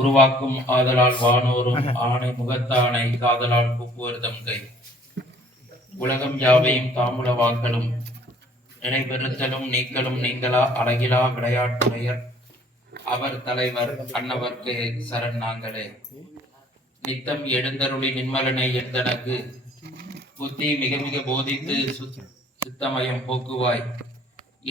உருவாக்கும் ஆதலால் வானோரும் ஆணை முகத்தானை காதலால் கூப்புவர்தம் கை. உலகம் யாவையும் தாமுல வாக்களும் நினைபெறுத்தலும் நீக்கலும் நீங்களா அழகிலா விளையாட்டுடையர் அவர் தலைவர் அன்னவர்க்கு சரண் நாங்களே. நித்தம் எழுந்தருளி நின்மலனை எந்தனக்கு புத்தி மிக மிக போதித்து சித்தமயம் போக்குவாய்.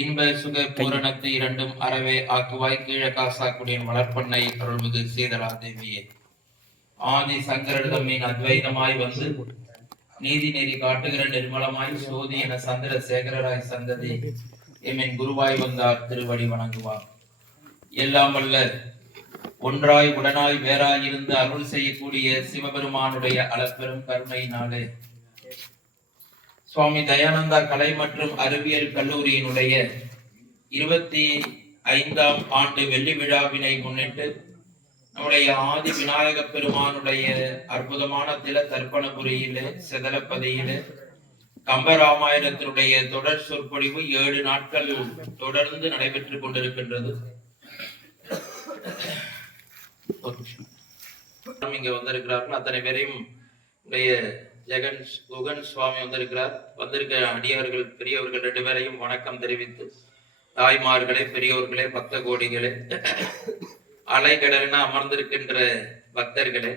இன்ப சுக பூரணத்து இரண்டும் அறவே ஆக்குவாய். கீழகாசாக்குடியின் வளர்ப்பண்ணை அருள்மிகு சீதரா தேவியே. ஆதி சங்கரர் தம்மின் அத்வைதமாய் வந்து நீதி நெறி காட்டுகிற நிர்மலமாய் சோதி என சந்திர சேகரராய் சந்ததி எம்மின் குருவாய் வந்தார் திருவடி வணங்குவார். எல்லாம் வல்ல ஒன்றாய் உடனாய் வேறாய் இருந்து அருள் செய்யக்கூடிய சிவபெருமானுடைய அளப்பெரும் கருணையினாலே சுவாமி தயானந்தா கலை மற்றும் அறிவியல் கல்லூரியினுடைய 25ஆம் ஆண்டு வெள்ளி விழாவினை முன்னிட்டு நம்முடைய ஆதி விநாயக பெருமானுடைய அற்புதமான தில தர்ப்பணபுரியிலே செதலப்பதியிலே கம்பராமாயணத்தினுடைய தொடர் சொற்பொழிவு 7 நாட்கள் தொடர்ந்து நடைபெற்றுக் கொண்டிருக்கின்றது. இங்க வந்திருக்கிறார்கள் அத்தனை பேரையும் ஜெகன் குகன் சுவாமி வந்திருக்கிறார். வந்திருக்க அடியவர்கள் பெரியவர்கள் 2 பேரையும் வணக்கம் தெரிவித்து, தாய்மார்களே பெரியோர்களே பக்த கோடிகளே அலைகடல்னா அமர்ந்திருக்கின்ற பக்தர்களே,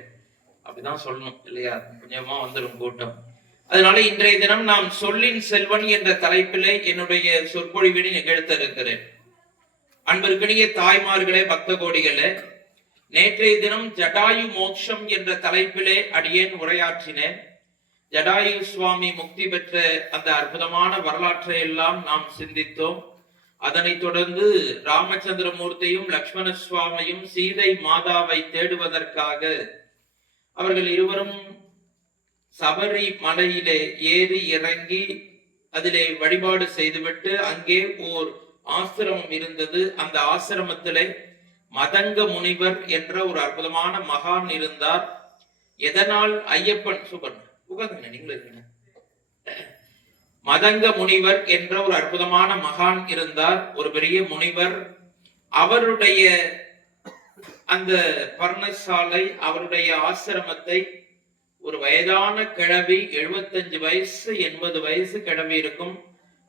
அப்படிதான் சொல்லணும் இல்லையா? கொஞ்சமா வந்துடும் கூட்டம். அதனால இன்றைய தினம் நாம் சொல்லின் செல்வன் என்ற தலைப்பிலே என்னுடைய சொற்பொழிவினை நிகழ்த்த இருக்கிறேன். அன்பிற்கினிய தாய்மார்களே பக்த கோடிகளே, நேற்றைய தினம் ஜடாயு மோட்சம் என்ற தலைப்பிலே அடியேன் உரையாற்றினேன். ஜடாயு சுவாமி முக்தி பெற்ற அந்த அற்புதமான வரலாற்றை எல்லாம் நாம் சிந்தித்தோம். அதனைத் தொடர்ந்து ராமச்சந்திரமூர்த்தியும் லக்ஷ்மண சுவாமியும் சீதை மாதாவை தேடுவதற்காக அவர்கள் இருவரும் சபரி மலையிலே ஏறி இறங்கி அதிலே வழிபாடு செய்துவிட்டு அங்கே ஓர் ஆசிரமம் இருந்தது. அந்த ஆசிரமத்திலே மதங்க முனிவர் என்ற ஒரு அற்புதமான மகான் இருந்தார். எதனால் ஐயப்பன் சுபன் மதங்க முனிவர் என்ற ஒரு அற்புதமான மகான் இருந்தார், ஒரு பெரிய முனிவர். அவருடைய அந்த பர்ணசாலை, அவருடைய ஆசிரமத்தை ஒரு வயதான கிழவி, 75 வயசு 80 வயசு கிழவி இருக்கும்.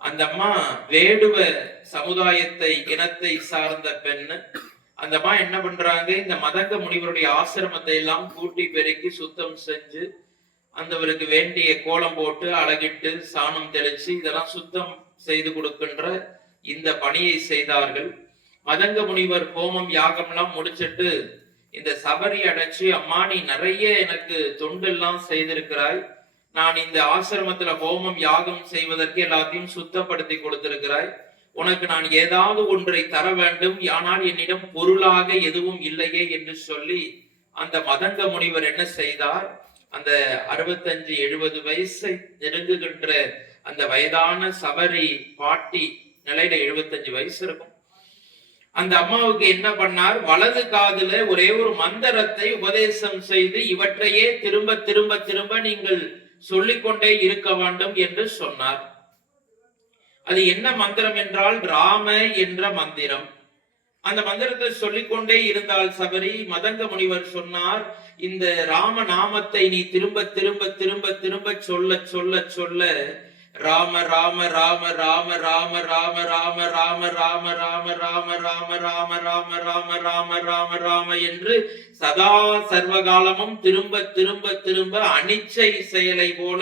அந்த அம்மா வேடுவ சமுதாயத்தை இனத்தை சார்ந்த பெண்ணு. அந்த அம்மா என்ன பண்றாங்க, இந்த மதங்க முனிவருடைய ஆசிரமத்தை எல்லாம் கூட்டி பெருக்கி சுத்தம் செஞ்சு அந்தவருக்கு வேண்டிய கோலம் போட்டு அழகிட்டு சாணம் தெளிச்சு இதெல்லாம் சுத்தம் செய்து கொடுக்கின்ற இந்த பணியை செய்தார்கள். மதங்க முனிவர் ஹோமம் யாகம் எல்லாம் முடிச்சிட்டு இந்த சபரி அடைச்சு, அம்மா நீ நிறைய எனக்கு தொண்டெல்லாம் செய்திருக்கிறாய், நான் இந்த ஆசிரமத்துல ஹோமம் யாகம் செய்வதற்கு எல்லாத்தையும் சுத்தப்படுத்தி கொடுத்திருக்கிறாய், உனக்கு நான் ஏதாவது ஒன்றை தர வேண்டும், ஆனால் என்னிடம் பொருளாக எதுவும் இல்லையே என்று சொல்லி அந்த மதங்க முனிவர் என்ன செய்தார், அந்த 65-70 வயசை நெருங்குகின்ற அந்த வயதான சபரி பாட்டி நிலையில 75 வயசு இருக்கும். அந்த அம்மாவுக்கு என்ன பண்ணார், வலது காதுல ஒரே ஒரு மந்திரத்தை உபதேசம் செய்து இவற்றையே திரும்ப திரும்ப திரும்ப நீங்கள் சொல்லிக்கொண்டே இருக்க வேண்டும் என்று சொன்னார். அது என்ன மந்திரம் என்றால் ராம என்ற மந்திரம். அந்த மந்திரத்தை சொல்லிக்கொண்டே இருந்தால் சபரி, மதங்க முனிவர் சொன்னார், இந்த ராம நாமத்தை நீ திரும்ப திரும்ப திரும்ப திரும்ப சொல்ல சொல்ல சொல்ல ராம ராம ராம ராம ராம ராம ராம ராம ராம ராம ராம ராம ராம ராம ராம ராம ராம ராம என்று சதா சர்வகாலமும் திரும்ப திரும்ப திரும்ப அனிச்சை செயலை போல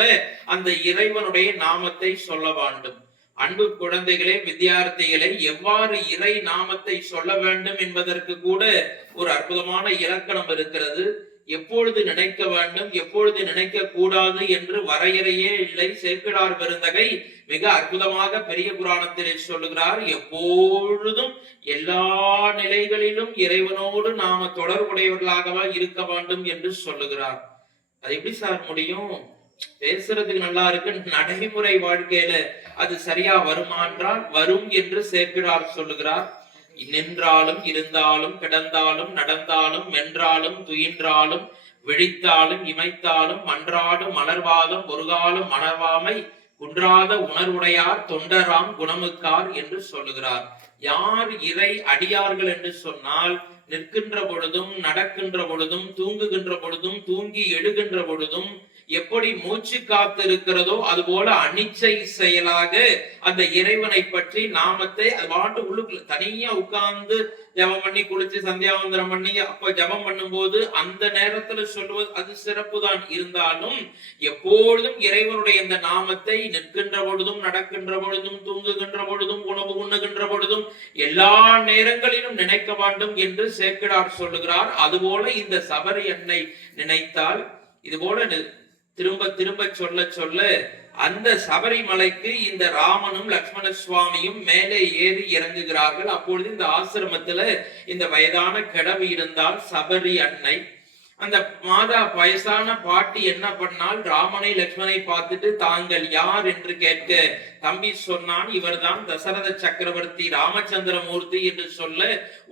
அந்த இறைவனுடைய நாமத்தை சொல்ல வேண்டும். அன்பு குழந்தைகளே, வித்தியார்த்திகளே, எவ்வாறு இறை நாமத்தை சொல்ல வேண்டும் என்பதற்கு கூட ஒரு அற்புதமான இலக்கணம் இருக்கிறது. எப்பொழுது நினைக்க வேண்டும், எப்பொழுது நினைக்க கூடாது என்று வரையறையே இல்லை. சேக்கிழார் பெருந்தகை மிக அற்புதமாக பெரிய புராணத்திலே சொல்லுகிறார், எப்பொழுதும் எல்லா நிலைகளிலும் இறைவனோடு நாம தொடர்புடையவர்களாகவா இருக்க வேண்டும் என்று சொல்லுகிறார். அது எப்படி சார் முடியும்? பேசுறதுக்கு நல்லா இருக்கு, நடைமுறை வாழ்க்கையில அது சரியா வருமா என்றால் வரும் என்று சேக்கிழார் சொல்லுகிறார். நின்றாலும் இருந்தாலும் கிடந்தாலும் நடந்தாலும் மென்றாலும் துயின்றாலும் விழித்தாலும் இமைத்தாலும் மன்றாடும் மலர்வாதம் ஒருகாலும் மணவாமை குன்றாத உணர்வுடையார் தொண்டராம் குணமுக்கார் என்று சொல்லுகிறார். யார் இறை அடியார்கள் என்று சொன்னால் நிற்கின்ற பொழுதும், நடக்கின்ற பொழுதும், தூங்குகின்ற பொழுதும், தூங்கி எழுகின்ற பொழுதும் எப்படி மூச்சு காத்து இருக்கிறதோ அதுபோல அனிச்சை செயலாக அந்த இறைவனை பற்றி நாமத்தை அது பாட்டு உள்ளுக்குள்ள தனியா உட்கார்ந்து ஜபம் பண்ணி குளிச்சு சந்தியாவந்தனம் பண்ணி அப்ப ஜபம் பண்ணும்போது அந்த நேரத்துல சொல்லுவது அது சிறப்பு தான். இருந்தாலும் எப்பொழுதும் இறைவனுடைய இந்த நாமத்தை நிற்கின்ற பொழுதும், நடக்கின்ற பொழுதும், தூங்குகின்ற பொழுதும், உணவு உண்ணுகின்ற பொழுதும் எல்லா நேரங்களிலும் நினைக்க வேண்டும் என்று சேக்கிழார் சொல்லுகிறார். அதுபோல இந்த சபரி எண்ணை நினைத்தால் இதுபோல திரும்ப திரும்ப சொல்ல சொல்ல அந்த சபரிமலைக்கு இந்த ராமனும் லக்ஷ்மண சுவாமியும் மேலே ஏறி இறங்குகிறார்கள். அப்பொழுது இந்த ஆசிரமத்துல இந்த வயதான கிழவி இருந்தால் சபரி அன்னை. அந்த மாதா வயசான பாட்டி என்ன பண்ணால் ராமனை லக்ஷ்மணை பார்த்துட்டு தாங்கள் யார் என்று கேட்க தம்பி சொன்னான், இவர்தான் தசரத சக்கரவர்த்தி ராமச்சந்திரமூர்த்தி என்று சொல்ல,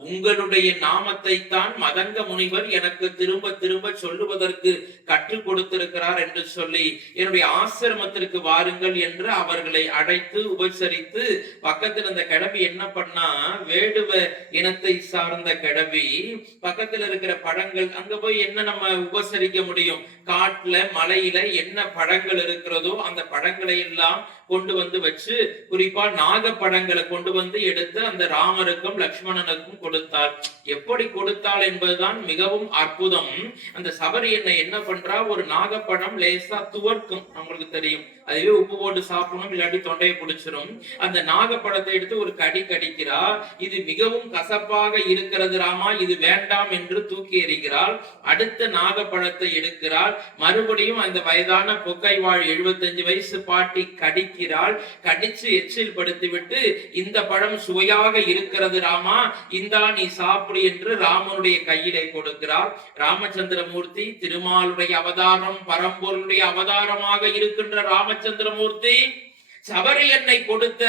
உங்களுடைய நாமத்தை தான் மதங்க முனிவர் எனக்கு திரும்ப திரும்ப சொல்லுவதற்கு கற்றுக் கொடுத்திருக்கிறார் என்று சொல்லி என்னுடைய ஆசிரமத்திற்கு வாருங்கள் என்று அவர்களை அழைத்து உபசரித்து பக்கத்தில் அந்த கிழவி என்ன பண்ணா, வேடுவ இனத்தை சார்ந்த கிழவி பக்கத்தில் இருக்கிற பழங்கள் அங்க போய் என்ன நம்ம உபசரிக்க முடியும், காட்டுல மலையில என்ன பழங்கள் இருக்கிறதோ அந்த பழங்களை எல்லாம் கொண்டு வந்து வச்சு குறிப்பா நாகப்பழங்களை கொண்டு வந்து எடுத்து அந்த ராமருக்கும் லக்ஷ்மணனுக்கும் கொடுத்தார். எப்படி கொடுத்தாள் என்பதுதான் மிகவும் அற்புதம். அந்த சபரி என்ன பண்றா, ஒரு நாகப்பழம் லேசா துவர்க்கும், நம்மளுக்கு தெரியும், அதுவே உப்பு போட்டு சாப்பிடணும் இல்லாட்டி தொண்டையை பிடிச்சிரும். அந்த நாகப்பழத்தை எடுத்து ஒரு கடி கடிக்கிறா, இது மிகவும் கசப்பாக இருக்கிறது ராமா, இது வேண்டாம் என்று தூக்கி எறிகிறாள். அடுத்த நாகப்பழத்தை எடுக்கிறாள், மறுபடியும் அந்த வயதான பொக்கை வாழ் 75 வயசு பாட்டி கடிக்கிறாள். கடிச்சு எச்சில் படுத்தி விட்டு, இந்த பழம் சுவையாக இருக்கிறது ராமா, இந்தா நீ சாப்பிடு என்று ராமனுடைய கையிலே கொடுக்கிறார். ராமச்சந்திரமூர்த்தி திருமாலுடைய அவதாரம், பரம்பொருளுடைய அவதாரமாக இருக்கின்ற ராமச்சந்திரமூர்த்தி சபரி எண்ணை கொடுத்த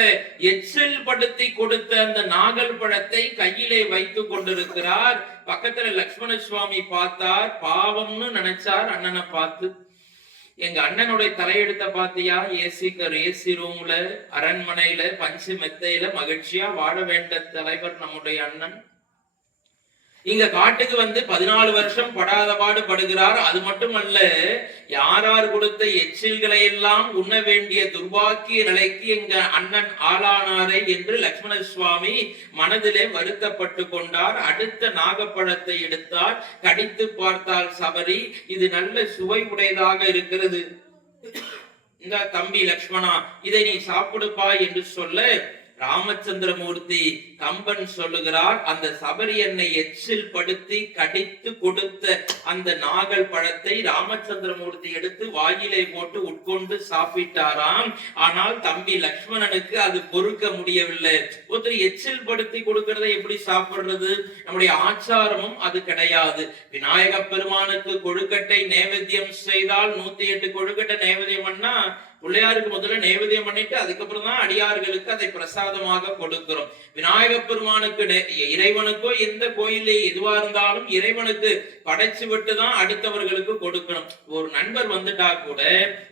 எச்சில் படுத்தி கொடுத்த அந்த நாகல் பழத்தை கையிலே வைத்துக் கொண்டிருக்கிறார். பக்கத்துல லக்ஷ்மண சுவாமி பார்த்தார், பாவம்னு நினைச்சார் அண்ணனை பார்த்து. எங்க அண்ணனுடைய தலையெடுத்த பாத்தியா, ஏசி ரூம்ல அரண்மனையில பஞ்சு மெத்தையில மகிழ்ச்சியா வாழ வேண்ட தலைவர் நம்முடைய அண்ணன் இங்க காட்டுக்கு வந்து 14 வருஷம் படாத பாடு படுகிறார். அது மட்டுமல்ல, யாரார் கொடுத்த எச்சில்களை எல்லாம் உண்ண வேண்டிய துர்பாக்கிய நிலைக்கு எங்க அண்ணன் ஆளானாரே என்று லக்ஷ்மண சுவாமி மனதிலே வருத்தப்பட்டு கொண்டார். அடுத்த நாகப்பழத்தை எடுத்தார், கடித்து பார்த்தால் சபரி, இது நல்ல சுவை உடையதாக இருக்கிறது, இந்த தம்பி லக்ஷ்மணா இதை நீ சாப்பிடுப்பா என்று சொல்ல, ராமச்சந்திரமூர்த்தி கம்பன் சொல்லுகிறார், அந்த சபரி எண்ணை எச்சில் படுத்தி கடித்து கொடுத்த அந்த நாகல் பழத்தை ராமச்சந்திரமூர்த்தி எடுத்து வாயிலை போட்டு உட்கொண்டு சாப்பிட்டாராம். ஆனால் தம்பி லக்ஷ்மணனுக்கு அது பொறுக்க முடியவில்லை. ஒருத்தர் எச்சில் படுத்தி கொடுக்கறதை எப்படி சாப்பிடுறது? நம்முடைய ஆச்சாரமும் அது கிடையாது. விநாயக பெருமானுக்கு கொழுக்கட்டை நைவேத்தியம் செய்தால் 108 கொழுக்கட்டை நைவேத்தியம் பண்ணா பிள்ளையாருக்கு முதல்ல நைவேத்தியம் பண்ணிட்டு அதுக்கப்புறம் தான் அடியார்களுக்கு அதை பிரசாதமாக கொடுக்கிறோம். விநாயக பெருமானுக்கு இறைவனுக்கோ எந்த கோயிலே எதுவா இருந்தாலும் இறைவனுக்கு படைச்சு விட்டு தான் அடுத்தவர்களுக்கு கொடுக்கணும். ஒரு நண்பர் வந்துட்டா கூட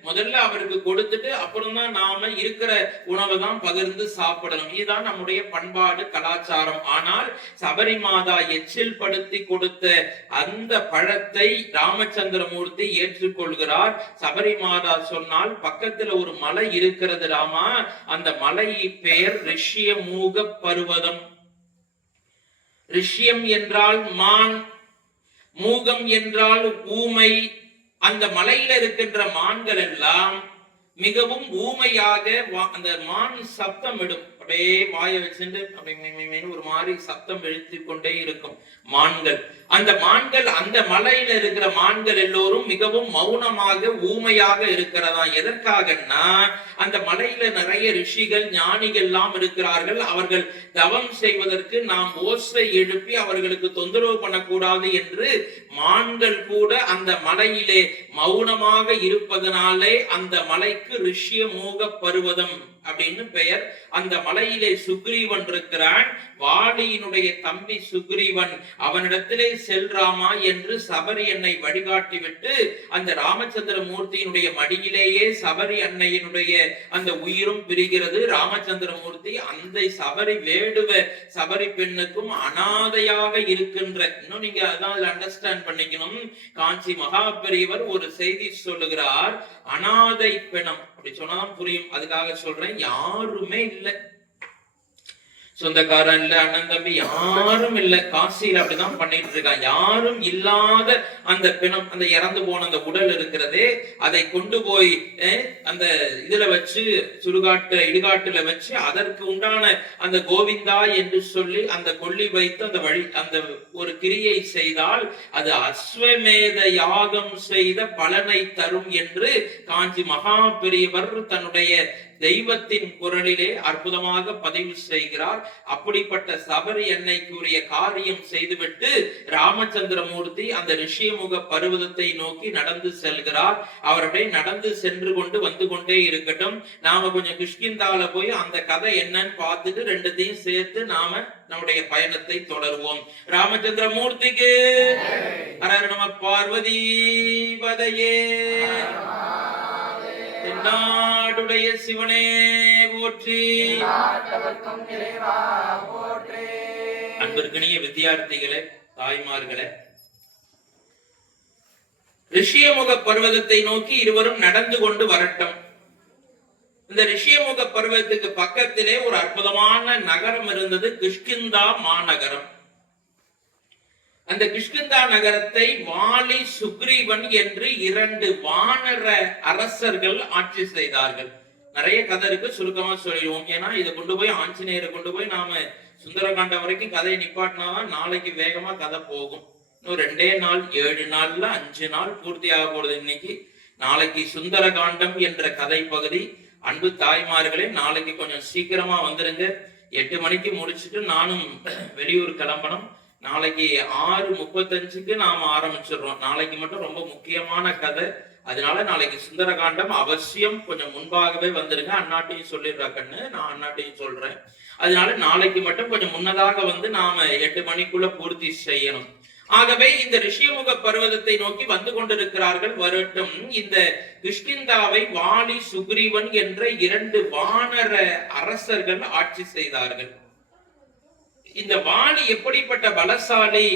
முதல்ல அவருக்கு கொடுத்துட்டு அப்புறம் தான் நாம இருக்கிற உணவை தான் பகிர்ந்து சாப்பிடணும். இதுதான் நம்முடைய பண்பாடு, கலாச்சாரம். ஆனால் சபரி மாதா எச்சில் படுத்தி கொடுத்த அந்த பழத்தை ராமச்சந்திரமூர்த்தி ஏற்றுக்கொள்கிறார். சபரி மாதா சொன்னால் பக்கத்தில் ஒரு மலை இருக்கிறது ராமா, அந்த மலை பெயர் ரிஷ்யமூக பர்வதம். ரிஷ்யம் என்றால் மான், மூகம் என்றால் ஊமை. அந்த மலையில இருக்கின்ற மான்கள் எல்லாம் மிகவும் ஊமையாக அந்த மான் சப்தம் இடும், அப்படியே வாய வச்சுட்டு அப்படி ஒரு மாதிரி சப்தம் எழுத்து கொண்டே இருக்கும் மான்கள். அந்த மான்கள், அந்த மலையில இருக்கிற மான்கள் எல்லோரும் மிகவும் மௌனமாக ஊமையாக இருக்கிறதா. எதற்காகன்னா அந்த மலையில நிறைய ரிஷிகள் ஞானிகள் எல்லாம் இருக்கிறார்கள். அவர்கள் தவம் செய்வதற்கு நாம் ஓசை எழுப்பி அவர்களுக்கு தொந்தரவு பண்ணக்கூடாது என்று மான்கள் கூட அந்த மலையிலே மௌனமாக இருப்பதனாலே அந்த மலைக்கு ரிஷ்யமூக பர்வதம் அப்படின்னு பெயர். அந்த மலையிலே சுக்ரீவன் இருக்கிறான். வாலியினுடைய தம்பி சுக்ரீவன் அவனிடத்திலே செல்றாமா என்று சபரி அன்னை வழிகாட்டி விட்டு அந்த ராமச்சந்திர மூர்த்தியினுடைய மடியிலேயே சபரி அன்னையினுடைய அந்த உயிரும் பிரிகிறது. ராமச்சந்திர மூர்த்தி அந்த சபரி வேடுவ சபரி பெண்ணுக்கும் அனாதையாக இருக்கின்ற, இன்னும் நீங்க அதான் அண்டர்ஸ்டாண்ட் பண்ணிக்கணும். காஞ்சி மகா பெரியவர் ஒரு செய்தி சொல்லுகிறார், அனாதை பிணம் அப்படி சொன்னாதான் புரியும், அதுக்காக சொல்றேன். யாருமே இல்லை, சொந்தக்காரன் இல்ல, அண்ணன் தம்பி யாரும் இல்ல. காசியில அப்படிதான் பண்ணிட்டு இருக்காங்க. யாரும் இல்லாத அந்த பிணம், அந்த இறந்து போன அந்த உடல் இருக்கிறதே, அதை கொண்டு போய் அந்த இதுல வச்சு இடுகாட்டுல வச்சு அதற்கு உண்டான அந்த கோவிந்தா என்று சொல்லி அந்த கொல்லி வைத்து அந்த வழி அந்த ஒரு கிரியை செய்தால் அது அஸ்வமேத யாகம் செய்த பலனை தரும் என்று காஞ்சி மகா பெரியவர் தன்னுடைய தெய்வத்தின் குரலிலே அற்புதமாக பதிவு செய்கிறார். அப்படிப்பட்ட சபரி அன்னைக்குரிய காரியம் செய்துவிட்டு ராமச்சந்திரமூர்த்தி அந்த ரிஷியமுக பர்வதத்தை நோக்கி நடந்து செல்கிறார். அவர் அப்படியே நடந்து சென்று கொண்டு வந்து கொண்டே இருக்கட்டும். நாம கொஞ்சம் கிஷ்கிந்தால போய் அந்த கதை என்னன்னு பார்த்துட்டு ரெண்டுத்தையும் சேர்த்து நாம நம்முடைய பயணத்தை தொடருவோம். ராமச்சந்திரமூர்த்திக்கு ஹர நம பார்வதி பதையே. நாடுடைய சிவனே போற்றி. அன்பிற்கினிய வித்தியார்த்திகளே, தாய்மார்களே, ரிஷியமுக பர்வதத்தை நோக்கி இருவரும் நடந்து கொண்டு வரட்டும். இந்த ரிஷியமுக பர்வதத்துக்கு பக்கத்திலே ஒரு அற்புதமான நகரம் இருந்தது, கிஷ்கிந்தா மாநகரம். அந்த கிஷ்கிந்தா நகரத்தை வாலி சுக்ரீவன் என்று 2 வானர அரசர்கள் ஆட்சி செய்தார்கள். நிறைய கதை இருக்கு, சுருக்கமா சொல்லிடுவோம். ஏன்னா இதை கொண்டு போய் ஆஞ்சநேயரை கொண்டு போய் நாம சுந்தரகாண்டம் வரைக்கும் கதையை நிப்பாட்டினாதான் நாளைக்கு வேகமா கதை போகும். இன்னும் 2 நாள், 7 நாள்ல 5 நாள் பூர்த்தி ஆக போறது. இன்னைக்கு நாளைக்கு சுந்தரகாண்டம் என்ற கதை பகுதி. அன்பு தாய்மார்களே, நாளைக்கு கொஞ்சம் சீக்கிரமா வந்துருங்க. 8 மணிக்கு முடிச்சுட்டு நானும் வெளியூர் கிளம்பணும். நாளைக்கு 6:35க்கு நாம ஆரம்பிச்சிடுறோம். நாளைக்கு மட்டும் ரொம்ப முக்கியமான கதை, அதனால நாளைக்கு சுந்தரகாண்டம் அவசியம் கொஞ்சம் முன்பாகவே வந்துருங்க. அண்ணாட்டையும் சொல்லிடுறா கண்ணு, நான் அண்ணாட்டையும் சொல்றேன். அதனால நாளைக்கு மட்டும் கொஞ்சம் முன்னதாக வந்து நாம 8 மணிக்குள்ள பூர்த்தி செய்யணும். ஆகவே இந்த ரிஷியமுக பர்வதத்தை நோக்கி வந்து கொண்டிருக்கிறார்கள். வரட்டும். இந்த கிஷ்கிந்தாவை வாலி சுக்ரீவன் என்ற 2 வானர அரசர்கள் ஆட்சி செய்தார்கள். இந்த வாலி எப்படிப்பட்ட பலசாலி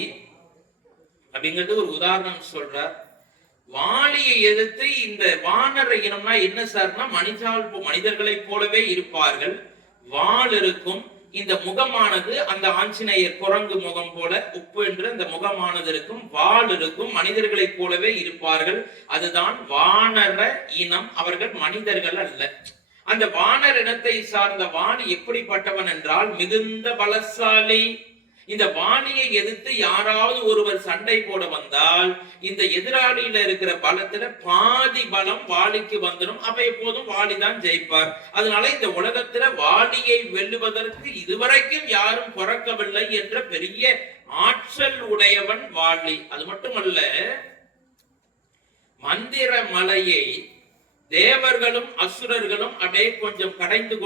அப்படிங்கிறது ஒரு உதாரணம் சொல்றார். வாலியை எதிர்த்து இந்த வானர இனம்னா என்ன சார்னா, மனிதர்களை போலவே இருப்பார்கள், வால் இருக்கும். இந்த முகமானது அந்த ஆஞ்சநேயர் குரங்கு முகம் போல உப்பு என்று அந்த முகமானது இருக்கும், வால் இருக்கும், மனிதர்களை போலவே இருப்பார்கள். அதுதான் வானர இனம். அவர்கள் மனிதர்கள் அல்ல. அந்த வானர் இனத்தை சார்ந்த வாலி எப்படிப்பட்டவன் என்றால் மிகுந்த பலசாலி. இந்த வாலியை எதிர்த்து யாராவது ஒருவர் சண்டை போட வந்தால் இந்த எதிராளியில இருக்கிற பலத்துல பாதி பலம் வாலிக்கு வந்துடும். அப்ப எப்போதும் வாலிதான் ஜெயிப்பார். அதனால இந்த உலகத்துல வாலியை வெல்லுவதற்கு இதுவரைக்கும் யாரும் பிறக்கவில்லை என்ற பெரிய ஆற்றல் உடையவன் வாலி. அது மட்டுமல்ல, மந்திர மலையை தேவர்களும் அசுரர்களும் அப்படியே கொஞ்சம் கடைந்து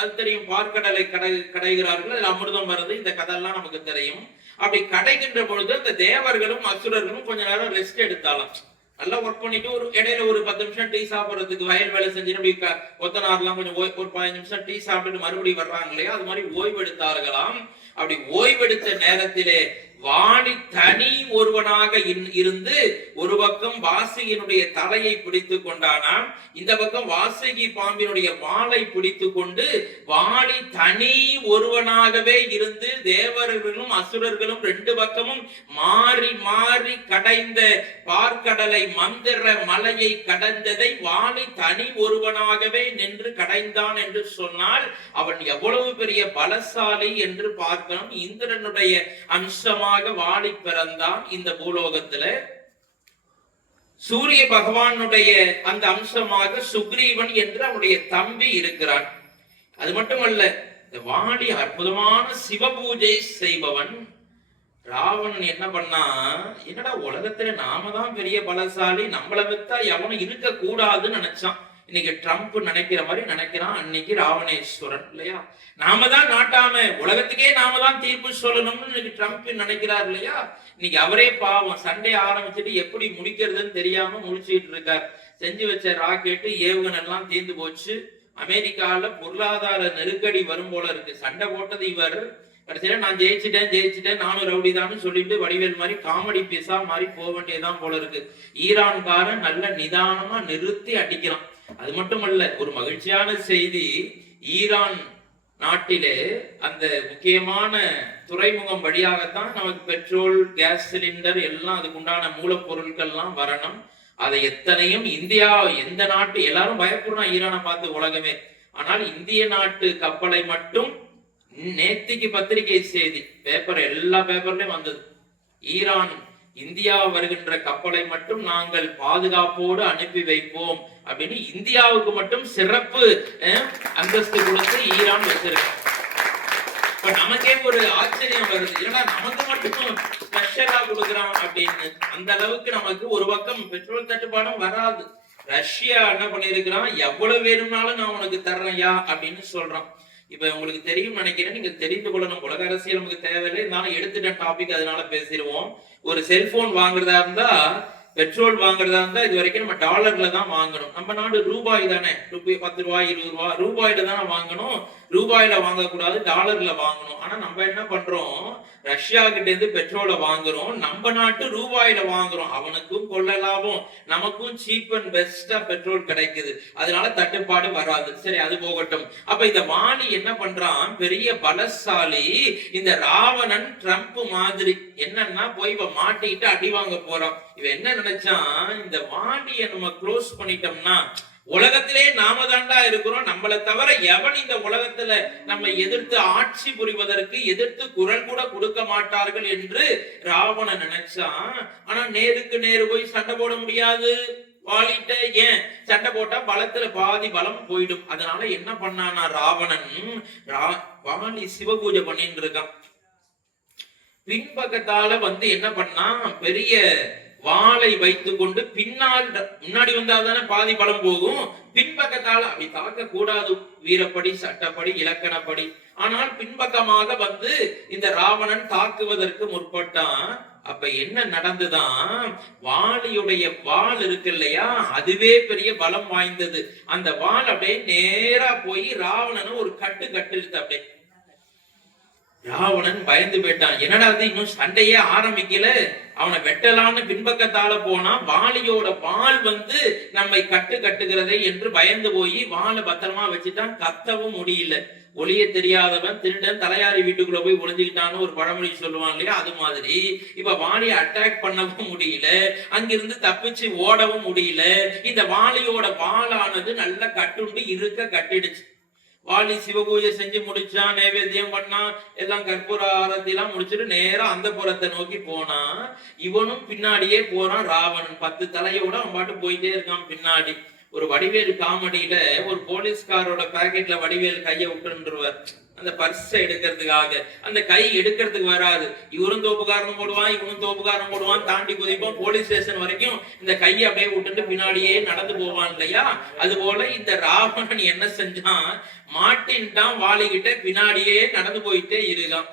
அது தெரியும், பார்க்கடலை கடைகிறார்கள், அதில் அமிர்தம் வருது, இந்த கதையெல்லாம் நமக்கு தெரியும். அப்படி கடைகின்ற பொழுது அந்த தேவர்களும் அசுரர்களும் கொஞ்ச நேரம் ரெஸ்ட் எடுத்தாலும், நல்லா ஒர்க் பண்ணிட்டு ஒரு இடையில ஒரு 10 நிமிஷம் டீ சாப்பிட்றதுக்கு வயல் வேலை செஞ்சுட்டு ஒத்தனார்லாம் கொஞ்சம் ஒரு 15 நிமிஷம் டீ சாப்பிட்டுட்டு மறுபடியும் வர்றாங்க இல்லையா, அது மாதிரி ஓய்வெடுத்தார்களாம். அப்படி ஓய்வெடுத்த நேரத்திலே வாலி தனி ஒருவனாக இருந்து ஒரு பக்கம் வாசுகியினுடைய தலையை பிடித்து கொண்டானாம், இந்த பக்கம் வாசுகி பாம்பினுடைய வாளை பிடித்து கொண்டு வாலி தனி ஒருவனாகவே இருந்து தேவர்களும் அசுரர்களும் 2 பக்கமும் மாறி மாறி கடைந்த பார்க்கடலை மந்திர மலையை கடந்ததை வாலி தனி ஒருவனாகவே நின்று கடைந்தான் என்று சொன்னால் அவன் எவ்வளவு பெரிய பலசாலி என்று பார்க்கணும். இந்திரனுடைய அம்சமா வாலி பிறந்தான் இந்த பூலோகத்துல. சூரிய பகவானுடைய அந்த அம்சமாக சுக்ரீவன் என்று அவனுடைய தம்பி இருக்கிறான். அது மட்டுமல்ல, இந்த வாலி அற்புதமான சிவ பூஜை செய்பவன். ராவணன் என்ன பண்ணா, என்னடா உலகத்துல நாம தான் பெரிய பலசாலி, நம்மளை வித்தா எவனும் இருக்க கூடாதுன்னு நினைச்சான். இன்னைக்கு ட்ரம்ப் நினைக்கிற மாதிரி நினைக்கிறான், அன்னைக்கு ராவணேஸ்வரன் இல்லையா? நாம தான் நாட்டாம, உலகத்துக்கே நாம தான் தீர்ப்பு சொல்லணும்னு இன்னைக்கு ட்ரம்ப் நினைக்கிறார் இல்லையா? இன்னைக்கு அவரே பாவம் சண்டே ஆரம்பிச்சுட்டு எப்படி முடிக்கிறதுன்னு தெரியாம முடிச்சுட்டு இருக்கார். செஞ்சு வச்ச ராக்கெட்டு ஏவுகணை எல்லாம் தீர்ந்து போச்சு. அமெரிக்கால பொருளாதார நெருக்கடி வரும் போல இருக்கு. சண்டை போட்டது இவர், கடைசியில நான் ஜெயிச்சிட்டேன் நானும் ரவுடி தான் சொல்லிட்டு வடிவேல் மாதிரி காமெடி பீஸா மாதிரி போக வேண்டியதான் போல இருக்கு. ஈரான்காரன் நல்ல நிதானமா நிறுத்தி அடிக்கிறான். அது மட்டுமல்ல, ஒரு மகிழ்ச்சியான செய்தி, ஈரான் நாட்டிலே அந்த முக்கியமான துறைமுகம் வழியாகத்தான் நமக்கு பெட்ரோல், கேஸ் சிலிண்டர் எல்லாம் அதுக்குண்டான மூலப்பொருட்கள்லாம் வரணும். அதை எத்தனையும் இந்தியா, எந்த நாட்டு, எல்லாரும் பயப்படுறான் ஈரானை பார்த்து உலகமே. ஆனால் இந்திய நாட்டு கப்பலை மட்டும் நேத்திக்கு பத்திரிகை செய்தி பேப்பர், எல்லா பேப்பர்லயும் வந்தது, ஈரான் இந்தியா வருகின்ற கப்பலை மட்டும் நாங்கள் பாதுகாப்போடு அனுப்பி வைப்போம் அப்படின்னு இந்தியாவுக்கு மட்டும் சிறப்பு அந்தஸ்து கொடுத்து ஈரான் வச்சிருக்க. இப்ப நமக்கே ஒரு ஆச்சரியம் வருது, ஏன்னா நமக்கு மட்டும் ஸ்பெஷலா கொடுக்குறான் அப்படின்னு. அந்த அளவுக்கு நமக்கு ஒரு பக்கம் பெட்ரோல் தட்டுப்பாடும் வராது. ரஷ்யா என்ன பண்ணிருக்கிறான், எவ்வளவு வேணும்னாலும் நான் உனக்கு தர்றேன்யா அப்படின்னு சொல்றான். இப்ப உங்களுக்கு தெரியும் நினைக்கிறேன், நீங்க தெரிந்து கொள்ளணும். உலக அரசியல் நமக்கு தேவையில்லை, இருந்தாலும் எடுத்துட்டேன் டாபிக், அதனால பேசிடுவோம். ஒரு செல்போன் வாங்குறதா இருந்தா, பெட்ரோல் வாங்குறதா இருந்தா இது வரைக்கும் நம்ம டாலர்ல தான் வாங்கணும். நம்ம நாடு ரூபாய் தானே, 10 ரூபாய் 20 ரூபாய் ரூபாயில தானே வாங்கணும். ரூபாயில வாங்கக்கூடாது, டாலர்ல வாங்கணும். ஆனா நம்ம என்ன பண்றோம், ரஷ்யா கிட்ட இருந்து பெட்ரோலை வாங்குறோம், நம்ம நாட்டு ரூபாயில வாங்குறோம். அவனுக்கும் கொள்ள லாபம், நமக்கும் சீப் அண்ட் பெஸ்டா பெட்ரோல் கிடைக்குது. அதனால தட்டுப்பாடு வராது. சரி, அது போகட்டும். அப்ப இந்த வாணி என்ன பண்றான், பெரிய பலசாலி. இந்த ராவணன் ட்ரம்ப் மாதிரி என்னன்னா போய் இவ மாட்டிக்கிட்டு அடி வாங்க போறான். இவன் என்ன நினைச்சான், இந்த வாணியை நம்ம க்ளோஸ் பண்ணிட்டோம்னா உலகத்திலே நாம தாண்டா இருக்கிறோம், நம்மளை தவிர எவன் இந்த உலகத்துல நம்ம எதிர்த்து ஆட்சி புரிவதற்கு எதிர்த்து குரல் கூட கொடுக்க மாட்டார்கள் என்று ராவணன் நினைச்சான். ஆனா நேருக்கு நேரு போய் சண்டை போட முடியாது. வாலிட்ட ஏன் சண்டை போட்டா பலத்துல பாதி பலம் போயிடும். அதனால என்ன பண்ணானா ராவணன், வாலி சிவ பூஜை பண்ணிட்டு இருக்கான். பின்பக்கத்தால என்ன பண்ணா, பெரிய வாளை வைத்துக் கொண்டு பின்னால், முன்னாடி வந்தாதானே பாதி பலம் போகும், பின்பக்கத்தால அப்படி தாக்க கூடாது, வீரப்படி சட்டப்படி இலக்கணப்படி. ஆனால் பின்பக்கமாக இந்த ராவணன் தாக்குவதற்கு முற்பட்டான். அப்ப என்ன நடந்துதான், வாலியுடைய வாள் இருக்கு இல்லையா, அதுவே பெரிய பலம் வாய்ந்தது. அந்த வாள் அப்படியே நேரா போய் ராவணனை ஒரு கட்டுடுத்து. அப்படியே ராவணன் பயந்து போயிட்டான். என்னடா இன்னும் சண்டையே ஆரம்பிக்கல, அவனை வெட்டலான்னு பின்பக்கத்தால போனா வாலியோட வாள் நம்மை கட்டுகிறதே என்று பயந்து போய் வாளை பத்திரமா வச்சுட்டான். கத்தவும் முடியல. ஒளிய தெரியாதவன் திருடன் தலையாரி வீட்டுக்குள்ள போய் ஒளிஞ்சுக்கிட்டான்னு ஒரு பழமொழி சொல்லுவான் இல்லையா, அது மாதிரி இப்ப வாலியை அட்டாக் பண்ணவும் முடியல, அங்கிருந்து தப்பிச்சு ஓடவும் முடியல. இந்த வாலியோட வாளானது நல்ல கட்டுண்டு இருக்க கட்டிடுச்சு. வாலி சிவபூஜை செஞ்சு முடிச்சான், நைவேத்தியம் பண்ணா, எல்லாம் கற்பூர ஆரத்தி எல்லாம் முடிச்சுட்டு நேரா அந்த புறத்தை நோக்கி போனா. இவனும் பின்னாடியே போறான். ராவணன் 10 தலையோட அவன் பாட்டு போயிட்டே இருக்கான் பின்னாடி. ஒரு வடிவேல் காமெடியில ஒரு போலீஸ்காரோட பாக்கெட்ல வடிவேல் கையை விட்டுருவார் அந்த பர்ஸை எடுக்கிறதுக்காக. அந்த கை எடுக்கிறதுக்கு வராது. இவரும் தோப்புக்காரனும் போடுவான், இவனும் தோப்புக்காரனும் போடுவான், தாண்டி குதிப்பான். போலீஸ் ஸ்டேஷன் வரைக்கும் இந்த கையை அப்படியே விட்டுட்டு பின்னாடியே நடந்து போவான் இல்லையா. அது போல இந்த ராவணன் என்ன செஞ்சான், மாட்டின்ட்டான் வாலிகிட்ட, பின்னாடியே நடந்து போயிட்டே இருக்கான்.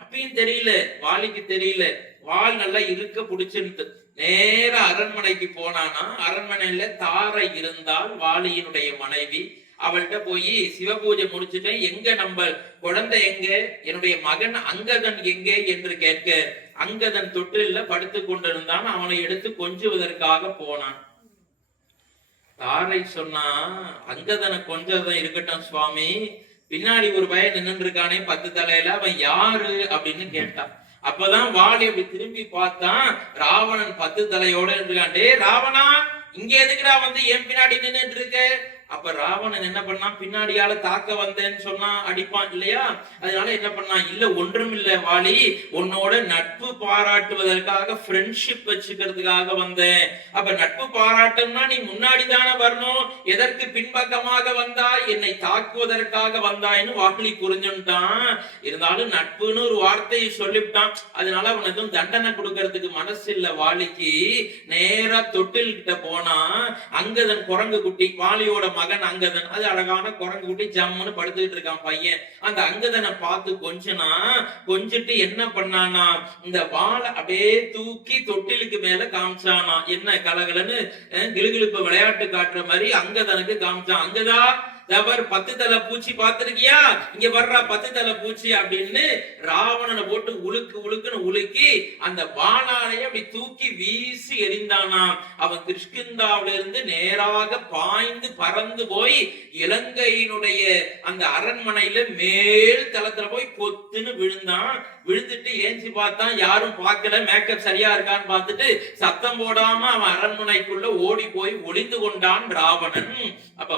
அப்பயும் தெரியல, வாலிக்கு தெரியல, வால் நல்லா இருக்க பிடிச்சிருந்து நேர அரண்மனைக்கு போனானா. அரண்மனையில தாரை இருந்தால் வாலியினுடைய மனைவி. அவள்கிட்ட போய் சிவபூஜை முடிச்சுட்டேன், எங்க நம்ம குழந்தை எங்க, என்னுடைய மகன் அங்கதன் எங்கே என்று கேட்க, அங்கதன் தொட்டில படுத்து கொண்டிருந்தான். அவனை எடுத்து கொஞ்சுவதற்காக போனான். தாரை சொன்னா, அங்கதனை கொஞ்சதான் இருக்கட்டும் சுவாமி, பின்னாடி ஒரு பையன் நின்று இருக்கானே 10 தலையில, அவன் யாரு அப்படின்னு கேட்டான். அப்பதான் வாலி அப்படி திரும்பி பார்த்தான், ராவணன் 10 தலையோட இருக்கான். டே ராவணா, இங்க எதுக்குடா என் பின்னாடி நின்றுட்டு இருக்க, அப்ப ராவணன் என்ன பண்ணான், பின்னாடியால தாக்க வந்தேன்னு சொன்னா அடிப்பான் இல்லையா? அதனால என்ன பண்ணான், இல்ல ஒன்றும் இல்ல வாலி, உன்னோட நட்பு பாராட்டுவதற்காக ஃப்ரெண்ட்ஷிப் வச்சுக்கிறதுக்காக வந்தேன். அப்ப நட்பு பாராட்டம்னா நீ முன்னாடி தானே வரணும், எதற்கு பின்பக்கமாக வந்தாய், என்னை தாக்குவதற்காக வந்தாய்னு வாலி புரிஞ்சுட்டான். இருந்தாலும் நட்புன்னு ஒரு வார்த்தையை சொல்லிவிட்டான். அதனால அவன் எதுவும் தண்டனை கொடுக்கறதுக்கு மனசு இல்ல வாலிக்கு. நேரா தொட்டில் கிட்ட போனா அங்கதன் குரங்கு குட்டி, வாலியோட மகன் அங்கதன், அது அழகான குரங்கு குட்டி ஜம்முன்னு படுத்துக்கிட்டு இருக்கான் பையன். அந்த அங்கதனை பார்த்து கொஞ்சிட்டு என்ன பண்ணானா, இந்த வாளை அப்படியே தூக்கி தொட்டிலுக்கு மேல காமிச்சானா. என்ன கலகலன்னு கிளுகிளுப்பு விளையாட்டு காட்டுற மாதிரி அங்கதனுக்கு காமிச்சான். அங்கதா தவர் 10 தலை பூச்சி பார்த்திருக்கியா, இங்க வர்ற 10 தலை பூச்சி அப்படின்னு ராவணனை போட்டு உழுக்குன்னு உலுக்கி அந்த வாளாலையை அப்படி தூக்கி வீசி எறிந்தானா. அவன் கிருஷ்கிந்தாவில இருந்து நேராக பாய்ந்து பறந்து போய் இலங்கையினுடைய அந்த அரண்மனையில மேல் தளத்துல போய் கொத்துன்னு விழுந்தான். விழுந்துட்டு ஏஞ்சி பார்த்தான், யாரும் பார்க்கல, மேக்கப் சரியா இருக்கான்னு பார்த்துட்டு சத்தம் போடாம அவன் அரண்மனைக்குள்ள ஓடி போய் ஒளிந்து கொண்டான் ராவணன். அப்ப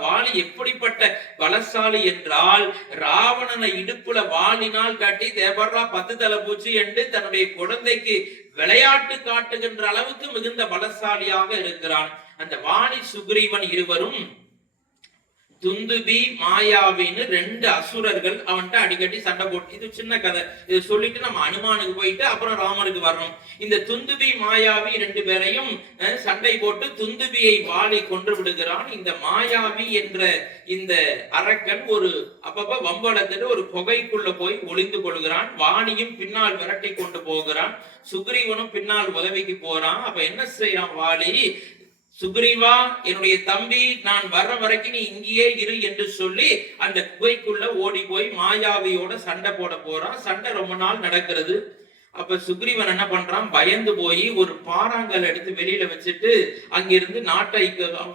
வாலி எப்படிப்பட்ட பலசாலி என்றால், ராவணனை இடுப்புல வாலினால் கட்டி தேவரா 10 தலை பூச்சி என்று தன்னுடைய குழந்தைக்கு விளையாட்டு காட்டுகின்ற அளவுக்கு மிகுந்த பலசாலியாக இருக்கிறான். அந்த வாலி சுக்ரீவன் இருவரும் துந்துபி மாயாவின்னு 2 அசுரர்கள் அவன்கிட்ட அடிக்கடி சண்டை போட்டு, இது சின்ன கதை, இது சொல்லிட்டு நம்ம அனுமானுக்கு போயிட்டு அப்புறம் ராமனுக்கு வரணும். இந்த துந்துபி மாயாவி 2 பேரையும் சண்டை போட்டு துந்துபியை வாலி கொன்று விடுகிறான். இந்த மாயாவி என்ற இந்த அரக்கன் ஒரு அப்பப்ப வம்பளத்துட்டு ஒரு புகைக்குள்ள போய் ஒளிந்து கொள்கிறான். வாலியும் பின்னால் விரட்டி கொண்டு போகிறான். சுக்ரீவனும் பின்னால் உதவிக்கு போறான். அப்ப என்ன செய்யறான் வாலி, சுக்ரீவா என்னுடைய தம்பி நான் வர்ற வரைக்கும் நீ இங்கேயே இரு என்று சொல்லி அந்த குகைக்குள்ள ஓடி போய் மாயாவியோட சண்டை போட போறான். சண்டை ரொம்ப நாள் நடக்கிறது. அப்ப சுக்ரீவன் என்ன பண்றான், பயந்து போய் ஒரு பாறாங்கல் எடுத்து வெளியில வச்சுட்டு அங்கிருந்து நாட்டை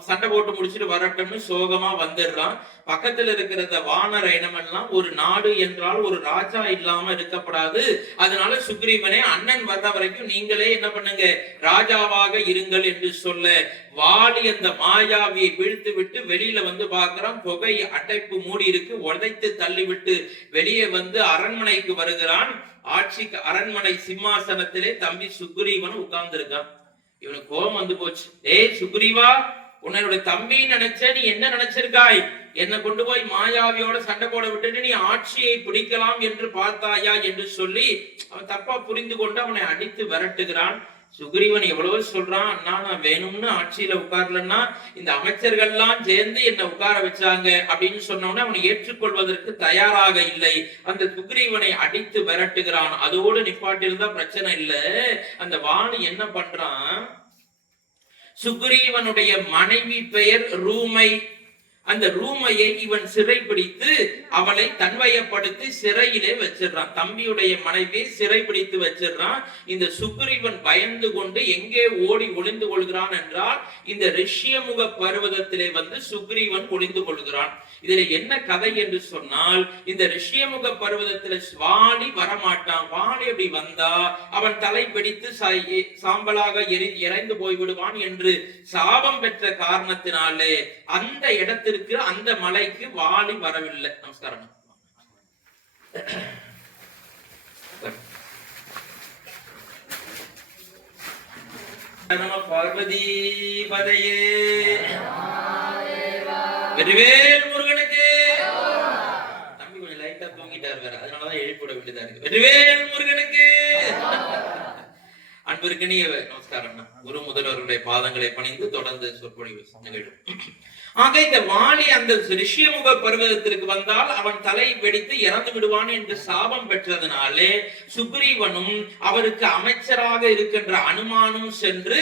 சண்டை போட்டு முடிச்சுட்டு வரட்டும்னு சோகமா வந்துடுறான். பக்கத்துல இருக்கிற இந்த வானர இனமெல்லாம் ஒரு நாடு என்றால் ஒரு ராஜா இல்லாம இருக்கப்படாது. அதனால சுக்ரீவனே அண்ணன் வர்ற வரைக்கும் நீங்களே என்ன பண்ணுங்க, ராஜாவாக இருங்கள் என்று சொல்ல வாலி அந்த மாயாவியை வீழ்த்து விட்டு வெளியில வந்து பார்க்கிறான். புகை அடைப்பு மூடி இருக்கு. உடைத்து தள்ளிவிட்டு வெளியே வந்து அரண்மனைக்கு வருகிறான். ஆட்சிக்கு அரண்மனை சிம்மாசனத்திலே தம்பி சுக்ரீவன் உட்கார்ந்து இருக்கான். இவனுக்கு கோபம் வந்து போச்சு. ஏய் சுக்ரீவா, உன்னுடைய தம்பி நினைச்ச, நீ என்ன நினைச்சிருக்காய், என்னை கொண்டு போய் மாயாவியோட சண்டை போட விட்டுட்டு நீ ஆட்சியை பிடிக்கலாம் என்று பார்த்தாயா என்று சொல்லி அவன் தப்பா புரிந்து கொண்டு அவனை அடித்து விரட்டுகிறான். சுக்ரீவன் எவ்வளவு சொல்றான், அண்ணா நான் வேணும்னு ஆட்சியில உட்கார்லன்னா இந்த அமைச்சர்கள்லாம் சேர்ந்து என்ன உட்கார வச்சாங்க அப்படின்னு சொன்னோன்னு அவனை ஏற்றுக்கொள்வதற்கு தயாராக இல்லை. அந்த சுக்ரீவனை அடித்து விரட்டுகிறான். அதோடு நிப்பாட்டிருந்தா பிரச்சனை இல்லை. அந்த வாலி என்ன பண்றான், சுக்ரீவனுடைய மனைவி பெயர் ரூமை. அந்த ரூமையை இவன் சிறை பிடித்து அவளை தன்வயப்படுத்தி சிறையிலே வச்சிடறான். தம்பியுடைய மனைவியை சிறை பிடித்து வச்சிடறான். இந்த சுக்ரீவன் பயந்து கொண்டு எங்கே ஓடி ஒளிந்து கொள்கிறான் என்றால் இந்த ரிஷ்யமுக பர்வதத்திலே வந்து சுக்ரீவன் ஒளிந்து கொள்கிறான். இதுல என்ன கதை என்று சொன்னால், இந்த ரிஷ்யமுக பர்வதத்துல வாலி வரமாட்டான். வாலி அப்படி வந்தா அவன் தலை வெடித்து சாம்பலாக இறைந்து போய்விடுவான் என்று சாபம் பெற்ற காரணத்தினாலே அந்த இடத்திற்கு அந்த மலைக்கு வாலி வரவில்லை. நமஸ்காரம். நம பார்வதி பதையே. வெற்றிவேல் முருகனுக்கு. தம்பி கொஞ்சம் லைட்டா தூங்கிட்டாரு வேற, அதனாலதான் எழுப்பிட வேண்டியதா இருக்கு. வெற்றிவேல் முருகனுக்கு. அன்பிற்கினிய நமஸ்காரம். குரு முதல்வர்களுடைய பாதங்களை பணிந்து தொடர்ந்து சொற்பொழிவு நிகழும். ஆக இந்த வாலி அந்த ரிஷ்யமுக பர்வதத்திற்கு வந்தால் அவன் தலை வெடித்து இறந்து விடுவான் என்று சாபம் பெற்றதனாலே சுக்ரீவனும் அவருக்கு அமைச்சராக இருக்கின்ற அனுமானும் சென்று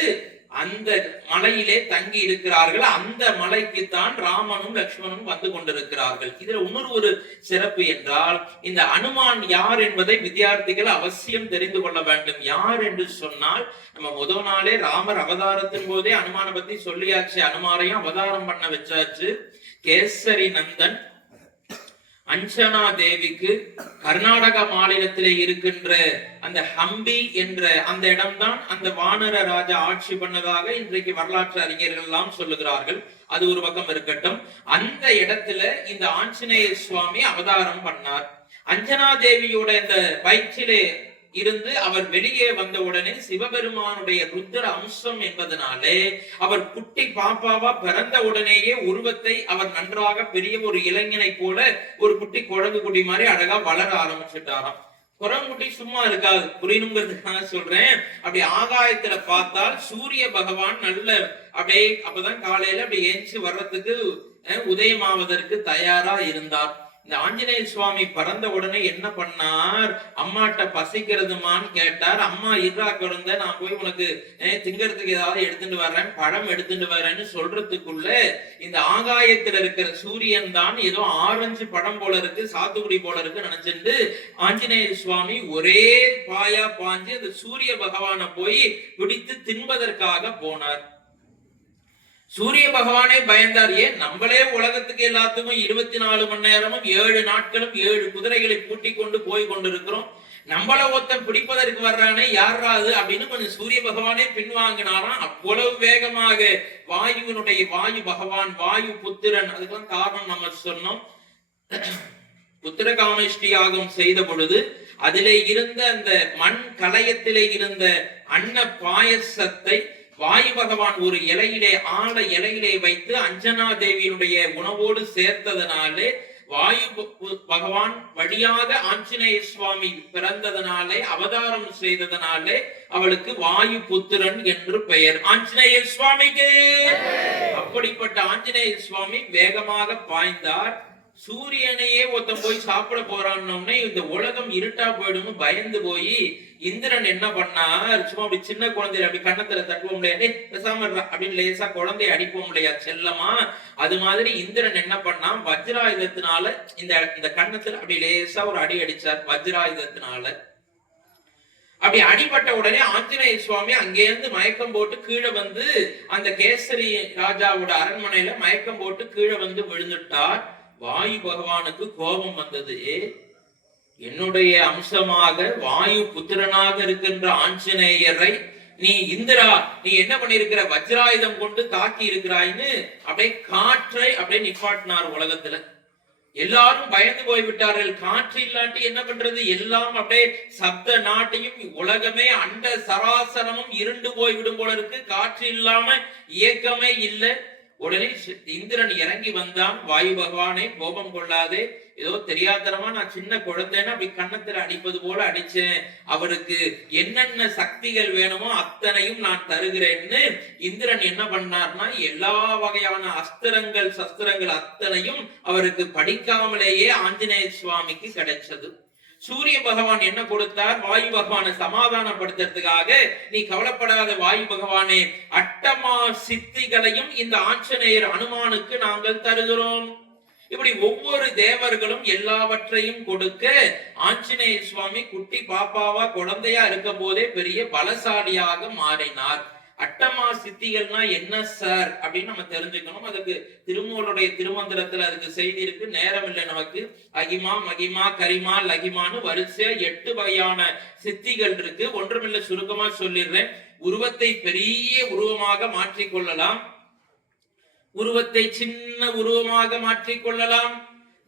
அந்த மலையிலே தங்கி இருக்கிறார்கள். அந்த மலைக்கு தான் ராமனும் லக்ஷ்மணும் வந்து கொண்டிருக்கிறார்கள். இதுல இன்னொரு சிறப்பு என்றால், இந்த அனுமான் யார் என்பதை வித்தியார்த்திகள் அவசியம் தெரிந்து கொள்ள வேண்டும். யார் என்று சொன்னால், நம்ம முதல் நாளே ராமர் அவதாரத்தின் போதே அனுமான பத்தி சொல்லியாச்சு. அனுமாரையும் அவதாரம் பண்ண வச்சாச்சு. கேசரி நந்தன் அஞ்சனா தேவிக்கு கர்நாடக மாநிலத்திலே இருக்கின்ற அந்த ஹம்பி என்ற அந்த இடம்தான் அந்த வானர ராஜா ஆட்சி பண்ணதாக இன்றைக்கு வரலாற்று அறிஞர்கள் எல்லாம் சொல்லுகிறார்கள். அது ஒரு பக்கம் இருக்கட்டும். அந்த இடத்துல இந்த ஆஞ்சநேய சுவாமி அவதாரம் பண்ணார். அஞ்சனா தேவியோட இந்த வயிற்றிலே இருந்து அவர் வெளியே வந்த உடனே சிவபெருமானுடைய ருத்ர அம்சம் என்பதனாலே அவர் குட்டி பாப்பாவா பிறந்த உடனேயே உருவத்தை அவர் நன்றாக பெரிய ஒரு இளைஞனை போல ஒரு குட்டி குழந்தை குட்டி மாதிரி அழகா வளர ஆரம்பிச்சுட்டாராம். குரங்குட்டி சும்மா இருக்காது, புரியணுங்கிறதுக்காக சொல்றேன். அப்படி ஆகாயத்துல பார்த்தால் சூரிய பகவான் நல்ல அப்படியே அப்பதான் காலையில அப்படி ஏஞ்சி வர்றதுக்கு உதயமாவதற்கு தயாரா இருந்தார். இந்த ஆஞ்சநேய சுவாமி பிறந்த உடனே என்ன பண்ணார், அம்மாட்ட பசிக்கிறதுமான்னு கேட்டார். அம்மா இருறா குழந்தை, நான் போய் உனக்கு திங்கிறதுக்கு ஏதாவது எடுத்துட்டு வர்றேன், பழம் எடுத்துட்டு வர்றேன்னு சொல்றதுக்குள்ள இந்த ஆகாயத்துல இருக்கிற சூரியன் தான் ஏதோ ஆரஞ்சு பழம் போல இருக்கு, சாத்துக்குடி போல இருக்கு நினைச்சிட்டு ஆஞ்சநேய சுவாமி ஒரே பாயா பாஞ்சு அந்த சூரிய பகவானை போய் பிடித்து தின்பதற்காக போனார். சூரிய பகவானே பயந்தார். ஏன், நம்மளே உலகத்துக்கு எல்லாத்துக்கும் 24 மணி நேரமும் 7 நாட்களும் 7 குதிரைகளை பூட்டி கொண்டு போய் கொண்டிருக்கிறோம். நம்மள ஒருத்தன் பிடிப்பதற்கு வர்றானே, யாராது அப்படின்னு கொஞ்சம் சூரிய பகவானே பின்வாங்கினாராம். அவ்வளவு வேகமாக வாயு பகவான், வாயு புத்திரன், அதுக்கெல்லாம் காரணம் நம்ம சொன்னோம். புத்திர காமேஷ்டி யாகம் செய்த பொழுது அதிலே இருந்த அந்த மண் கலயத்திலே இருந்த அன்ன பாயசத்தை வாயு பகவான் ஒரு இலையிலே வைத்து அஞ்சனா தேவியினுடைய உணவோடு சேர்த்ததனாலே வாயு பகவான் வழியாக ஆஞ்சநேய சுவாமி பிறந்ததனாலே, அவதாரம் செய்ததனாலே அவளுக்கு வாயு புத்திரன் என்று பெயர். ஆஞ்சநேய சுவாமிக்கு. அப்படிப்பட்ட ஆஞ்சநேய சுவாமி வேகமாக பாய்ந்தார். சூரியனையே ஒருத்தன் போய் சாப்பிட போறான்னு இந்த உலகம் இருட்டா போயிடும் பயந்து போய் இந்திரன் என்ன பண்ணார், சும்மா அப்படி சின்ன குழந்தைய அப்படி கண்ணத்துல தட்டுவோம் இல்லையா, பேசாம அப்படின்னு லேசா குழந்தைய அடிப்போம் இல்லையா செல்லமா, அது மாதிரி இந்திரன் என்ன பண்ணா வஜ்ராயுதத்தினால இந்த கண்ணத்துல அப்படி லேசா ஒரு அடி அடிச்சார் வஜ்ராயுதத்தினால. அப்படி அடிபட்ட உடனே ஆஞ்சநேய சுவாமி அங்கேருந்து மயக்கம் போட்டு கீழே வந்து அந்த கேசரி ராஜாவோட அரண்மனையில மயக்கம் போட்டு கீழே வந்து விழுந்துட்டார். வாயு பகவானுக்கு கோபம் வந்தது. என்னுடைய அம்சமாக வாயு புத்திரனாக இருக்கின்ற ஆஞ்சநேயரை நீ இந்திரா, நீ என்ன பண்ணிருக்கிற, வஜ்ராயுதம் கொண்டு தாக்கி இருக்கிறாய்ன்னு அப்படியே காற்றை அப்படியே நிப்பாட்டினார் உலகத்துல. எல்லாரும் பயந்து போய்விட்டார்கள். காற்று இல்லாட்டி என்ன பண்றது, எல்லாம் அப்படியே சப்த நாட்டையும் உலகமே அண்ட சராசரமும் இருண்டு போய்விடும் போல இருக்கு. காற்று இல்லாம இயக்கமே இல்லை. உடனே இந்திரன் இறங்கி வந்தான். வாயு பகவானே கோபம் கொள்ளாதே, ஏதோ தெரியாதனமா நான் சின்ன குழந்தைன்னா அப்படி கண்ணத்துல அடிப்பது போல அடிச்சேன், அவருக்கு என்னென்ன சக்திகள் வேணுமோ அத்தனையும் நான் தருகிறேன்னு இந்திரன் என்ன பண்ணார்னா எல்லா வகையான அஸ்திரங்கள் சஸ்திரங்கள் அத்தனையும் அவருக்கு படிக்காமலேயே ஆஞ்சநேய சுவாமிக்கு கிடைச்சது. சூரிய பகவான் என்ன கொடுத்தார், வாயு பகவானை சமாதானப்படுத்துறதுக்காக, நீ கவலைப்படாத வாயு பகவானே, அட்டமா சித்திகளையும் இந்த ஆஞ்சநேயர் அனுமானுக்கு நாங்கள் தருகிறோம். இப்படி ஒவ்வொரு தேவர்களும் எல்லாவற்றையும் கொடுக்க ஆஞ்சநேய சுவாமி குட்டி பாப்பாவா குழந்தையா இருக்கும் போதே பெரிய பலசாலியாக மாறினார். அட்டமா சித்திகள்னா என்ன சார் அப்படின்னு நம்ம தெரிஞ்சுக்கணும். அதுக்கு திருமூலருடைய திருமந்திரத்துல அதுக்கு செய்தி இருக்கு, நேரம் இல்லை நமக்கு. அகிமா மகிமா கரிமா லகிமான்னு வரிசையா 8 வகையான சித்திகள் இருக்கு. ஒன்றுமில்லை, சுருக்கமா சொல்லிடுறேன். உருவத்தை பெரிய உருவமாக மாற்றிக்கொள்ளலாம், உருவத்தை சின்ன உருவமாக மாற்றிக்கொள்ளலாம்,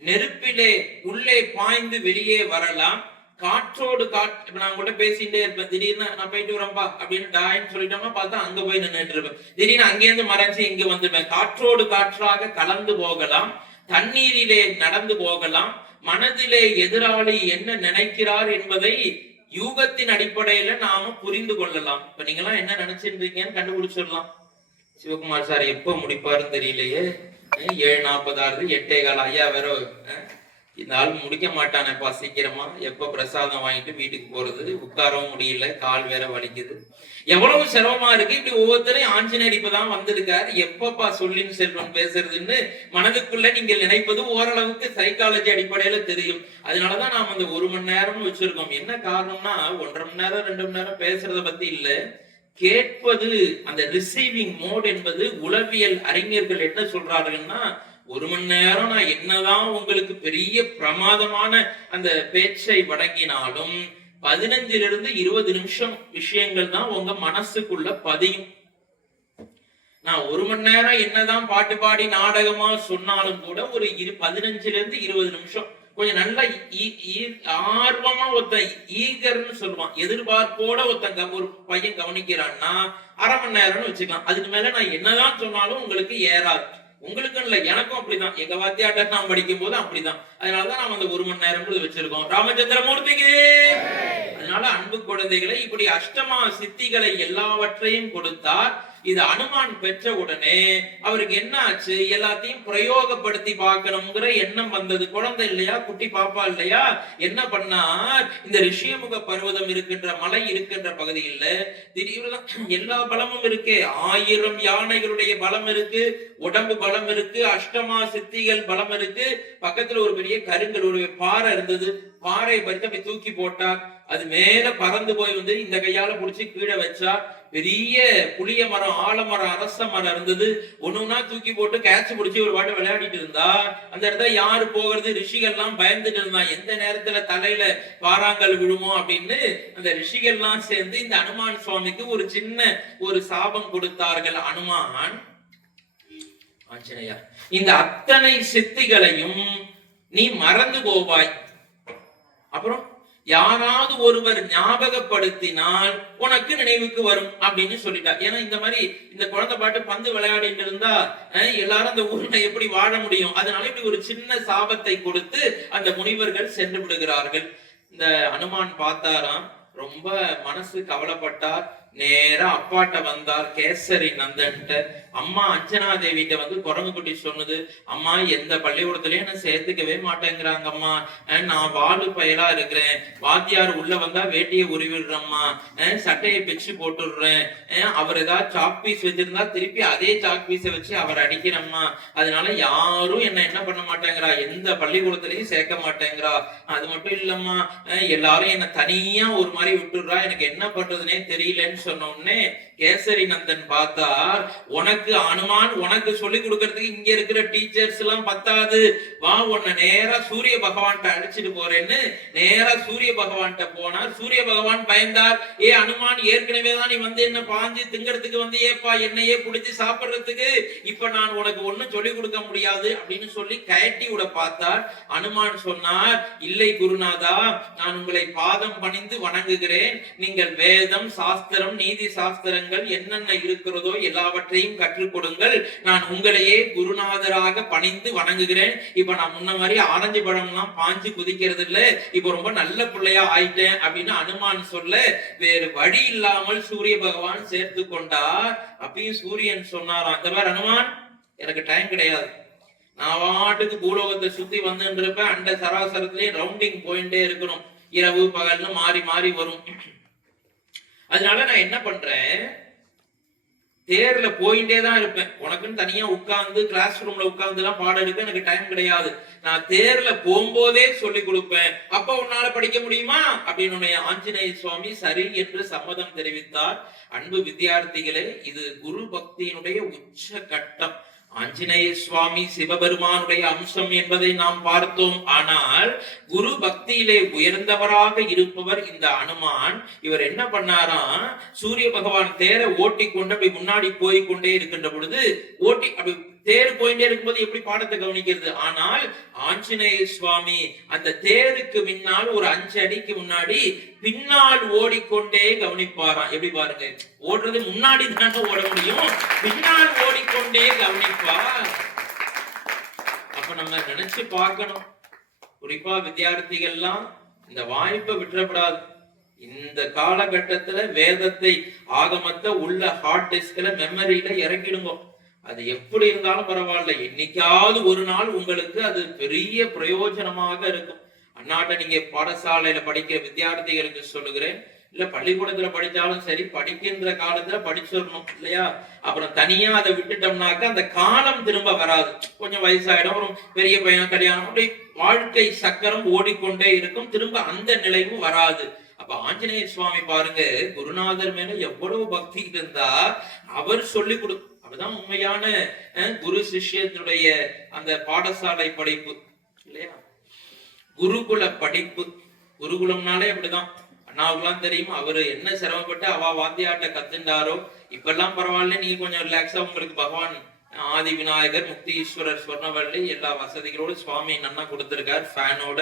நெருப்பிலே உள்ளே பாய்ந்து வெளியே வரலாம், காற்றோடு காற்று. நான் கூட பேசிட்டே இருப்பேன், திடீர்னு நான் போயிட்டு வரேன்பா அப்படின்னு டாயின்னு சொல்லிட்டோம்னா பார்த்தா அங்க போய் நின்றுட்டு இருப்பேன். திடீர்னு அங்கேருந்து மறைஞ்சு இங்க வந்துடுவேன். காற்றோடு காற்றாக கலந்து போகலாம், தண்ணீரிலே நடந்து போகலாம், மனதிலே எதிராளி என்ன நினைக்கிறார் என்பதை யூகத்தின் அடிப்படையில நாம புரிந்து கொள்ளலாம். இப்ப நீங்க எல்லாம் என்ன நினைச்சிருக்கீங்கன்னு கண்டுபிடிச்சிடலாம். சிவகுமார் சார் எப்ப முடிப்பாருன்னு தெரியலையே, 7:40 8:15 ஐயா வேற இந்த ஆள் முடிக்க மாட்டானேப்பா சீக்கிரமா, எப்ப பிரசாதம் வாங்கிட்டு வீட்டுக்கு போறது, உட்காரவும் முடியல, கால் வேற வலிக்குது, எவ்வளவு சிரமமா இருக்கு. இப்படி ஒவ்வொருத்தரையும் ஆஞ்சநேயர் இப்பதான் வந்திருக்காரு, எப்பப்பா சொல்லின் செல்வன் பேசுறதுன்னு மனதுக்குள்ள நீங்கள் நினைப்பது ஓரளவுக்கு சைக்காலஜி அடிப்படையில தெரியும். அதனாலதான் நாம அந்த 1 மணி நேரம்னு வச்சிருக்கோம். என்ன காரணம்னா 1.5 மணி நேரம் 2 மணி நேரம் பேசுறத பத்தி இல்ல, கேட்பது, அந்த ரிசீவிங் மோட் என்பது உளவியல் அறிஞர்கள் என்ன சொல்றாருன்னா 1 மணி நேரம் நான் என்னதான் உங்களுக்கு பெரிய பிரமாதமான அந்த பேச்சை வழங்கினாலும் 15 to 20 நிமிஷம் விஷயங்கள் தான் உங்க மனசுக்குள்ள பதியும். நான் 1 மணி நேரம் என்னதான் பாட்டு பாடி நாடகமா சொன்னாலும் கூட ஒரு 15 to 20 நிமிஷம் கொஞ்சம் நல்லா ஆர்வமா ஈகர்னு சொல்லுவான், எதிர்பார்ப்போட ஒரு பையன் கவனிக்கிறான்னா 1/2 மணி நேரம்னு வச்சுக்கலாம். அதுக்கு மேல நான் என்னதான் சொன்னாலும் உங்களுக்கு ஏறாது. உங்களுக்கும் இல்ல, எனக்கும் அப்படிதான். எங்க வாத்தியாட்ட நான் படிக்கும் போது அப்படிதான். அதனாலதான் நாம அந்த 1 மணி நேரம் வச்சிருக்கோம். ராமச்சந்திரமூர்த்திக்கு. அதனால அன்பு குழந்தைகளை, இப்படி அஷ்டமா சித்திகளை எல்லாவற்றையும் கொடுத்தார். இது அனுமான் பெற்ற உடனே அவருக்கு என்ன ஆச்சு, எல்லாத்தையும் பிரயோகப்படுத்தி பார்க்கணுங்கிற எண்ணம் வந்தது. குழந்தை இல்லையா, குட்டி பாப்பா இல்லையா, என்ன பண்ணார், இந்த ரிஷியமுக பர்வதம் இருக்கின்ற மலை இருக்கின்ற பகுதியில் திடீர்னு எல்லா பலமும் இருக்கு. 1000 யானைகளுடைய பலம் இருக்கு, உடம்பு பலம் இருக்கு, அஷ்டமா சித்திகள் பலம் இருக்கு. பக்கத்துல ஒரு பெரிய கருங்கல் ஒரு பாறை இருந்தது. பாறையை பறித்து அப்படி தூக்கி போட்டார். அது மேல பறந்து போய் இந்த கையால புடிச்சு கீழே வச்சா பெரிய புளிய மரம், ஆலமரம், அரச மரம் இருந்தது. ஒண்ணுன்னா தூக்கி போட்டு கேட்ச் பிடிச்சி ஒரு வாட்டி விளையாடிட்டு இருந்தா அந்த இடத்துல யாரு போகிறது, ரிஷிகள்லாம் பயந்துட்டு இருந்தான். எந்த நேரத்துல தலையில பாறாங்கல் விழுமோ அப்படின்னு அந்த ரிஷிகள்லாம் சேர்ந்து இந்த அனுமான் சுவாமிக்கு ஒரு சின்ன ஒரு சாபம் கொடுத்தார்கள். அனுமான், ஆஞ்சநேயா, இந்த அத்தனை சித்திகளையும் நீ மறந்து போவாய். அப்புறம் யாராவது ஒருவர் ஞாபகப்படுத்தினால் உனக்கு நினைவுக்கு வரும் அப்படின்னு சொல்லிட்டா. ஏன்னா இந்த மாதிரி இந்த குழந்தை பாட்டு பந்து விளையாடிட்டு இருந்தா எல்லாரும் அந்த ஊர்ல எப்படி வாழ முடியும்? அதனால இப்படி ஒரு சின்ன சாபத்தை கொடுத்து அந்த முனிவர்கள் சென்று விடுகிறார்கள். இந்த அனுமான் பார்த்தாராம், ரொம்ப மனசு கவலைப்பட்டார். நேரா அப்பாட்ட வந்தார், கேசரி நந்தன்ட்ட. அம்மா அஞ்சனா தேவிட்ட குரங்கு குட்டி சொன்னது, அம்மா எந்த பள்ளிக்கூடத்துலயும் நான் சேர்த்துக்கவே மாட்டேங்கிறாங்க அம்மா, நான் வாழு பயலா இருக்கிறேன், வாத்தியார் உள்ள வந்தா வேட்டியை உருவிடுறம்மா, சட்டையை பிச்சு போட்டுடுறேன், அவர் ஏதாவது சாக் பீஸ் வச்சிருந்தா திருப்பி அதே சாக் பீஸை வச்சு அவர் அடிக்கிறம்மா, அதனால யாரும் என்ன பண்ண மாட்டேங்கிறா, எந்த பள்ளிக்கூடத்துலயும் சேர்க்க மாட்டேங்கிறா. அது மட்டும் இல்லம்மா, எல்லாரும் என்ன தனியா ஒரு மாதிரி விட்டுடுறா, எனக்கு என்ன பண்றதுன்னே தெரியலன்னு சொன்ன உடனே கேசரி நந்தன் பார்த்தார், உனக்கு அனுமான் உனக்கு சொல்லி கொடுக்கறதுக்கு இங்க இருக்கிற டீச்சர்ஸ் எல்லாம் பத்தாது, வா உன்னை நேரா சூரிய பகவான்கிட்ட அழைச்சிட்டு போறேன்னு நேரா சூரிய பகவான்கிட்ட போனார். சூரிய பகவான் பயந்தார், ஏ அனுமான், ஏற்கனவே தான் நீ என்ன பாஞ்சு திங்கிறதுக்கு ஏப்பா என்னையே புடிச்சு சாப்பிடுறதுக்கு, இப்ப நான் உனக்கு ஒண்ணும் சொல்லி கொடுக்க முடியாது அப்படின்னு சொல்லி கயட்டி விட பார்த்தார். அனுமான் சொன்னார், இல்லை குருநாதா, நான் உங்களை பாதம் பணிந்து வணங்குகிறேன், நீங்கள் வேதம் சாஸ்திரம் நீதி சாஸ்திரங்கள் என்னென்ன இருக்கிறதோ எல்லாவற்றையும் கற்றுக் கொடுங்கள், நான் உங்களையே குருநாதராக பணிந்து வணங்குகிறேன். இப்ப நான் முன்ன மாதிரி ஆரஞ்சு பழம்லாம் பாஞ்சு குதிக்கிறது இல்ல, இப்ப ரொம்ப நல்ல பிள்ளையா ஆயிட்டேன் அப்படின்னு அனுமான் சொல்ல வேறு வழி இல்லாமல் சூரிய பகவான் சேர்த்து கொண்டார். அப்பயும் சூரியன் சொன்னாராம், இந்த மாதிரி அனுமான், எனக்கு டைம் கிடையாது, நான் வாட்டுக்கு பூலோகத்தை சுத்தி வந்துருப்பேன், அண்ட சராசரத்திலேயே ரவுண்டிங் போயிட்டே இருக்கணும், இரவு பகல்னு மாறி மாறி வரும். அதனால நான் என்ன பண்றேன், தேர்ல போயிட்டே தான் இருப்பேன், உனக்குன்னு தனியா உட்கார்ந்து கிளாஸ் ரூம்ல உட்கார்ந்து எல்லாம் பாடம் எடுக்க எனக்கு டைம் கிடையாது, நான் தேர்ல போகும்போதே சொல்லி கொடுப்பேன், அப்ப உன்னால படிக்க முடியுமா அப்படின்னு ஆஞ்சநேய சுவாமி சரி என்று சம்மதம் தெரிவித்தார். அன்பு வித்தியார்த்திகளே, இது குரு பக்தியினுடைய உச்ச கட்டம். ஆஞ்சநேய சுவாமி சிவபெருமானுடைய அம்சம் என்பதை நாம் பார்த்தோம். ஆனால் குரு பக்தியிலே உயர்ந்தவராக இருப்பவர் இந்த அனுமான். இவர் என்ன பண்ணாராம், சூரிய பகவான் தேரை ஓட்டி கொண்டு அப்படி முன்னாடி போய் கொண்டே இருக்கின்ற பொழுது, ஓட்டி அப்படி தேர் போயிட்டே இருக்கும்போது எப்படி பாடத்தை கவனிக்கிறது, ஆனால் ஆஞ்சநேய சுவாமி அந்த தேருக்கு முன்னால் ஒரு 5 அடிக்கு முன்னாடி பின்னால் ஓடிக்கொண்டே கவனிப்பாராம். எப்படி பாருங்க, ஓடுறது முன்னாடி தானே ஓட முடியும், பின்னால் ஓடிக்கொண்டே கவனிப்பார். அப்ப நம்ம நினைச்சு பார்க்கணும், குறிப்பா வித்தியார்த்திகள்லாம் இந்த வாய்ப்பை விட்டுறப்படாது. இந்த காலகட்டத்துல வேதத்தை ஆகமத்தை உள்ள ஹார்ட் டிஸ்க்ல மெமரியில இறக்கிடுங்க. அது எப்படி இருந்தாலும் பரவாயில்ல, என்னைக்காவது ஒரு நாள் உங்களுக்கு அது பெரிய பிரயோஜனமாக இருக்கும். அண்ணாட்ட நீங்க பாடசாலையில படிக்கிற வித்தியார்த்திகளுக்கு சொல்லுகிறேன், இல்ல பள்ளிக்கூடத்துல படிச்சாலும் சரி, படிக்கின்ற காலத்துல படிச்சிடணும் இல்லையா. அப்புறம் தனியா அதை விட்டுட்டோம்னாக்க அந்த காலம் திரும்ப வராது. கொஞ்சம் வயசாயிடும், ஒரு பெரிய பையன் கல்யாணம், அப்படி வாழ்க்கை சக்கரம் ஓடிக்கொண்டே இருக்கும், திரும்ப அந்த நிலையும் வராது. அப்ப ஆஞ்சநேய சுவாமி பாருங்க, குருநாதர் மேல எவ்வளவு பக்தி இருந்தா அவர் சொல்லி அப்படிதான் உண்மையான குரு சிஷ்யனுடைய அந்த பாடசாலை படிப்பு இல்லையா, குருகுல படிப்பு. குருகுலம்னாலே அப்படிதான். அண்ணாவுக்குலாம் தெரியும் அவரு என்ன சிரமப்பட்டு அவ வாத்தியாட்ட கத்துண்டாரோ. இப்பெல்லாம் பரவாயில்ல, நீங்க கொஞ்சம் ரிலாக்ஸா உங்களுக்கு பகவான் ஆதி விநாயகர், முக்தி ஈஸ்வரர், சொர்ணவள்ளி எல்லா வசதிகளோடு சுவாமி நன்னா கொடுத்திருக்கார், ஃபேனோட.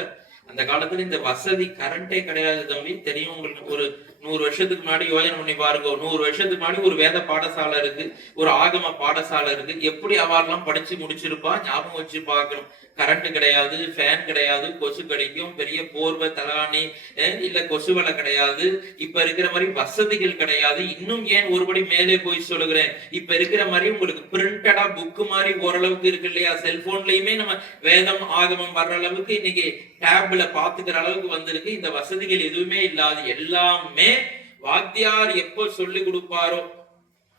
அந்த காலத்துல இந்த வசதி கரண்டே கிடையாது தம்பி, தெரியும் உங்களுக்கு. ஒரு 100 வருஷத்துக்கு முன்னாடி யோஜனை பண்ணி பாருங்க. 100 வருஷத்துக்கு முன்னாடி ஒரு வேத பாடசாலை இருக்கு, ஒரு ஆகம பாடசாலை இருக்கு. எப்படி அவெல்லாம் படிச்சு முடிச்சிருப்பா ஞாபகம் வச்சு பார்க்கணும். கரண்ட் கிடையாது, ஃபேன் கிடையாது, கொசு கடிக்கும், பெரிய போர்வை தலானி இல்ல கொசு வலை கிடையாது. இப்ப இருக்கிற மாதிரி வசதிகள் கிடையாது. இன்னும் ஏன் ஒருபடி மேலே போய் சொல்லுகிறேன், இப்ப இருக்கிற மாதிரி உங்களுக்கு பிரிண்டடா புக்கு மாதிரி ஓரளவுக்கு இருக்கு இல்லையா. செல்போன்லயுமே நம்ம வேதம் ஆகமம் வர்ற அளவுக்கு இன்னைக்கு டேப்ல பாத்துக்கிற அளவுக்கு வந்திருக்கு. இந்த வசதிகள் எதுவுமே இல்லாது எல்லாமே வாத்தியார் எப்போ சொல்லி கொடுப்பாரோ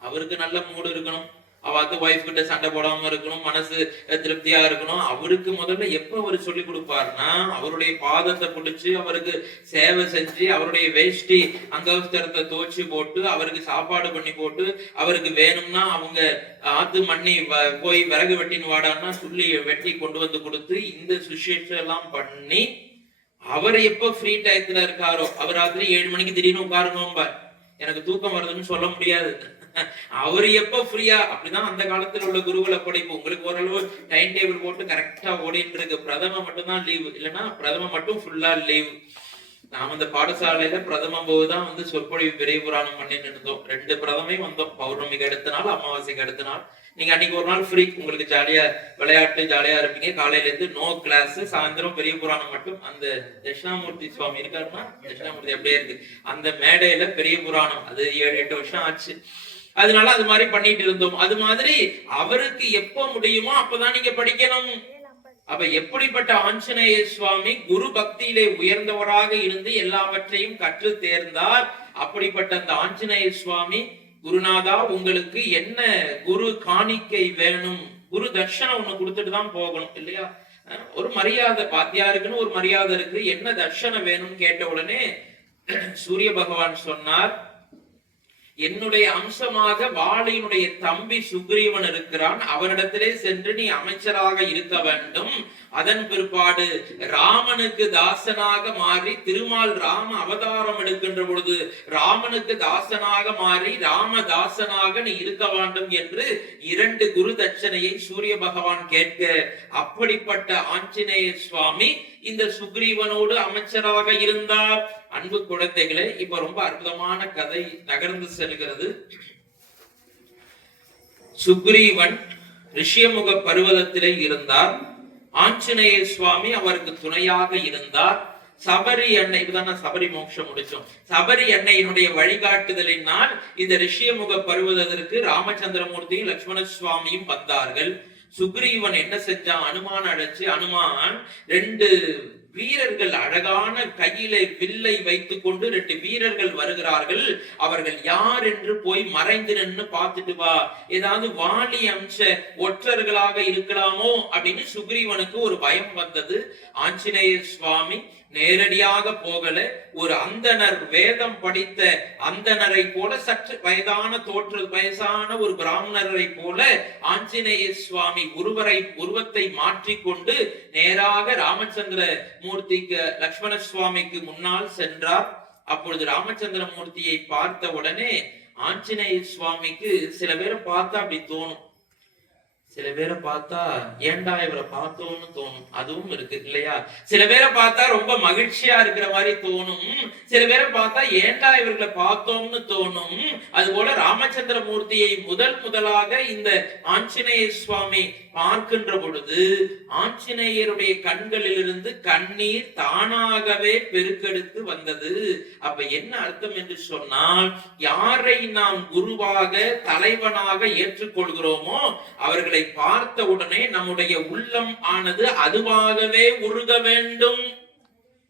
அவருக்கு நல்ல மூடு இருக்கணும், அவாத்து ஒய்ஃப் கிட்ட சண்டை போடாம இருக்கணும், மனசு திருப்தியா இருக்கணும். அவருக்கு முதல்ல எப்ப அவர் சொல்லி கொடுப்பாருன்னா அவருடைய பாதத்தை பிடிச்சு அவருக்கு சேவை செஞ்சு அவருடைய வேஷ்டி அங்கவஸ்திரத்தை துவச்சு போட்டு அவருக்கு சாப்பாடு பண்ணி போட்டு அவருக்கு வேணும்னா அவங்க ஆத்து மண்ணி போய் விறகு வெட்டின்னு வாடான்னா சொல்லி வெட்டி கொண்டு வந்து கொடுத்து இந்த சுஷேஷம் எல்லாம் பண்ணி அவர் எப்ப ஃப்ரீ டயத்துல இருக்காரோ, அவர் ராத்திரி 7 மணிக்கு திடீர்னு உட்காரணும், எனக்கு தூக்கம் வருதுன்னு சொல்ல முடியாது. அவரு எப்ப ஃப்ரீயா, அப்படிதான் அந்த காலத்துல உள்ள குருகுல படிப்பு. உங்களுக்கு ஓரளவு டைம் டேபிள் போட்டு கரெக்டா ஓடிட்டு இருக்கு. பிரதம மட்டும் தான் லீவு, இல்லைன்னா பிரதம மட்டும் ஃபுல்லா லீவு. நாம இந்த பாடசாலையில பிரதம போதுதான் சொற்பொழிவு பெரிய புராணம் பண்ணிட்டு இருந்தோம். 2 பிரதமே வந்தோம், பௌர்ணமிக்கு அடுத்த நாள், அமாவாசைக்கு அடுத்த நாள். நீங்க அன்னைக்கு ஒரு நாள் ஃப்ரீ, உங்களுக்கு ஜாலியா விளையாட்டு ஜாலியா இருப்பீங்க. காலையில இருந்து நோ கிளாஸ், சாயந்தரம் பெரிய புராணம் மட்டும். அந்த தட்சிணாமூர்த்தி சுவாமி இருக்காருன்னா, தட்சிணாமூர்த்தி அப்படியே இருக்கு அந்த மேடையில பெரிய புராணம். அது 7-8 வருஷம் ஆச்சு. அதனால அது மாதிரி பண்ணிட்டு இருந்தோம். அது மாதிரி அவருக்கு எப்ப முடியுமோ அப்பதான் நீங்க படிக்கணும். அப்ப எப்படிப்பட்ட ஆஞ்சநேய சுவாமி குரு பக்தியிலே உயர்ந்தவராக இருந்து எல்லாவற்றையும் கற்று தேர்ந்தார். அப்படிப்பட்ட அந்த ஆஞ்சநேய சுவாமி, குருநாதா உங்களுக்கு என்ன குரு காணிக்கை வேணும், குரு தர்ஷனம் ஒண்ணு கொடுத்துட்டு தான் போகணும் இல்லையா. ஒரு மரியாதை, வாத்தியாருக்குன்னு ஒரு மரியாதை இருக்கு. என்ன தர்ஷனம் வேணும்னு கேட்ட உடனே சூரிய பகவான் சொன்னார், என்னுடைய அம்சமாக வாலியினுடைய தம்பி சுக்ரீவன் இருக்கிறான், அவனிடத்திலே சென்று நீ அமைச்சராக இருக்க வேண்டும். அதன் பிற்பாடு ராமனுக்கு தாசனாக மாறி, திருமால் ராம அவதாரம் எடுக்கின்ற பொழுது ராமனுக்கு தாசனாக மாறி ராமதாசனாக நீ இருக்க வேண்டும் என்று 2 குரு தட்சணையை சூரிய பகவான் கேட்க, அப்படிப்பட்ட ஆஞ்சநேய சுவாமி இந்த சுக்ரீவனோடு அமைச்சராக இருந்தார். அன்பு குழந்தைகளே, இப்ப ரொம்ப அற்புதமான கதை நகர்ந்து செல்கிறது. சுக்ரீவன் ரிஷியமுக பர்வதத்திலே இருந்தார். ஆஞ்சநேய சுவாமி அவருக்கு துணையாக இருந்தார். சபரி அன்னை, இப்பதான் சபரி மோட்சம் முடிச்சோம். சபரி அன்னையினுடைய வழிகாட்டுதலினால் இந்த ரிஷியமுக பர்வதத்திற்கு ராமச்சந்திரமூர்த்தியும் லட்சுமண சுவாமியும் வந்தார்கள். சுக்ரீவன் என்ன செஞ்சான், அனுமான் அழைச்சு, அனுமான் 2 வீரர்கள் அழகான கையிலே வில்லை வைத்துக் கொண்டு 2 வீரர்கள் வருகிறார்கள், அவர்கள் யார் என்று போய் மறைந்து நின்று பார்த்துட்டு வா, ஏதாவது வாலி அம்ச ஒற்றர்களாக இருக்கலாமோ அப்படின்னு சுக்ரீவனுக்கு ஒரு பயம் வந்தது. ஆஞ்சநேய சுவாமி நேரடியாக போகல, ஒரு அந்தனர், வேதம் படித்த அந்தனரை போல, சற்று வயதான வயசான ஒரு பிராமணரை போல ஆஞ்சநேய சுவாமி உருவத்தை மாற்றிக்கொண்டு நேராக ராமச்சந்திர மூர்த்திக்கு, லட்சுமண சுவாமிக்கு முன்னால் சென்றார். அப்பொழுது ராமச்சந்திர மூர்த்தியை பார்த்த உடனே ஆஞ்சநேய சுவாமிக்கு சில பேரை பார்த்தா அப்படி தோணும், சில பேரை பார்த்தா ஏண்டா இவரை பார்த்தோம்னு தோணும், அதுவும் இருக்கு இல்லையா. சில பேரை பார்த்தா ரொம்ப மகிழ்ச்சியா இருக்கிற மாதிரி தோணும், சில பேரை பார்த்தா ஏண்டா இவர்களை பார்த்தோம்னு தோணும். அது போல ராமச்சந்திர மூர்த்தியை முதலாக இந்த ஆஞ்சநேய சுவாமி பார்க்கின்ற பொழுது ஆஞ்சநேயருடைய கண்களிலிருந்து கண்ணீர் தானாகவே பெருக்கெடுத்து வந்தது. அப்ப என்ன அர்த்தம் என்று சொன்னால், யாரை நாம் குருவாக தலைவனாக ஏற்றுக்கொள்கிறோமோ அவர்களை பார்த்த உடனே நம்முடைய உள்ளம் ஆனது அதுவாகவே உருக வேண்டும்.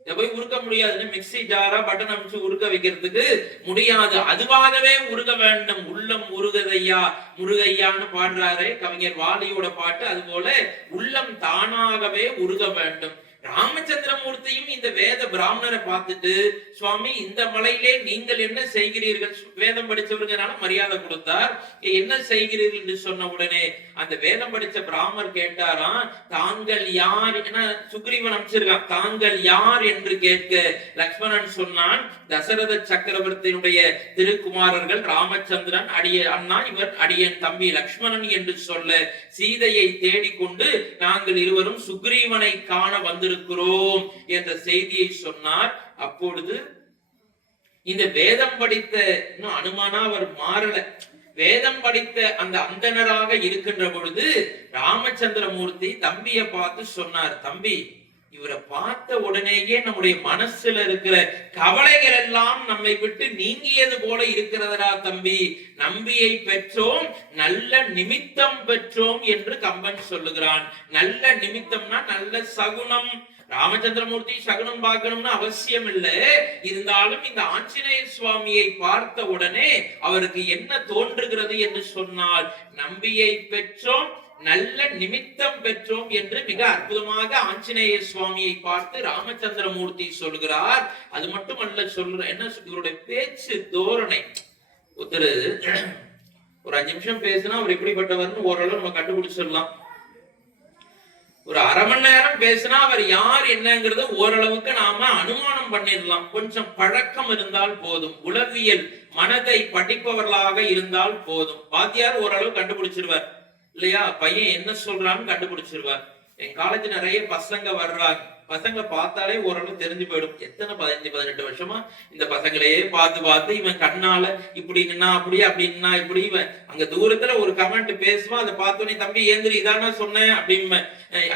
போய் உருக்க முடியாது, மிக்சி ஜாரா பட்டன் அமைச்சு உருக்க வைக்கிறதுக்கு முடியாது, அதுவாகவே உருக வேண்டும். உள்ளம் உருகதையா முருகையான்னு பாடுறாரே கவிஞர் வாலியோட பாட்டு, அது போல உள்ளம் தானாகவே உருக வேண்டும். ராமச்சந்திரமூர்த்தியும் இந்த வேத பிராமணரை பார்த்துட்டு, சுவாமி இந்த மலையிலே நீங்கள் என்ன செய்கிறீர்கள், வேதம் படிச்சவருங்கனால மரியாதை கொடுத்தார், என்ன செய்கிறீர்கள் என்று சொன்ன உடனே அந்த வேதம் படிச்ச பிராமணர் கேட்டாராம், தாங்கள் யார் என சுக்ரீவன் அமைச்சிருக்கான், தாங்கள் யார் என்று கேட்க லக்ஷ்மணன் சொன்னான், தசரத சக்கரவர்த்தியினுடைய திருக்குமாரர்கள் ராமச்சந்திரன் அண்ணா, இவர் அடியன் தம்பி லக்ஷ்மணன் என்று சொல்ல சீதையை தேடிக்கொண்டு நாங்கள் இருவரும் சுக்ரீவனை காண வந்திருக்கிறோம் என்ற செய்தியை சொன்னார். அப்பொழுது இந்த வேதம் படித்த இன்னும் அனுமானா அவர் மாறல, வேதம் படித்த அந்த அந்தணராக இருக்கின்ற பொழுது ராமச்சந்திரமூர்த்தி தம்பியை பார்த்து சொன்னார், தம்பி இவரை பார்த்த உடனேயே நம்முடைய மனசுல இருக்கிற கவலைகள் எல்லாம் நம்மை விட்டு நீங்கியது போல இருக்கிறதா தம்பி, நம்பியை பெற்றோம் நல்ல நிமித்தம் பெற்றோம் என்று கம்பன் சொல்லுகிறான். நல்ல நிமித்தம்னா நல்ல சகுனம். ராமச்சந்திரமூர்த்தி சகுனம் பார்க்கணும்னு அவசியம் இல்லை, இருந்தாலும் இந்த ஆஞ்சநேய சுவாமியை பார்த்த உடனே அவருக்கு என்ன தோன்றுகிறது என்று சொன்னால், நம்பியை பெற்றோம் நல்ல நிமித்தம் பெற்றோம் என்று மிக அற்புதமாக ஆஞ்சநேய சுவாமியை பார்த்து ராமச்சந்திரமூர்த்தி சொல்கிறார். அது மட்டுமல்ல, சொல்ற என்ன இவருடைய பேச்சு தோரணை, ஒருத்தர் ஒரு 5 நிமிஷம் பேசினா அவர் எப்படிப்பட்டவர்னு ஓரளவு நம்ம கண்டுபிடிச்சிடலாம். ஒரு அரை மணி நேரம் பேசினா அவர் யார் என்னங்கிறது ஓரளவுக்கு நாம அனுமானம் பண்ணிடலாம். கொஞ்சம் பழக்கம் இருந்தால் போதும், உளவியல் மனதை படிப்பவர்களாக இருந்தால் போதும். வாத்தியார் ஓரளவு கண்டுபிடிச்சிருவார் இல்லையா, பையன் என்ன சொல்றான்னு கண்டுபிடிச்சிருவார். என் காலேஜ் நிறைய பசங்க வர்றாங்க, பசங்க பார்த்தாலே ஓரளவு தெரிஞ்சு போயிடும். எத்தனை 15-18 வருஷமா இந்த பசங்களையே பார்த்து இவன் கண்ணால இப்படி நின்னா அப்படி, அப்படின்னா இப்படி, இவன் அங்க தூரத்துல ஒரு கமெண்ட் பேசுவான், அதை பார்த்தோன்னே தம்பி ஏந்திரி இதானா சொன்னேன் அப்படின்னு,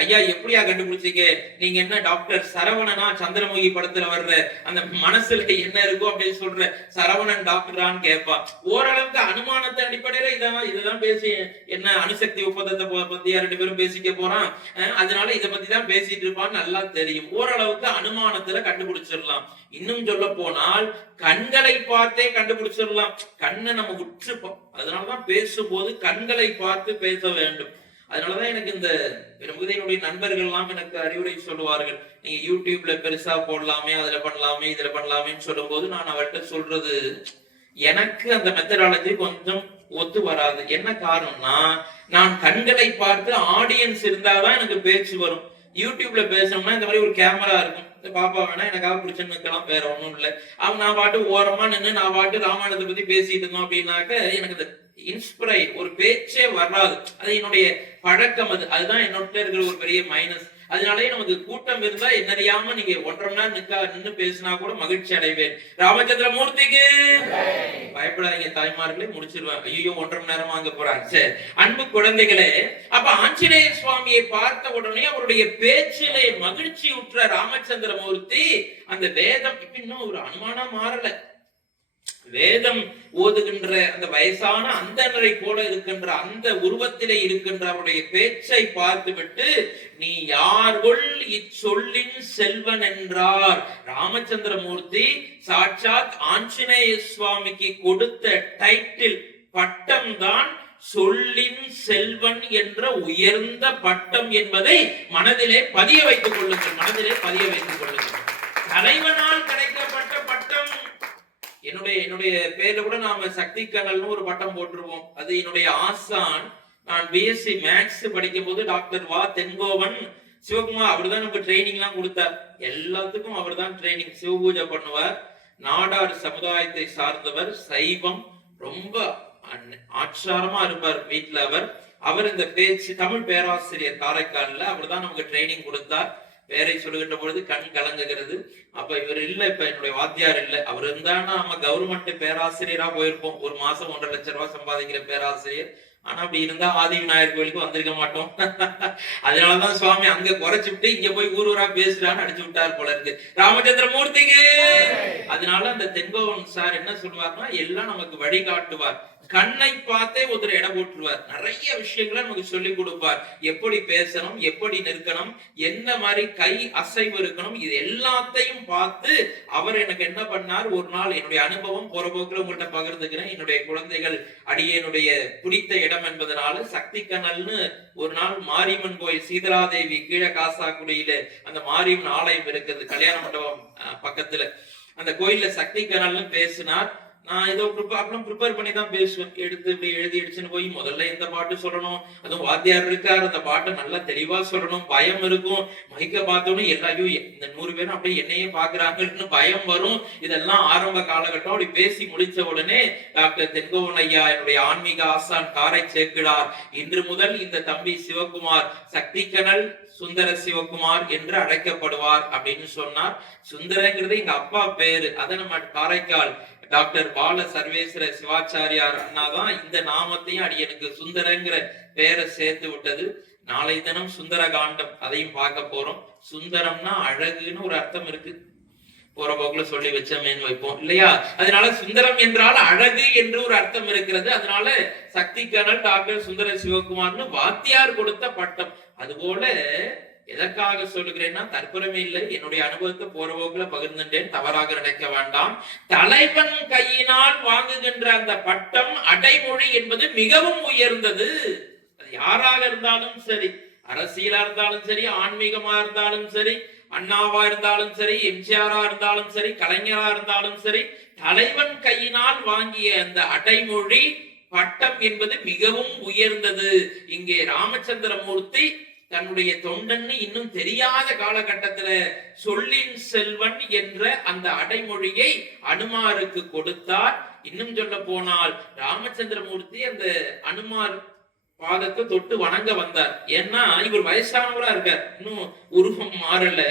ஐயா எப்படியா கண்டுபிடிச்சீங்க, நீங்க என்ன டாக்டர் சரவணனா, சந்திரமுகி படத்துல வர்ற அந்த மனசுல என்ன இருக்கும் அப்படின்னு சொல்ற சரவணன் டாக்டரான்னு கேட்பான். ஓரளவுக்கு அனுமானத்தை அடிப்படையில இதுதான் பேசி என்ன அணுசக்தி ஒப்பந்தத்தை பத்தியா 2 பேரும் பேசிக்க போறான், அதனால இதை பத்தி தான் பேசிட்டு இருப்பான்னு நல்லா தெரியும். ஓரளவுக்கு அனுமானத்துல கண்டுபிடிச்சிடலாம். இன்னும் சொல்ல போனால் கண்களை பார்த்தே கண்டுபிடிச்சிடலாம். கண்ணை நம்ம உற்றுப்போம், அதனாலதான் பேசும்போது கண்களை பார்த்து பேச வேண்டும். அதனாலதான் எனக்கு இந்த என்னுடைய நண்பர்கள் எல்லாம் எனக்கு அறிவுரை சொல்லுவார்கள், நீங்க யூடியூப்ல பெருசா போடலாமே, அதுல பண்ணலாமே, இதுல பண்ணலாமேன்னு சொல்லும் போது நான் அவர்கிட்ட சொல்றது, எனக்கு அந்த மெத்தடாலஜி கொஞ்சம் ஒத்து வராது. என்ன காரணம்னா, நான் கண்களை பார்த்து ஆடியன்ஸ் இருந்தாதான் எனக்கு பேச்சு வரும். யூடியூப்ல பேசணும்னா இந்த மாதிரி ஒரு கேமரா இருக்கும், பாப்பா வேணா எனக்காக பிடிச்சுன்னு நிற்கலாம், வேற ஒண்ணும் இல்லை. அவன் நான் பாட்டு ஓரமா நின்று நான் பாட்டு ராமாயணத்தை பத்தி பேசிட்டு இருந்தோம் அப்படின்னாக்க எனக்கு இந்த இன்ஸ்பிரைட் ஒரு பேச்சே வராது. அது என்னுடைய பழக்கம், அதுதான் என்னோட இருக்கிற ஒரு பெரிய மைனஸ். அதனாலே நமக்கு கூட்டம் இருந்தா என்னறியாம நீங்க 1.5 மணி நேரம் நின்று பேசினா கூட மகிழ்ச்சி அடைவேன். ராமச்சந்திரமூர்த்திக்கு பயப்படாதீங்க தாய்மார்களே, முடிச்சிருவேன். ஐயோ 1.5 மணி நேரம் வாங்க போறாங்க. சரி அன்பு குழந்தைகளே, அப்ப ஆஞ்சநேய சுவாமியை பார்த்த உடனே அவருடைய பேச்சிலே மகிழ்ச்சி உற்ற ராமச்சந்திரமூர்த்தி அந்த வேதம் இன்னும் ஒரு அனுமானா மாறல, வேதம் ஓதுகின்ற அந்த வயசான அந்தணரை போல இருக்கின்ற அந்த உருவத்திலே இருக்கின்ற அவருடைய பேச்சை பார்த்துவிட்டு, நீ யார்கொள் இச்சொல்லின் செல்வன் என்றார். ராமச்சந்திரமூர்த்தி சாட்சாத் ஆஞ்சநேய சுவாமிக்கு கொடுத்த டைட்டில் பட்டம் தான் சொல்லின் செல்வன் என்ற உயர்ந்த பட்டம் என்பதை மனதிலே பதிய வைத்துக் கொள்ளுங்கள், மனதிலே பதிய வைத்துக் கொள்ளுங்கள். தலைவனால் கிடைக்கப்பட்ட பட்டம். என்னுடைய பேர்ல கூட நாம சக்தி கனல்னு ஒரு பட்டம் போட்டுருவோம். அது என்னுடைய ஆசான், நான் பிஎஸ்சி மேக்ஸ் படிக்கும் போது டாக்டர் வா தென்கோவன் சிவகுமார் அவர்தான் நமக்கு ட்ரைனிங் எல்லாம் கொடுத்தார். எல்லாத்துக்கும் அவர் தான் ட்ரைனிங். சிவபூஜை பண்ணுவார், நாடார் சமுதாயத்தை சார்ந்தவர், சைவம், ரொம்ப ஆச்சாரமா இருப்பார் வீட்டுல. அவர் இந்த பேச்சு தமிழ் பேராசிரியர் காரைக்கால்ல, அவர் தான் நமக்கு ட்ரைனிங் கொடுத்தார். பேரை சொல்லுகின்ற பொழுது கண் கலங்குகிறது. அப்ப இவர் இல்ல, இப்ப என்னுடைய வாத்தியார் இல்ல. அவர் இருந்தான்னா நம்ம கவர்மெண்ட் பேராசிரியரா போயிருப்போம், 1 மாசம் 1.5 லட்சம் ரூபாய் சம்பாதிக்கிற பேராசிரியர். ஆனா அப்படி இருந்தா ஆதி விநாயகர் கோயிலுக்கு வந்திருக்க மாட்டோம். அதனாலதான் சுவாமி அங்க குறைச்சுட்டு இங்க போய் ஊரா பேசுறான்னு அடிச்சு விட்டார் போல இருக்கு ராமச்சந்திரமூர்த்திக்கு. அதனால அந்த தென்கோவன் சார் என்ன சொல்லுவார்னா, எல்லாம் நமக்கு வழிகாட்டுவார். கண்ணை பார்த்தே ஒருத்தர் இடம் போட்டுருவார். நிறைய விஷயங்களை நமக்கு சொல்லி கொடுப்பார். எப்படி பேசணும், எப்படி நிற்கணும், என்ன மாதிரி கை அசைவு இருக்கணும், இது எல்லாத்தையும் பார்த்து அவர் எனக்கு என்ன பண்ணார், ஒரு நாள் என்னுடைய அனுபவம் போற போக்குல உங்கள்கிட்ட பகிர்ந்துக்கிறேன். என்னுடைய குழந்தைகள் அடியனுடைய பிடித்த இடம் என்பதனால சக்தி கனல்னு ஒரு நாள் மாரியம்மன் கோயில் சீதலாதேவி கீழே காசாக்குடியில அந்த மாரியம்மன் ஆலயம் இருக்குது, கல்யாண மண்டபம் பக்கத்துல. அந்த கோயில்ல சக்தி கனல்னு பேசினார். நான் ஏதோ ப்ரிப்பேர் பண்ணி தான் பேசுவேன். எடுத்து இப்படி எழுதி அடிச்சுன்னு போய் முதல்ல எந்த பாட்டு சொல்லணும், அதுவும் வாத்தியார் இருக்காரு, அந்த பாட்டை நல்லா தெளிவா சொல்லணும். பயம் இருக்கும். மைக்க பார்த்தோன்னு எல்லாரையும் இந்த 100 பேரும் அப்படியே என்னையே பாக்குறாங்கன்னு பயம் வரும். இதெல்லாம் ஆரம்ப காலகட்டம். அப்படி பேசி முடிச்ச உடனே டாக்டர் தென்கோவன் ஐயா, என்னுடைய ஆன்மீக ஆசான், காரை சேர்க்கிறார். இன்று முதல் இந்த தம்பி சிவகுமார் சக்தி கனல் சுந்தர சிவகுமார் என்று அழைக்கப்படுவார் அப்படின்னு சொன்னார். சுந்தரங்கிறது எங்க அப்பா பேரு. அதை நம்ம காரைக்கால் டாக்டர் பால சர்வேஸ்வர சிவாச்சாரியார் அண்ணா தான் இந்த நாமத்தையும் அடியனுக்கு சுந்தரங்கிற பெயரை சேர்த்து விட்டது. நாளை தினம் சுந்தர காண்டம் அதையும் பார்க்க போறோம். சுந்தரம்னா அழகுன்னு ஒரு அர்த்தம் இருக்கு. போற போக்குல சொல்லி வச்சமேன்னு வைப்போம் இல்லையா? அதனால சுந்தரம் என்றால் அழகு என்று ஒரு அர்த்தம் இருக்கிறது. அதனால சக்தி கனல் டாக்டர் சுந்தர சிவகுமார்னு வாத்தியார் கொடுத்த பட்டம். அதுபோல எதற்காக சொல்லுகிறேன்னா தற்புறமே இல்லை, என்னுடைய அனுபவத்தை போற போக்குல பகிர்ந்துட்டேன், தவறாக நினைக்க வேண்டாம். தலைவன் கையினால் வாங்குகின்ற அந்த பட்டம் அடைமொழி என்பது மிகவும் உயர்ந்தது. அது யாராக இருந்தாலும் சரி, அரசியலா இருந்தாலும் சரி, ஆன்மீகமா இருந்தாலும் சரி, அண்ணாவா இருந்தாலும் சரி, எம்ஜிஆரா இருந்தாலும் சரி, கலைஞரா இருந்தாலும் சரி, தலைவன் கையினால் வாங்கிய அந்த அடைமொழி பட்டம் என்பது மிகவும் உயர்ந்தது. இங்கே ராமச்சந்திரமூர்த்தி தன்னுடைய தொண்டன்னு இன்னும் தெரியாத காலகட்டத்துல சொல்லின் செல்வன் என்ற அந்த அடைமொழியை அனுமாருக்கு கொடுத்தார். இன்னும் சொல்ல போனால் ராமச்சந்திரமூர்த்தி அந்த அனுமார் பாதத்தை தொட்டு வணங்க வந்தார். ஏன்னா இவர் வயசானவரா இருக்கார், இன்னும் உருவம் மாறல.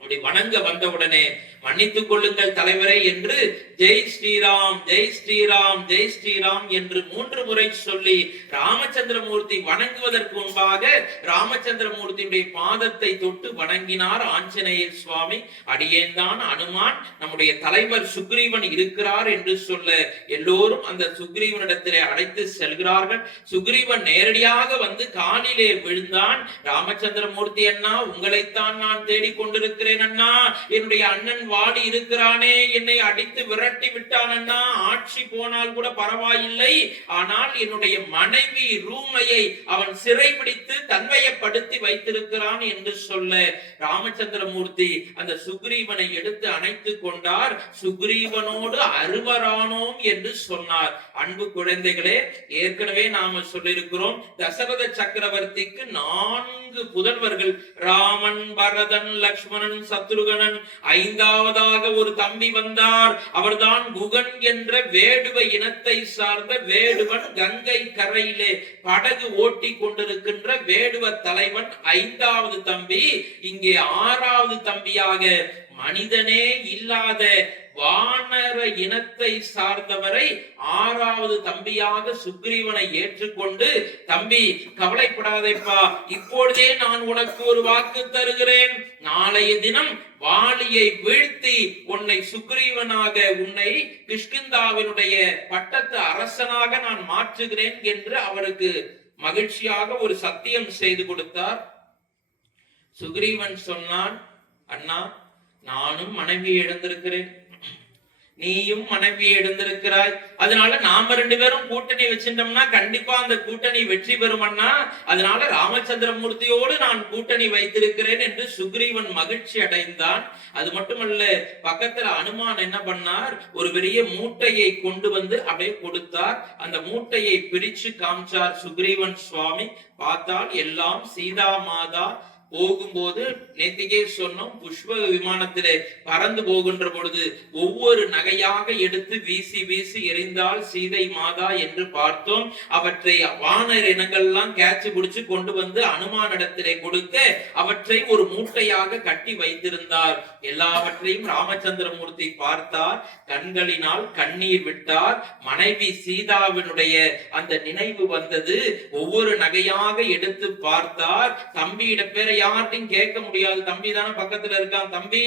அப்படி வணங்க வந்த உடனே மன்னித்துக் கொள்ளுங்கள் தலைவரே என்று ஜெய் ஸ்ரீராம், ஜெய் ஸ்ரீராம், ஜெய் ஸ்ரீராம் என்று 3 முறை சொல்லி ராமச்சந்திரமூர்த்தி வணங்குவதற்கு முன்பாக ராமச்சந்திரமூர்த்தியுடைய பாதத்தை தொட்டு வணங்கினார் ஆஞ்சநேயர் சுவாமி. அடியேன் தான் அனுமான், நம்முடைய தலைவர் சுக்ரீவன் இருக்கிறார் என்று சொல்ல எல்லோரும் அந்த சுக்ரீவனிடத்திலே அழைத்து செல்கிறார்கள். சுக்ரீவன் நேரடியாக வந்து காலிலே விழுந்தான். ராமச்சந்திரமூர்த்தி அண்ணா, உங்களைத்தான் நான் தேடிக்கொண்டிருக்கிறேன் அண்ணா. என்னுடைய அண்ணன் வாடி இருக்கிறானே, என்னை அடித்து விரட்டி விட்டான் அண்ணா. ஆட்சி போனால் கூட பரவாயில்லை, ஆனால் என்னுடைய மனைவி ரூமையை அவன் சிறைபிடித்து தன்மையப்படுத்தி வைத்திருக்கிறான் என்று சொல்ல ராமச்சந்திரமூர்த்தி அந்த சுக்ரீவனை எடுத்து அணைத்து கொண்டார். சுக்ரீவனோடு அருவரானோம் என்று சொன்னார். அன்பு குழந்தைகளே, ஏற்கனவே நாம சொல்லியிருக்கிறோம், தசரத சக்கரவர்த்திக்கு 4 புதல்வர்கள், ராமன், பரதன், லக்ஷ்மணன், சத்ருகனன். 5ஆவதாக ஒரு தம்பி வந்தார். அவர்தான் குகன் என்ற வேடுவ இனத்தை சார்ந்த வேடுவன். கங்கை கரையிலே படகு ஓட்டி கொண்டிருக்கின்ற வேடுவ தலைவன் 5வது தம்பி. இங்கே 6வது தம்பியாக மனிதனே இல்லாத வானர இனத்தை சார்ந்தவரை 6வது தம்பியாக சுக்ரீவனை ஏற்றுக்கொண்டு, தம்பி கவலைப்படாதேப்பா, இப்பொழுதே நான் உனக்கு ஒரு வாக்கு தருகிறேன். நாளைய தினம் வாலியை வீழ்த்தி உன்னை சுக்ரீவனாக, உன்னை கிஷ்கிந்தாவினுடைய பட்டத்து அரசனாக நான் மாற்றுகிறேன் என்று அவருக்கு மகிழ்ச்சியாக ஒரு சத்தியம் செய்து கொடுத்தார். சுக்ரீவன் சொன்னான், அண்ணா, நானும் மனைவியை இழந்திருக்கிறேன், நீயும் மனைவியை இழந்திருக்கிறாய். அதனால நாம 2 பேரும் கூட்டணி வச்சிருந்தோம்னா கண்டிப்பா அந்த கூட்டணி வெற்றி பெறுமன்னா, அதனால ராமச்சந்திரமூர்த்தியோடு நான் கூட்டணி வைத்திருக்கிறேன் என்று சுக்ரீவன் மகிழ்ச்சி அடைந்தான். அது மட்டுமல்ல, பக்கத்துல அனுமான் என்ன பண்ணார், ஒரு பெரிய மூட்டையை கொண்டு வந்து அப்படியே கொடுத்தார். அந்த மூட்டையை பிரிச்சு காமிச்சார் சுக்ரீவன் சுவாமி. பார்த்தால் எல்லாம் சீதா மாதா போகும்போது, நேத்திகே சொன்னோம், புஷ்ப விமானத்திலே பறந்து போகின்ற பொழுது ஒவ்வொரு நகையாக எடுத்து வீசி வீசி எறிந்தால் சீதை மாதா என்று பார்த்தோம். அவற்றை வானர் இனங்கள்லாம் கேட்சி பிடிச்சு கொண்டு வந்து அனுமானிடத்திலே கொடுக்க அவற்றை ஒரு மூட்டையாக கட்டி வைத்திருந்தார். எல்லாவற்றையும் ராமச்சந்திரமூர்த்தி பார்த்தார், கண்களினால் கண்ணீர் விட்டார். மனைவி சீதாவினுடைய அந்த நினைவு வந்தது. ஒவ்வொரு நகையாக எடுத்து பார்த்தார். தம்பியிட பேரை யார்ட்டையும் கேட்க முடியாது, தம்பி தானே பக்கத்துல இருக்கான், தம்பி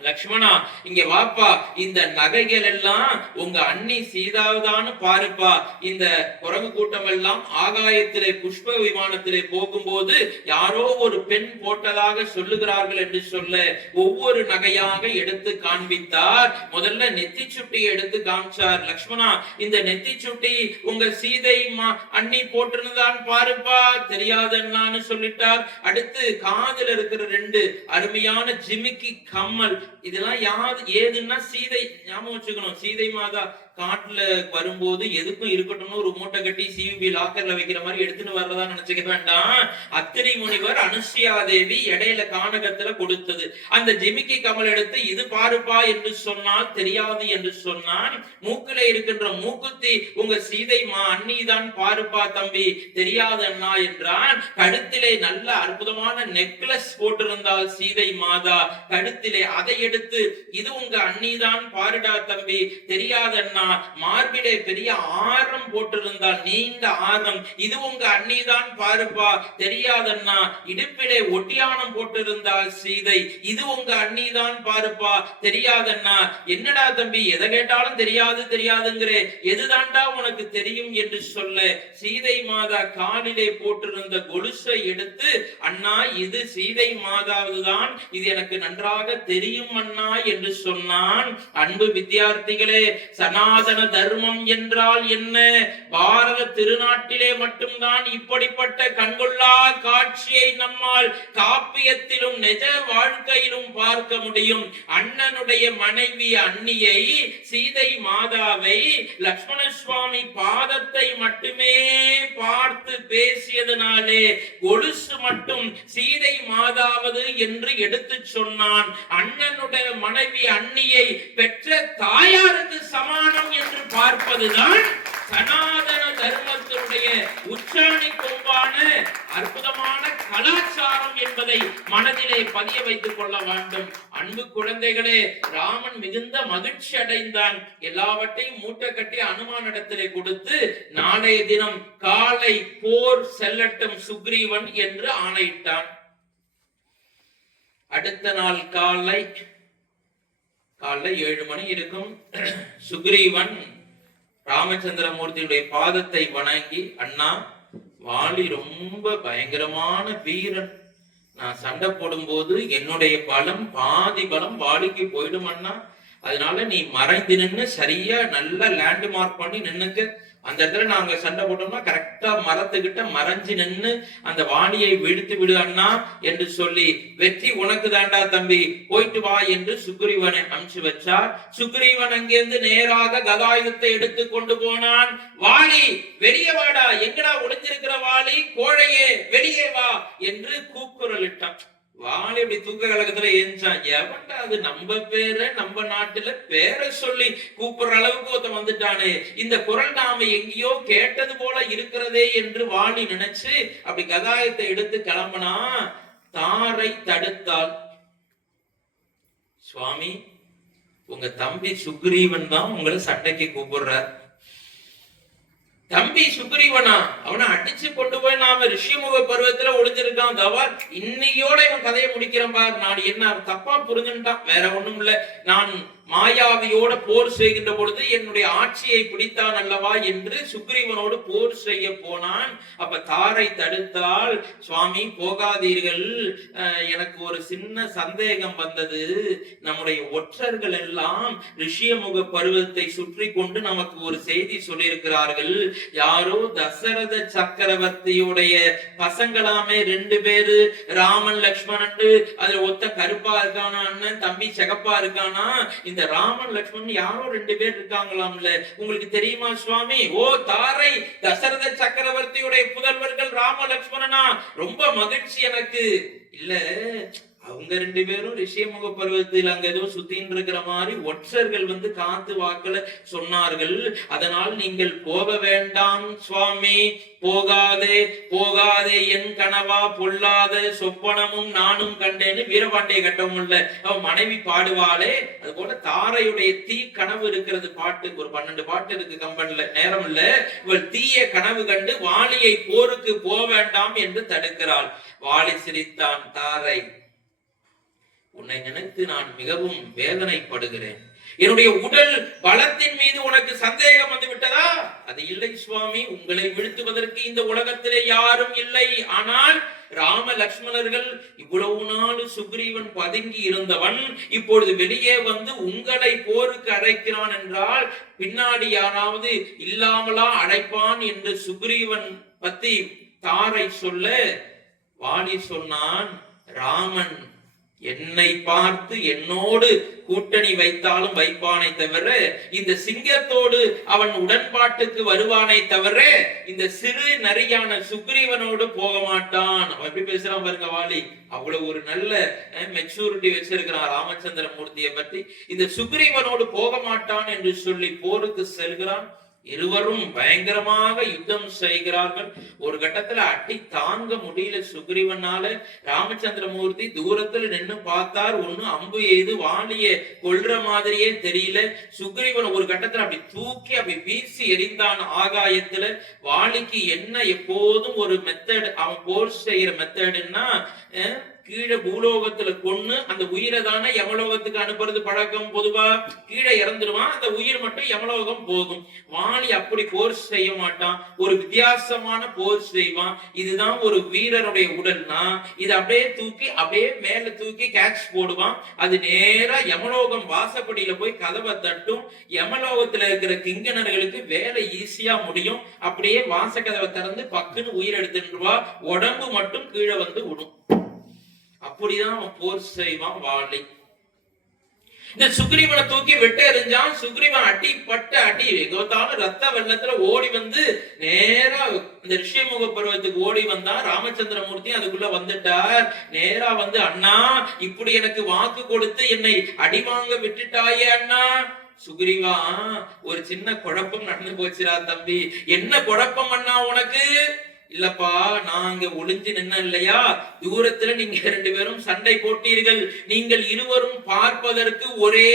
லக்ஷ்மணா இங்க வாப்பா, இந்த நகைகள் எல்லாம் உங்க அண்ணி சீதாவுதான்னு பாருப்பா. இந்த குரங்கு கூட்டம் எல்லாம் ஆகாயத்திலே புஷ்ப விமானத்திலே போகும்போது யாரோ ஒரு பெண் போட்டதாக சொல்லுகிறார்கள் என்று சொல்ல ஒவ்வொரு நகையாக எடுத்து காண்பித்தார். முதல்ல நெத்தி சுட்டியை எடுத்து காமிச்சார். லக்ஷ்மணா இந்த நெத்தி சுட்டி உங்க சீதை அண்ணி போட்டிருந்தான் பாருப்பா. தெரியாதுன்னு சொல்லிட்டார். அடுத்து காதுல இருக்கிற 2 அருமையான ஜிமிக்கி கம்மல், இதெல்லாம் ஏதுன்னா சீதை ஞாபகம் வச்சுக்கணும். சீதை மாதா காட்டுல வரும்போது எதுக்கும் இருக்கட்டும்னு ஒரு மூட்டை கட்டி சிவிபி லாக்கர்ல வைக்கிற மாதிரி எடுத்துட்டு வர்றதா நினைச்சுக்க வேண்டாம். அத்திரி முனிவர் அனுசுயா தேவி இடையில கானகத்துல கொடுத்தது. அந்த ஜிமிக்கி கமல் எடுத்து இது பாருப்பா என்று சொன்னால் தெரியாது என்று சொன்னான். மூக்குல இருக்கின்ற மூக்குத்தி உங்க சீதை அண்ணிதான் பாருப்பா தம்பி, தெரியாது அண்ணா என்றான். கழுத்திலே நல்ல அற்புதமான நெக்லஸ் போட்டிருந்தால் சீதை மாதா கழுத்திலே, அதை எடுத்து இது உங்க அண்ணிதான் பாருடா தம்பி, தெரியாது அண்ணா. மார்பிலே பெரிய ஆரம் போட்டிருந்தால் நீண்ட ஆரம், இது உங்க அண்ணிதான் பாருப்பா, தெரியாதண்ணா. இடுப்பிலே ஒட்டியானம் போட்டிருந்தால் சீதை, இது உங்க அண்ணிதான் பாருப்பா, தெரியாதண்ணா. என்னடா தம்பி எதை கேட்டாலும் தெரியாது தெரியாதுங்கிறே, எதுதான்டா உனக்கு தெரியும் என்று சொல்ல சீதை மாதா காலிலே போட்டிருந்த கொலுசை எடுத்து, அண்ணா இது சீதை மாதாவுதான், இது எனக்கு நன்றாக தெரியும் அண்ணா என்று சொன்னான். அன்பு வித்தியார்த்திகளே, சனாதன தர்மம் என்றால் என்ன? பாரத திருநாட்டிலே மட்டும்தான் இப்படிப்பட்ட கண்கொள்ளா காட்சியை நம்மால் காப்பியத்திலும் நிஜ வாழ்க்கையிலும் பார்க்க முடியும். அண்ணனுடைய மனைவி அண்ணியை, சீதை மாதாவை லக்ஷ்மண சுவாமி பாதத்தை மட்டுமே பார்த்து பேசியதனாலே கொலுசு மட்டும் சீதை மாதாவது என்று எடுத்து சொன்னான். அண்ணனுடைய மனைவி அண்ணியை பெற்ற தாயாருக்கு சமானம் என்று பார்ப்பதுதான் சனாதன தர்மத்தினுடைய உச்சாணி கொம்பான அற்புதமான கலாச்சாரம் என்பதை மனதிலே பதிய வைத்துக் கொள்ள வேண்டும். அன்பு குழந்தைகளே, ராமன் மிகுந்த மகிழ்ச்சி அடைந்தான். எல்லாவற்றையும் மூட்டை கட்டி அனுமானிடத்திலே கொடுத்து நாளைய தினம் காலை போர் செல்லட்டும் சுக்ரீவன் என்று ஆணையிட்டான். அடுத்த நாள் காலை 7 மணி இருக்கும். சுக்ரீவன் ராமச்சந்திரமூர்த்தியுடைய பாதத்தை வணங்கி, அண்ணா வாலி ரொம்ப பயங்கரமான வீரன், நான் சண்டை போடும்போது என்னுடைய பலம் பாதி பலம் வாலிக்கு போயிடும் அண்ணா, அதனால நீ மறைந்து நின்று சரியா நல்ல லேண்ட் மார்க் பண்ணி நின்னுக்க, அந்த இடத்துல நாங்க சண்டை போட்டோம்னா கரெக்டா மரத்துக்கிட்ட மறைஞ்சு நின்று அந்த வாணியை விடுத்து விடு அண்ணா என்று சொல்லி, வெற்றி உனக்கு தாண்டா தம்பி, போயிட்டு வா என்று சுக்ரீவனை அனுப்பிச்சு வச்சார். சுக்ரீவன் அங்கிருந்து நேராக கதாயுதத்தை எடுத்து கொண்டு போனான். வாலி வெளியே வாடா, எங்கடா ஒளிஞ்சிருக்கிற வாலி, கோழையே வெளியே வா என்று கூக்குரலிட்டான். வாலி இப்படி தூக்க கலக்கத்துல ஏஞ்சான். எவன்டா அது நம்ம பேரை நம்ம நாட்டுல பேரை சொல்லி கூப்பிடுற அளவுக்கு ஒருத்தன் வந்துட்டானே, இந்த குரல் நாம எங்கேயோ கேட்டது போல இருக்கிறதே என்று வாலி நினைச்சு அப்படி கதாயத்தை எடுத்து கிளம்பினா. தாரை தடுத்தாள். சுவாமி, உங்க தம்பி சுக்ரீவன் தான் உங்களை சண்டைக்கு கூப்பிடுறார். தம்பி சுக்ரீவனா? அவனை அடிச்சு கொண்டு போய் நாம ரிஷிமுக பருவத்துல ஒளிஞ்சிருக்கான். தவார் இன்னையோட இவன் கதையை முடிக்கிறேன் பார். நான் என்ன தப்பா புரிஞ்சுட்டான், வேற ஒண்ணும் இல்ல. நான் மாயாவியோட போர் செய்கின்ற பொழுது என்னுடைய ஆட்சியை பிடித்தான் அல்லவா என்று சுக்ரீவனோடு போர் செய்ய போனான். அப்ப தாரை தடுத்தால், சுவாமி போகாதீர்கள், எனக்கு ஒரு சின்ன சந்தேகம் வந்தது. நம்முடைய ஒற்றர்கள் எல்லாம் ரிஷியமுக பருவத்தை சுற்றி கொண்டு நமக்கு ஒரு செய்தி சொல்லியிருக்கிறார்கள். யாரோ தசரத சக்கரவர்த்தியுடைய பசங்களாமே 2 பேரு, ராமன் லக்ஷ்மணன், அதுல ஒத்த கருப்பா இருக்கானா, அண்ணன் தம்பி சிகப்பா இருக்கானா, இந்த ராமன் லக்ஷ்மணன் யாரோ 2 பேர் இருக்காங்களாம்ல, உங்களுக்கு தெரியுமா சுவாமி? ஓ தாரை, தசரத சக்கரவர்த்தியுடைய புதல்வர்கள் ராம லக்ஷ்மணனா, ரொம்ப மகிழ்ச்சி எனக்கு. இல்ல, அவங்க 2 பேரும் ரிஷியமுக பருவத்தில் அங்க ஏதோ சுத்தின்னு இருக்கிற மாதிரி ஒற்றர்கள் வந்து காத்து வாக்குல சொன்னார்கள். அதனால் நீங்கள் போக வேண்டாம் சுவாமி, போகாதே போகாதே என் கனவா பொல்லாத சொப்பனமும் நானும் கண்டேன்னு வீரபாண்டிய கட்டமுள்ள அவன் மனைவி பாடுவாளே, அது போல தாரையுடைய தீ கனவு இருக்கிறது பாட்டு, ஒரு 12 பாட்டு இருக்கு கம்பன்ல, நேரம் இல்ல. இவள் தீய கனவு கண்டு வாலியை போருக்கு போக வேண்டாம் என்று தடுக்கிறாள். வாலி சிரித்தான். தாரை, உன்னை நினைத்து நான் மிகவும் வேதனைப்படுகிறேன். என்னுடைய உடல் பலத்தின் மீது உனக்கு சந்தேகம் வந்து விட்டதா? அது இல்லை சுவாமி, உங்களை வீழ்த்துவதற்கு இந்த உலகத்திலே யாரும் இல்லை. ஆனால் ராம லக்ஷ்மணர்கள் இவ்வளவு நாள் சுக்ரீவன் பதுங்கி இருந்தவன் இப்பொழுது வெளியே வந்து உங்களை போருக்கு அழைக்கிறான் என்றால் பின்னாடி யாராவது இல்லாமலா அழைப்பான் என்று சுக்ரீவன் பத்தி தாரை சொல்ல வாலி சொன்னான், ராமன் என்னை பார்த்து என்னோடு கூட்டணி வைத்தாலும் வைப்பானை தவிர இந்த சிங்கத்தோடு அவன் உடன்பாட்டுக்கு வருவானை தவிர இந்த சிறு நரியான சுக்ரீவனோடு போக மாட்டான். அவன் எப்படி பேசுறான் பாருங்க வாலி. அவ்வளவு ஒரு நல்ல மெச்சூரிட்டி வச்சிருக்கிறான் ராமச்சந்திர மூர்த்தியை பற்றி. இந்த சுக்ரீவனோடு போக மாட்டான் என்று சொல்லி போருக்கு செல்கிறான். இருவரும் பயங்கரமாக யுத்தம் செய்கிறார்கள். ஒரு கட்டத்துல அடி தாங்க முடியல சுக்ரீவனால. ராமச்சந்திரமூர்த்தி தூரத்துல நின்னு பார்த்தார், ஒண்ணு அம்பு எய்து வாலிய கொல்ற மாதிரியே தெரியல. சுக்ரீவன் ஒரு கட்டத்துல அப்படி தூக்கி அப்படி வீசி எறிந்தான் ஆகாயத்துல. வாலிக்கு என்ன எப்போதும் ஒரு மெத்தட், அவன் போர் செய்யற மெத்தடுன்னா கீழே பூலோகத்துல கொன்னு அந்த உயிரை தானே யமலோகத்துக்கு அனுப்புறது பழக்கம். பொதுவா கீழே இறந்துருவான், அந்த உயிர் மட்டும் யமலோகம் போகும். வாலி அப்படி போர் செய்ய மாட்டான், ஒரு வித்தியாசமான போர் செய்வான். இதுதான் ஒரு வீரருடைய உடல்னா இது அப்படியே தூக்கி அப்படியே மேல தூக்கி கேட்ச் போடுவான். அது நேரா யமலோகம் வாசப்படியில போய் கதவை தட்டும். யமலோகத்துல இருக்கிற கிங்கணர்களுக்கு வேலை ஈஸியா முடியும். அப்படியே வாச கதவை திறந்து பக்குன்னு உயிர் எடுத்துருவா, உடம்பு மட்டும் கீழே வந்து விடும். அப்படிதான் அவன் போர் செய்வான் வாலி. இந்த சுக்ரீவனை தூக்கி விட்டு எறிஞ்சான். சுக்ரீவன் அடிப்பட்ட அடி எங்கத்தாலும் ரத்த வெள்ளத்துல ஓடி வந்து நேரா இந்த ரிஷிமுக பருவத்துக்கு ஓடி வந்தான். ராமச்சந்திரமூர்த்தி அதுக்குள்ள வந்துட்டார். நேரா வந்து, அண்ணா இப்படி எனக்கு வாக்கு கொடுத்து என்னை அடி வாங்க விட்டுட்டாயே அண்ணா. சுக்ரீவா, ஒரு சின்ன குழப்பம் நடந்து போச்சுரா தம்பி. என்ன குழப்பம் அண்ணா உனக்கு? இல்லப்பா, நான் அங்க ஒளிஞ்சு நின்ன இல்லையா, தூரத்துல நீங்க ரெண்டு பேரும் சண்டை போட்டீர்கள். நீங்கள் இருவரும் பார்ப்பதற்கு ஒரே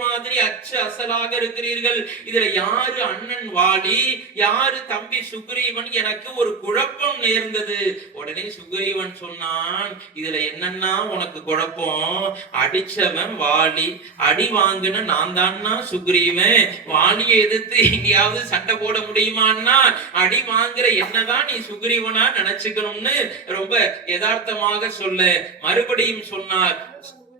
மாதிரி அச்சு அசலாக இருக்கிறீர்கள். இதுல யாரு அண்ணன் வாலி, யாரு தம்பி சுக்ரீவன்? எனக்கு ஒரு குழப்பம் நேர்ந்தது. உடனே சுக்ரீவன் சொன்னான், இதுல என்னன்னா உனக்கு குழப்பம்? அடிச்சவன் வாலி, அடி வாங்கின நான் தான்னா சுக்ரீவன். வாலியை எதிர்த்து எங்கேயாவது சண்டை போட முடியுமான்னா அடி வாங்குற என்னதான் நீ சுக்ரீவனா நினைச்சுக்கணும்னு ரொம்ப யதார்த்தமாக சொல்ல மறுபடியும் சொன்னார்,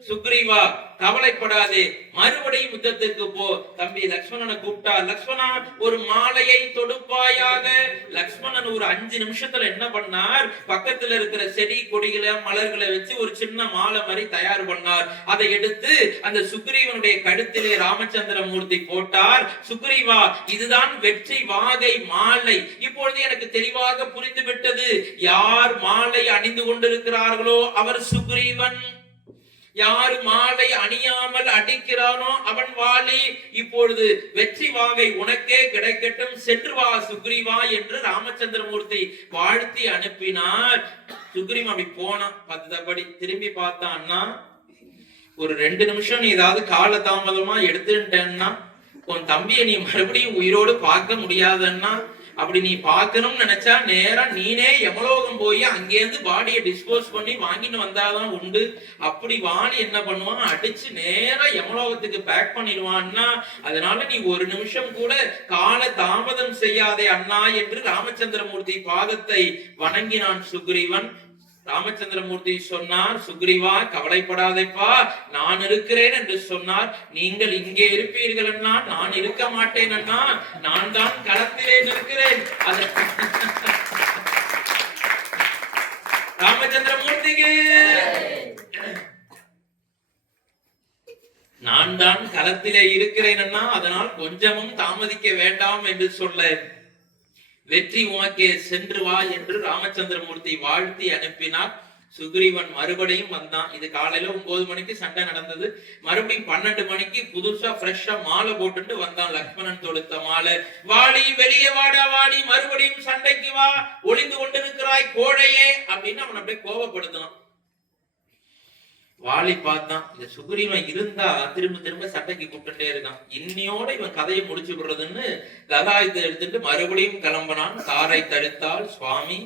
சுக்ரீவா கவலைப்படாதே, மறுபடியும் யுத்தத்திற்கு போ. தம்பி லக்ஷ்மணனை கூப்பிட்டார். லக்ஷ்மணா, ஒரு மாலையை தொடுப்பாயாக. லக்ஷ்மணன் ஒரு 5 நிமிஷத்துல என்ன பண்ணார், பக்கத்துல இருக்கிற செடி கொடிகளை மலர்களை வச்சு ஒரு சின்ன மாலை மாதிரி தயார் பண்ணார். அதை எடுத்து அந்த சுக்ரீவனுடைய கழுத்திலே ராமச்சந்திரமூர்த்தி போட்டார். சுக்ரீவா, இதுதான் வெற்றி வாகை மாலை. இப்பொழுது எனக்கு தெளிவாக புரிந்து விட்டது, யார் மாலை அணிந்து கொண்டிருக்கிறார்களோ அவர் சுக்ரீவன், யாரு மாலை அணியாமல் அடிக்கிறானோ அவன் வாலி. இப்பொழுது வெற்றி வாகை உனக்கே கிடைக்கட்டும், சென்று வா சுக்ரீவா என்று ராமச்சந்திரமூர்த்தி வாழ்த்தி அனுப்பினார். சுக்ரீவன் அப்படி போனான். பத்தபடி திரும்பி பார்த்தான்னா, ஒரு 2 நிமிஷம் நீ ஏதாவது கால தாமதமா எடுத்துட்டேன்னா உன் தம்பியை நீ மறுபடியும் உயிரோடு பார்க்க முடியாதுன்னா, அப்படி நீ பார்க்கணும்னு நினைச்சா நேரா நீனே யமலோகம் போய் அங்கேருந்து பாடியை டிஸ்போஸ் பண்ணி வாங்கிட்டு வந்தாதான் உண்டு. அப்படி வாலி என்ன பண்ணுவான், அடிச்சு நேரா யமலோகத்துக்கு பேக் பண்ணிடுவான்னா, அதனால நீ ஒரு நிமிஷம் கூட கால தாமதம் செய்யாதே அண்ணா என்று ராமச்சந்திரமூர்த்தி பாதத்தை வணங்கினான் சுக்ரீவன். ராமச்சந்திரமூர்த்தி சொன்னார், சுக்ரீவா கவலைப்படாதேப்பா, நான் இருக்கிறேன் என்று சொன்னார். நீங்கள் இங்கே இருப்பீர்கள் அண்ணா, நான் இருக்க மாட்டேன் அண்ணா, நான் தான் களத்திலே நிற்கிறேன். ராமச்சந்திரமூர்த்திக்கு நான் தான் களத்திலே இருக்கிறேன் அண்ணா, அதனால் கொஞ்சமும் தாமதிக்க வேண்டாம் என்று சொல்ல, வெற்றி உனக்கே, சென்று வா என்று ராமச்சந்திரமூர்த்தி வாழ்த்தி அனுப்பினார். சுக்ரீவன் மறுபடியும் வந்தான். இது காலையில 9 மணிக்கு சண்டை நடந்தது. மறுபடியும் 12 மணிக்கு புதுசா ஃப்ரெஷ்ஷா மாலை போட்டுட்டு வந்தான். லக்ஷ்மணன் தொடுத்த மாலை. வாலி, வெளியே வாடா வாலி, மறுபடியும் சண்டைக்கு வா, ஒளிந்து கொண்டிருக்கிறாய் கோழையே அப்படின்னு அவன் அப்படியே கோபப்படுத்தினான். வாலி பார்த்தான், இந்த சுக்ரீவன் இருந்தா திரும்ப திரும்ப சண்டைக்கு கூப்பிட்டுட்டே இருக்கான், இன்னையோட இவன் கதையை முடிச்சு விடுறதுன்னு கதாயுதத்தை எடுத்துட்டு மறுபடியும் கிளம்பினான். காரை தடுத்தால், சுவாமி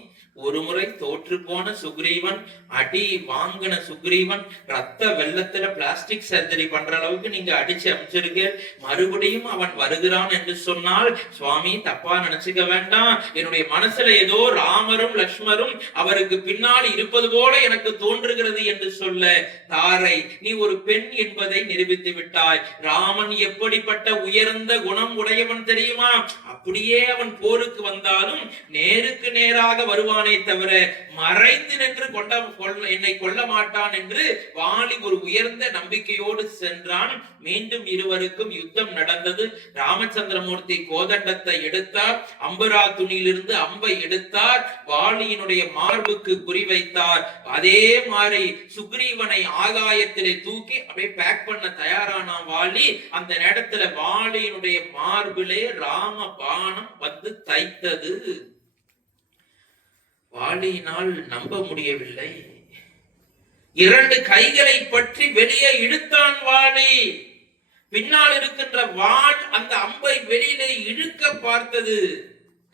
ஒரு முறை தோற்று போன சுக்ரீவன், அடி வாங்கின சுக்ரீவன் ரத்த வெள்ளத்துல பிளாஸ்டிக் சர்ஜரி பண்ற அளவுக்கு நீங்க அடிச்சு அமைச்சிருக்க, மறுபடியும் அவன் வருகிறான் என்று சொன்னால் சுவாமி தப்பா நினைச்சுக்க வேண்டாம், என்னுடைய மனசுல ஏதோ ராமரும் லக்ஷ்மரும் அவருக்கு பின்னால் இருப்பது போல எனக்கு தோன்றுகிறது என்று சொல்ல, தாரை நீ ஒரு பெண் என்பதை நிரூபித்து விட்டாய். ராமன் எப்படிப்பட்ட உயர்ந்த குணம் உடையவன் தெரியுமா? அப்படியே அவன் போருக்கு வந்தாலும் நேருக்கு நேராக வருவானே தவிர மறைந்து நின்று என்னை கொல்ல மாட்டான் என்று வாலி ஒரு உயர்ந்த நம்பிக்கையோடு சென்றான். மீண்டும் இருவருக்கும் யுத்தம் நடந்தது. ராமச்சந்திரமூர்த்தி கோதண்டத்தை எடுத்தார், அம்பரா துணியிலிருந்து அம்பை எடுத்தார், வாலியினுடைய மார்புக்கு குறிவைத்தார். அதே மாதிரி சுக்ரீவனை ஆகாயத்திலே தூக்கி அப்படியே பேக் பண்ண தயாரான வாலி, அந்த நேரத்துல வாலியினுடைய மார்பிலே ராம பானம் வந்து தைத்தது. வாலியினால் நம்ப முடியவில்லை. இரண்டு கைகளை பற்றி வெளியே இழுத்தான் வாலி. பின்னால் இருக்கின்ற வாள் அந்த அம்பை வெளியிலே இழுக்க பார்த்தது.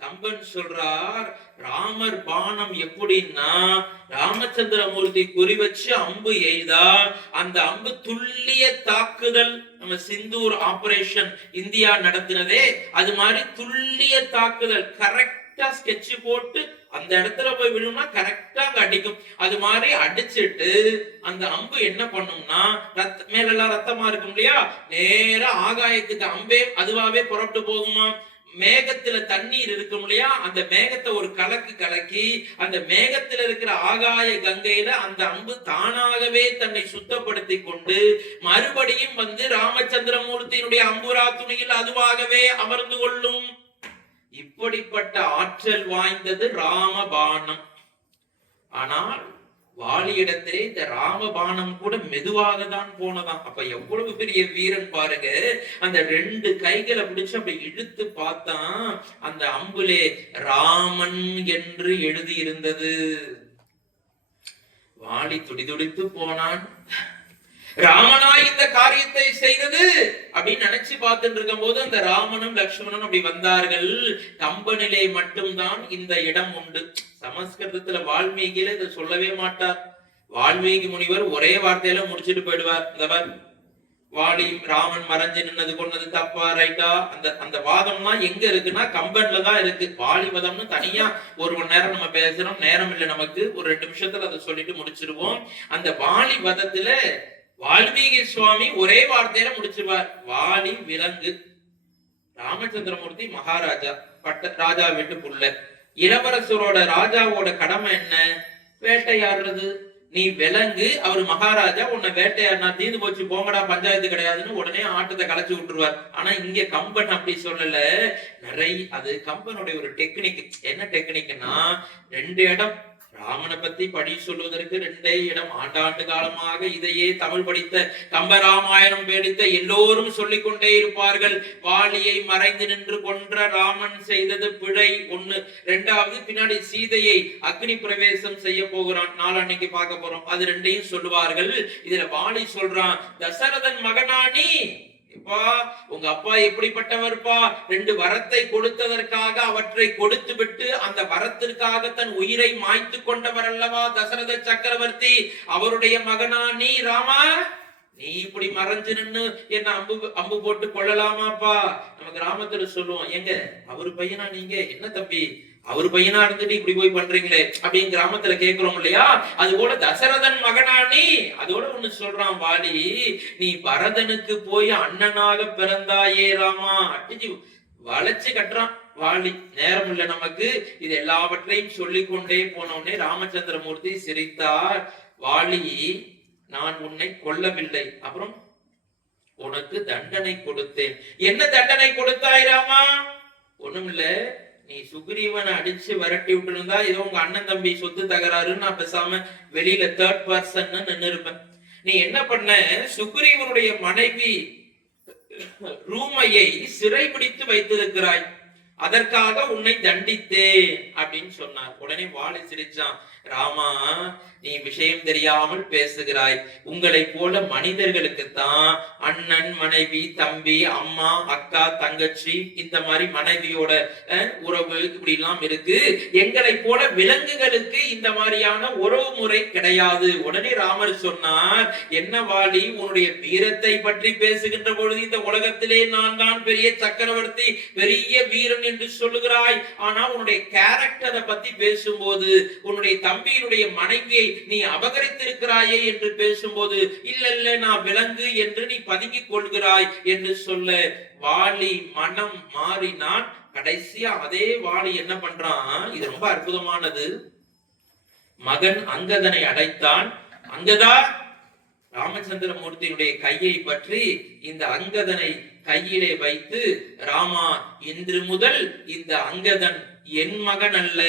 கம்பன் சொல்றார், ராமர் பானம் எப்படின்னா, ராமச்சந்திரமூர்த்தி குறி வச்சு அம்பு எய்தா அந்த அம்பு துல்லிய தாக்குதல். நம்ம சிந்தூர் ஆபரேஷன் இந்தியா நடத்தினதே அது மாதிரி துல்லிய தாக்குதல். கரெக்டா ஸ்கெட்ச் போட்டு அந்த இடத்துல போய் விழும்னா கரெக்டா அங்க அடிக்கும். அது மாதிரி அடிச்சுட்டு அந்த அம்பு என்ன பண்ணும்னா, மேலெல்லாம் ரத்தமா இருக்கும் இல்லையா, நேரா ஆகாயத்துக்கு அம்பே அதுவாவே புறப்பட்டு போகுமா. மேகத்துல தண்ணீர் இருக்கும் இல்லையா, அந்த மேகத்தை ஒரு கலக்கு கலக்கி அந்த மேகத்துல இருக்கிற ஆகாய கங்கையில அந்த அம்பு தானாகவே தன்னை சுத்தப்படுத்தி கொண்டு மறுபடியும் வந்து ராமச்சந்திரமூர்த்தியினுடைய அம்புரா துணியில் அதுவாகவே அமர்ந்து கொள்ளும். இப்படிப்பட்ட ஆற்றல் வாய்ந்தது ராமபானம். ஆனால் வாலியிடத்திலே இந்த ராமபானம் கூட மெதுவாக தான் போனதாம். அப்ப எவ்வளவு பெரிய வீரன் பாருங்க. அந்த ரெண்டு கைகளை பிடிச்சு அப்படி இழுத்து பார்த்தா அந்த அம்புலே ராமன் என்று எழுதி இருந்தது. வாலி துடிதுடித்து போனான். ராமனா இந்த காரியத்தை செய்தது அப்படின்னு நினைச்சு பார்த்துட்டு இருக்கும் போது அந்த ராமனும் லக்ஷ்மணனும் அப்படி வந்தார்கள். கம்பனிலே மட்டும்தான் இந்த இடம் உண்டு. சமஸ்கிருதத்துல வால்மீகில இதை சொல்லவே மாட்டார். வால்மீகி முனிவர் ஒரே வார்த்தையில முடிச்சுட்டு போயிடுவார். இந்த வாலி ராமன் மறைஞ்சு நின்னது கொன்னது தப்பா ரைட்டா, அந்த வாதம்னா எங்க இருக்குன்னா கம்பன்ல தான் இருக்கு. வாலி வதம்னு தனியா ஒரு மணி நேரம் நம்ம பேசுறோம், நேரம் இல்லை நமக்கு. ஒரு 2 நிமிஷத்துல அதை சொல்லிட்டு முடிச்சிருவோம். அந்த வாலி வதத்துல வால்மீகி சுவாமி ஒரே வார்த்தையில முடிச்சிருவார். வாலி விலங்கு, ராமச்சந்திரமூர்த்தி மகாராஜா, ராஜா வீட்டு புள்ள. இளவரசரோட ராஜாவோட கடமை என்ன? வேட்டையாடுறது. நீ விலங்கு, அவர் மகாராஜா, உன்னை வேட்டையாடினா தீர்ந்து போச்சு, போங்கடா பஞ்சாயத்து கிடையாதுன்னு உடனே ஆட்டத்தை கலைச்சு விட்டுருவார். ஆனா இங்க கம்பன் அப்படி சொல்லல. நிறைய அது கம்பனுடைய ஒரு டெக்னிக். என்ன டெக்னிக்னா, 2 இடம் ராமனை பத்தி படி சொல்வதற்கு 2 இடம். ஆண்டாண்டு காலமாக இதையே தமிழ் படித்த கம்பராமாயணம் படித்த எல்லோரும் சொல்லிக் கொண்டே இருப்பார்கள். வாலியை மறைந்து நின்று கொன்ற ராமன் செய்தது பிழை 1. 2வது பின்னாடி சீதையை அக்னி பிரவேசம் செய்ய போகிறான், நாளன்னைக்கு பார்க்க போறோம், அது 2ஐயும் சொல்லுவார்கள். இதுல வாலி சொல்றான், தசரதன் மகனானி, உங்க அப்பா எப்படிப்பட்டவர்ப்பா, 2 வரத்தை கொடுத்ததற்காக அவற்றை கொடுத்து விட்டு அந்த வரத்திற்காக தன் உயிரை மாய்த்து கொண்டவர் அல்லவா தசரத சக்கரவர்த்தி. அவருடைய மகனா நீ ராமா, நீ இப்படி மறைஞ்சு நின்னு என்ன அம்பு போட்டு கொள்ளலாமாப்பா? நம்ம கிராமத்துல சொல்லுவோம், எங்க அவரு பையனா நீங்க, என்ன தம்பி அவரு பையனா இருந்துட்டு இப்படி போய் பண்றீங்களே அப்படின்னு கிராமத்துல கேட்கிறோம் இல்லையா. அது போல தசரதன் மகனா நீ. அதோட ஒண்ணு சொல்றான் வாலி, நீ பரதனுக்கு போய் அண்ணனாக பிறந்தாயே ராமா. அடிச்சு வளைச்சு கட்டுறான் வாலி. நேரம் இல்ல நமக்கு, இது எல்லாவற்றையும் சொல்லிக் கொண்டே போனோடனே ராமச்சந்திரமூர்த்தி சிரித்தார். வாலி, நான் உன்னை கொல்லவில்லை, அப்புறம் உனக்கு தண்டனை கொடுத்தேன். என்ன தண்டனை கொடுத்தாய் ராமா? ஒண்ணும் இல்ல, நீ சுக்ரீவனை அடிச்சு விரட்டி விட்டு இருந்தா ஏதோ உங்க அண்ணன் தம்பி சொத்து தகராறுன்னு நான் பேசாம வெளியில 3rd பர்சன் நின்று இருப்பேன். நீ என்ன பண்ண, சுக்ரீவனுடைய மனைவி ரூமையை சிறைபிடித்து வைத்திருக்கிறாய், அதற்காக உன்னை தண்டித்தேன் அப்படின்னு சொன்னார். உடனே வாலி சிரிச்சான். ராமா, நீ விஷயம் தெரியாமல் பேசுகிறாய். உங்களை போல மனிதர்களுக்குத்தான் அண்ணன், மனைவி, தம்பி, அம்மா, அக்கா, தங்கச்சி, இந்த மாதிரி மனைவியோட உறவு இப்படி எல்லாம் இருக்கு. எங்களை போல விலங்குகளுக்கு இந்த மாதிரியான உறவு முறை கிடையாது. உடனே ராமர் சொன்னார், என்ன வாலி, உன்னுடைய வீரத்தை பற்றி பேசுகின்ற பொழுது இந்த உலகத்திலே நான் தான் பெரிய சக்கரவர்த்தி, பெரிய வீரன் என்று சொல்லுகிறாய். ஆனா உன்னுடைய கேரக்டரை பத்தி பேசும்போது, உன்னுடைய தம்பியினுடைய மனைவியை நீ அபகரித்திருக்கிறாயே என்று பேசும்போது, இல்ல இல்ல நான் விலங்கு என்று நீ பதுங்கிக் கொள்கிறாய் என்று சொல்ல வாலி மனம் மாறினான். கடைசியா அதே வாலி என்ன பண்றான், இது ரொம்ப அற்புதமானது. மகன் அங்கதனை அடைத்தான். அங்கதா, ராமச்சந்திரமூர்த்தியுடைய கையை பற்றி இந்த அங்கதனை கையிலே வைத்து, ராமா, இன்று முதல் இந்த அங்கதன் என் மகன் அல்ல,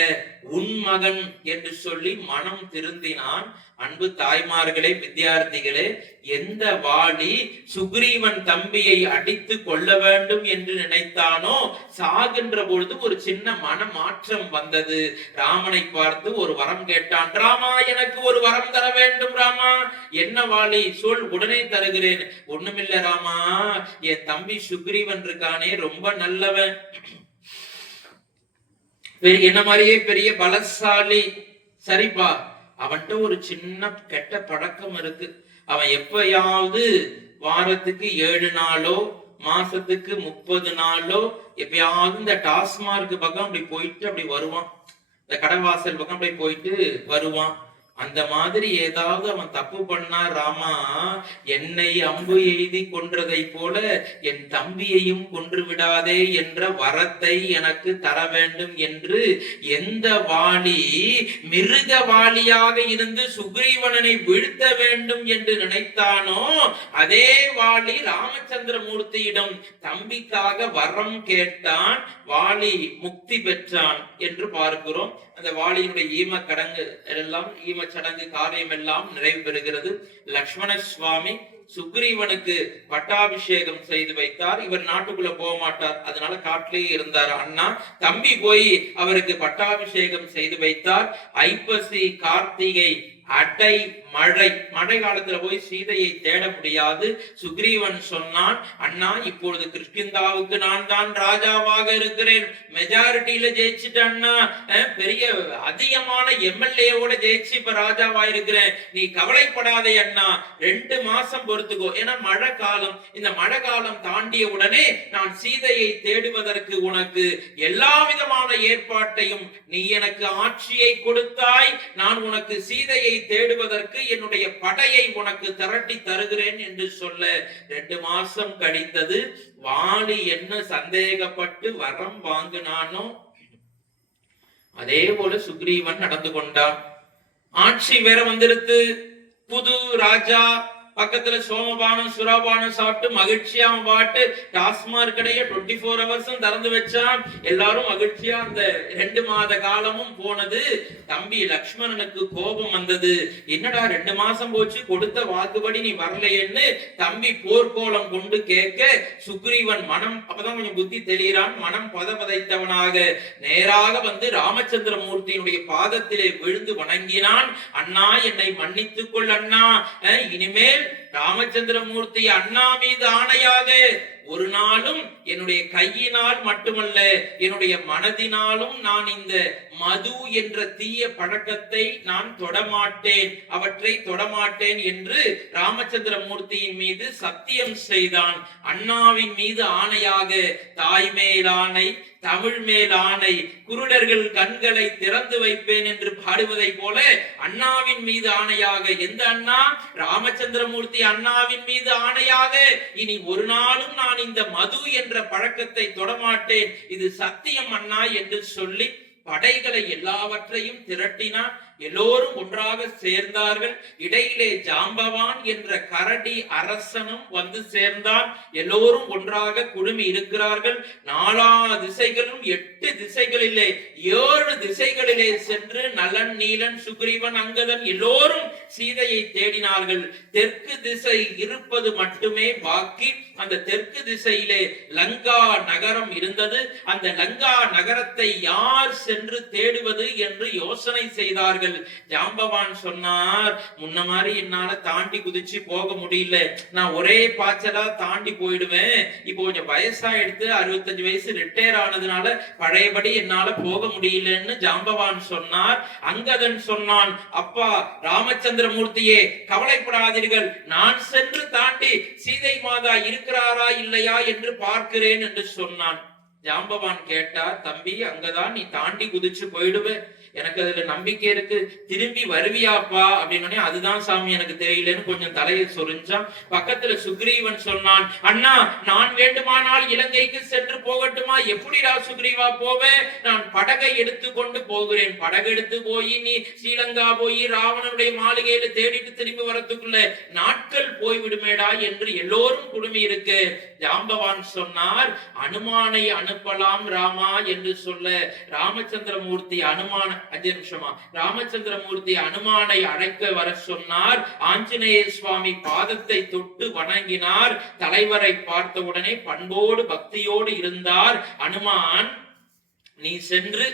உன் மகன் என்று சொல்லி மனம் திருந்தினான். அன்பு தாய்மார்களே, வித்தியார்த்திகளே, எந்த வாலி சுக்ரீவன் தம்பியை அடித்து கொள்ள வேண்டும் என்று நினைத்தானோ, சாகின்ற பொழுது ஒரு சின்ன மன மாற்றம் வந்தது. ராமனை பார்த்து ஒரு வரம் கேட்டான். ராமா, எனக்கு ஒரு வரம் தர வேண்டும். ராமா, என்ன வாலி, சொல், உடனே தருகிறேன். ஒண்ணுமில்ல ராமா, என் தம்பி சுக்ரீவன் இருக்கானே, ரொம்ப நல்லவன், என்ன மாதிரியே பெரிய பலசாலி. சரிப்பா, அவன்கிட்ட ஒரு சின்ன கெட்ட பழக்கம் இருக்கு. அவன் எப்பயாவது வாரத்துக்கு 7 நாளோ மாசத்துக்கு 30 நாளோ எப்பயாவது இந்த டாஸ்மார்க் பக்கம் அப்படி போயிட்டு அப்படி வருவான். இந்த கடவாசல் பக்கம் அப்படி போயிட்டு வருவான். அந்த மாதிரி ஏதாவது அவன் தப்பு பண்ணா, ராமா, என்னை அம்பு எய்தி கொன்றதை போல என் தம்பியையும் கொன்று விடாதே என்ற வரத்தை எனக்கு தர வேண்டும் என்று எந்த வாலி மிருக வாலியாக இருந்து சுக்ரீவனை வீழ்த்த வேண்டும் என்று நினைத்தானோ, அதே வாலி ராமச்சந்திரமூர்த்தியிடம் தம்பிக்காக வரம் கேட்டான். வாலி முக்தி பெற்றான் என்று பார்க்கிறோம். அந்த வாலியினுடைய ஈம கடங்கு எல்லாம், ஈம சடங்கு காரியம் எல்லாம் நிறைவு பெறுகிறது. லக்ஷ்மண சுவாமி சுக்ரீவனுக்கு பட்டாபிஷேகம் செய்து வைத்தார். இவர் நாட்டுக்குள்ள போக மாட்டார், அதனால காட்டிலேயே இருந்தார். அண்ணா தம்பி போய் அவருக்கு பட்டாபிஷேகம் செய்து வைத்தார். ஐப்பசி கார்த்திகை அடை மழை, மழை காலத்துல போய் சீதையை தேட முடியாது. சுக்ரீவன் சொன்னான், அண்ணா, இப்பொழுது கிருஷ்ணந்தாவுக்கு நான் தான் ராஜாவாக இருக்கிறேன், மெஜாரிட்டியில ஜெயிச்சுட்டேன் அண்ணா, பெரிய அதிகமான எம்எல்ஏவோட ஜெயிச்சு இப்ப ராஜாவா இருக்கிறேன், நீ கவலைப்படாதே அண்ணா, 2 மாசம் பொறுத்துக்கோ. ஏன்னா மழை காலம், இந்த மழை காலம் தாண்டிய உடனே நான் சீதையை தேடுவதற்கு உனக்கு எல்லா விதமான ஏற்பாட்டையும், நீ எனக்கு ஆட்சியை கொடுத்தாய், நான் உனக்கு சீதையை தேடுவதற்கு என்னுடைய படையை உனக்கு திரட்டி தருகிறேன் என்று சொல்ல 2 மாசம் கழிந்தது. வாலி என்ன சந்தேகப்பட்டு வரம் வாங்கினானோ அதே போல சுக்ரீவன் நடந்து கொண்டான். ஆட்சி வேற வந்துடுத்து, புது ராஜா, பக்கத்துல சோமபானம் சுராபானம் சாப்பிட்டு மகிழ்ச்சியா பாட்டு டாஸ்மார்க் கடைய 24 ஹவர்ஸும் திறந்து வச்சான். எல்லாரும் மகிழ்ச்சியா அந்த 2 மாத காலமும் போனது. தம்பி லக்ஷ்மணனுக்கு கோபம் வந்தது. என்னடா 2 மாசம் போச்சு, கொடுத்த வாக்குப்படி நீ வரலையேன்னு தம்பி போர்க்கோலம் கொண்டு கேட்க, சுக்ரீவன் மனம் அப்பதான் கொஞ்சம் புத்தி தெளிகிறான். மனம் பதபதைத்தவனாக நேராக வந்து ராமச்சந்திரமூர்த்தியினுடைய பாதத்திலே விழுந்து வணங்கினான். அண்ணா, என்னை மன்னித்துக் கொள் அண்ணா, இனிமேல் ராமச்சந்திரமூர்த்தி அண்ணா மீது ஆணையாக ஒரு நாளும் என்னுடைய கையினால் மட்டுமல்ல என்னுடைய மனதினாலும் நான் இந்த மது என்ற தீய பழக்கத்தை நான் தொடமாட்டேன், அவற்றை தொடமாட்டேன் என்று ராமச்சந்திரமூர்த்தியின் மீது சத்தியம் செய்தான். அண்ணாவின் மீது ஆணையாக, தாய் மேலானை, தமிழ் மேலானை, குருடர்கள் கண்களை திறந்து வைப்பேன் என்று பாடுவதை போல அண்ணாவின் மீது ஆணையாக, எந்த அண்ணா? ராமச்சந்திரமூர்த்தி அண்ணாவின் மீது ஆணையாக, இனி ஒரு நாளும் நான் இந்த மது என்ற பழக்கத்தை தொடமாட்டேன், இது சத்தியம் அண்ணா என்று சொல்லி படைகளை எல்லாவற்றையும் திரட்டினான். எல்லோரும் ஒன்றாக சேர்ந்தார்கள். இடையிலே ஜாம்பவான் என்ற கரடி அரசனும் வந்து சேர்ந்தான். எல்லோரும் ஒன்றாக குழுமி இருக்கிறார்கள். 4 திசைகளும் 8 திசைகளிலே 7 திசைகளிலே சென்று நலன், நீலன், சுக்ரீவன், அங்கதன் எல்லோரும் சீதையை தேடினார்கள். தெற்கு திசை இருப்பது மட்டுமே பாக்கி. அந்த தெற்கு திசையிலே லங்கா நகரம் இருந்தது. அந்த லங்கா நகரத்தை யார் சென்று தேடுவது என்று யோசனை செய்தார்கள். சொல்வார்கள். ஜாம்பவான் சொன்னார், முன்ன மாதிரி என்னால தாண்டி குதிச்சு போக முடியல, நான் ஒரே பாய்ச்சலா தாண்டி போயிடுவேன். இப்போ கொஞ்சம் வயசா எடுத்து 65 வயசு ரிட்டையர் ஆனதுனால பழையபடி என்னால போக முடியலன்னு ஜாம்பவான் சொன்னார். அங்கதன் சொன்னான், அப்பா ராமச்சந்திரமூர்த்தியே கவலைப்படாதீர்கள், நான் சென்று தாண்டி சீதை மாதா இருக்கிறாரா இல்லையா என்று பார்க்கிறேன் என்று சொன்னான். ஜாம்பவான் கேட்டார், தம்பி அங்கதான் நீ தாண்டி குதிச்சு போயிடுவே, எனக்கு அதுல நம்பிக்கை இருக்கு, திரும்பி வருவியாப்பா அப்படின்னு. அதுதான் சாமி எனக்கு தெரியலன்னு கொஞ்சம் தலையை சொரிஞ்சான். பக்கத்துல சுக்ரீவன் சொன்னான், அண்ணா நான் வேண்டுமானால் இலங்கைக்கு சென்று போகட்டுமா? எப்படிடா சுக்ரீவா போவேன்? நான் படகை எடுத்து கொண்டு போகிறேன். படகு எடுத்து போய் நீ ஸ்ரீலங்கா போய் ராவணனுடைய மாளிகையில தேடிட்டு திரும்பி வரத்துக்குள்ள நாட்கள் போய்விடுமேடா என்று எல்லோரும் குடுமி இருக்கு. ஜாம்பவான் சொன்னார், அனுமானை அனுப்பலாம் ராமா என்று சொல்ல ராமச்சந்திரமூர்த்தி அனுமான 5 நிமிஷமா ராமச்சந்திரமூர்த்தி அனுமானை அழைக்க வர சொன்னார். ஆஞ்சநேய சுவாமி பாதத்தை தொட்டு வணங்கினார். தலைவரை பார்த்த உடனே பண்போடு பக்தியோடு இருந்தார். அனுமான், நீ சென்று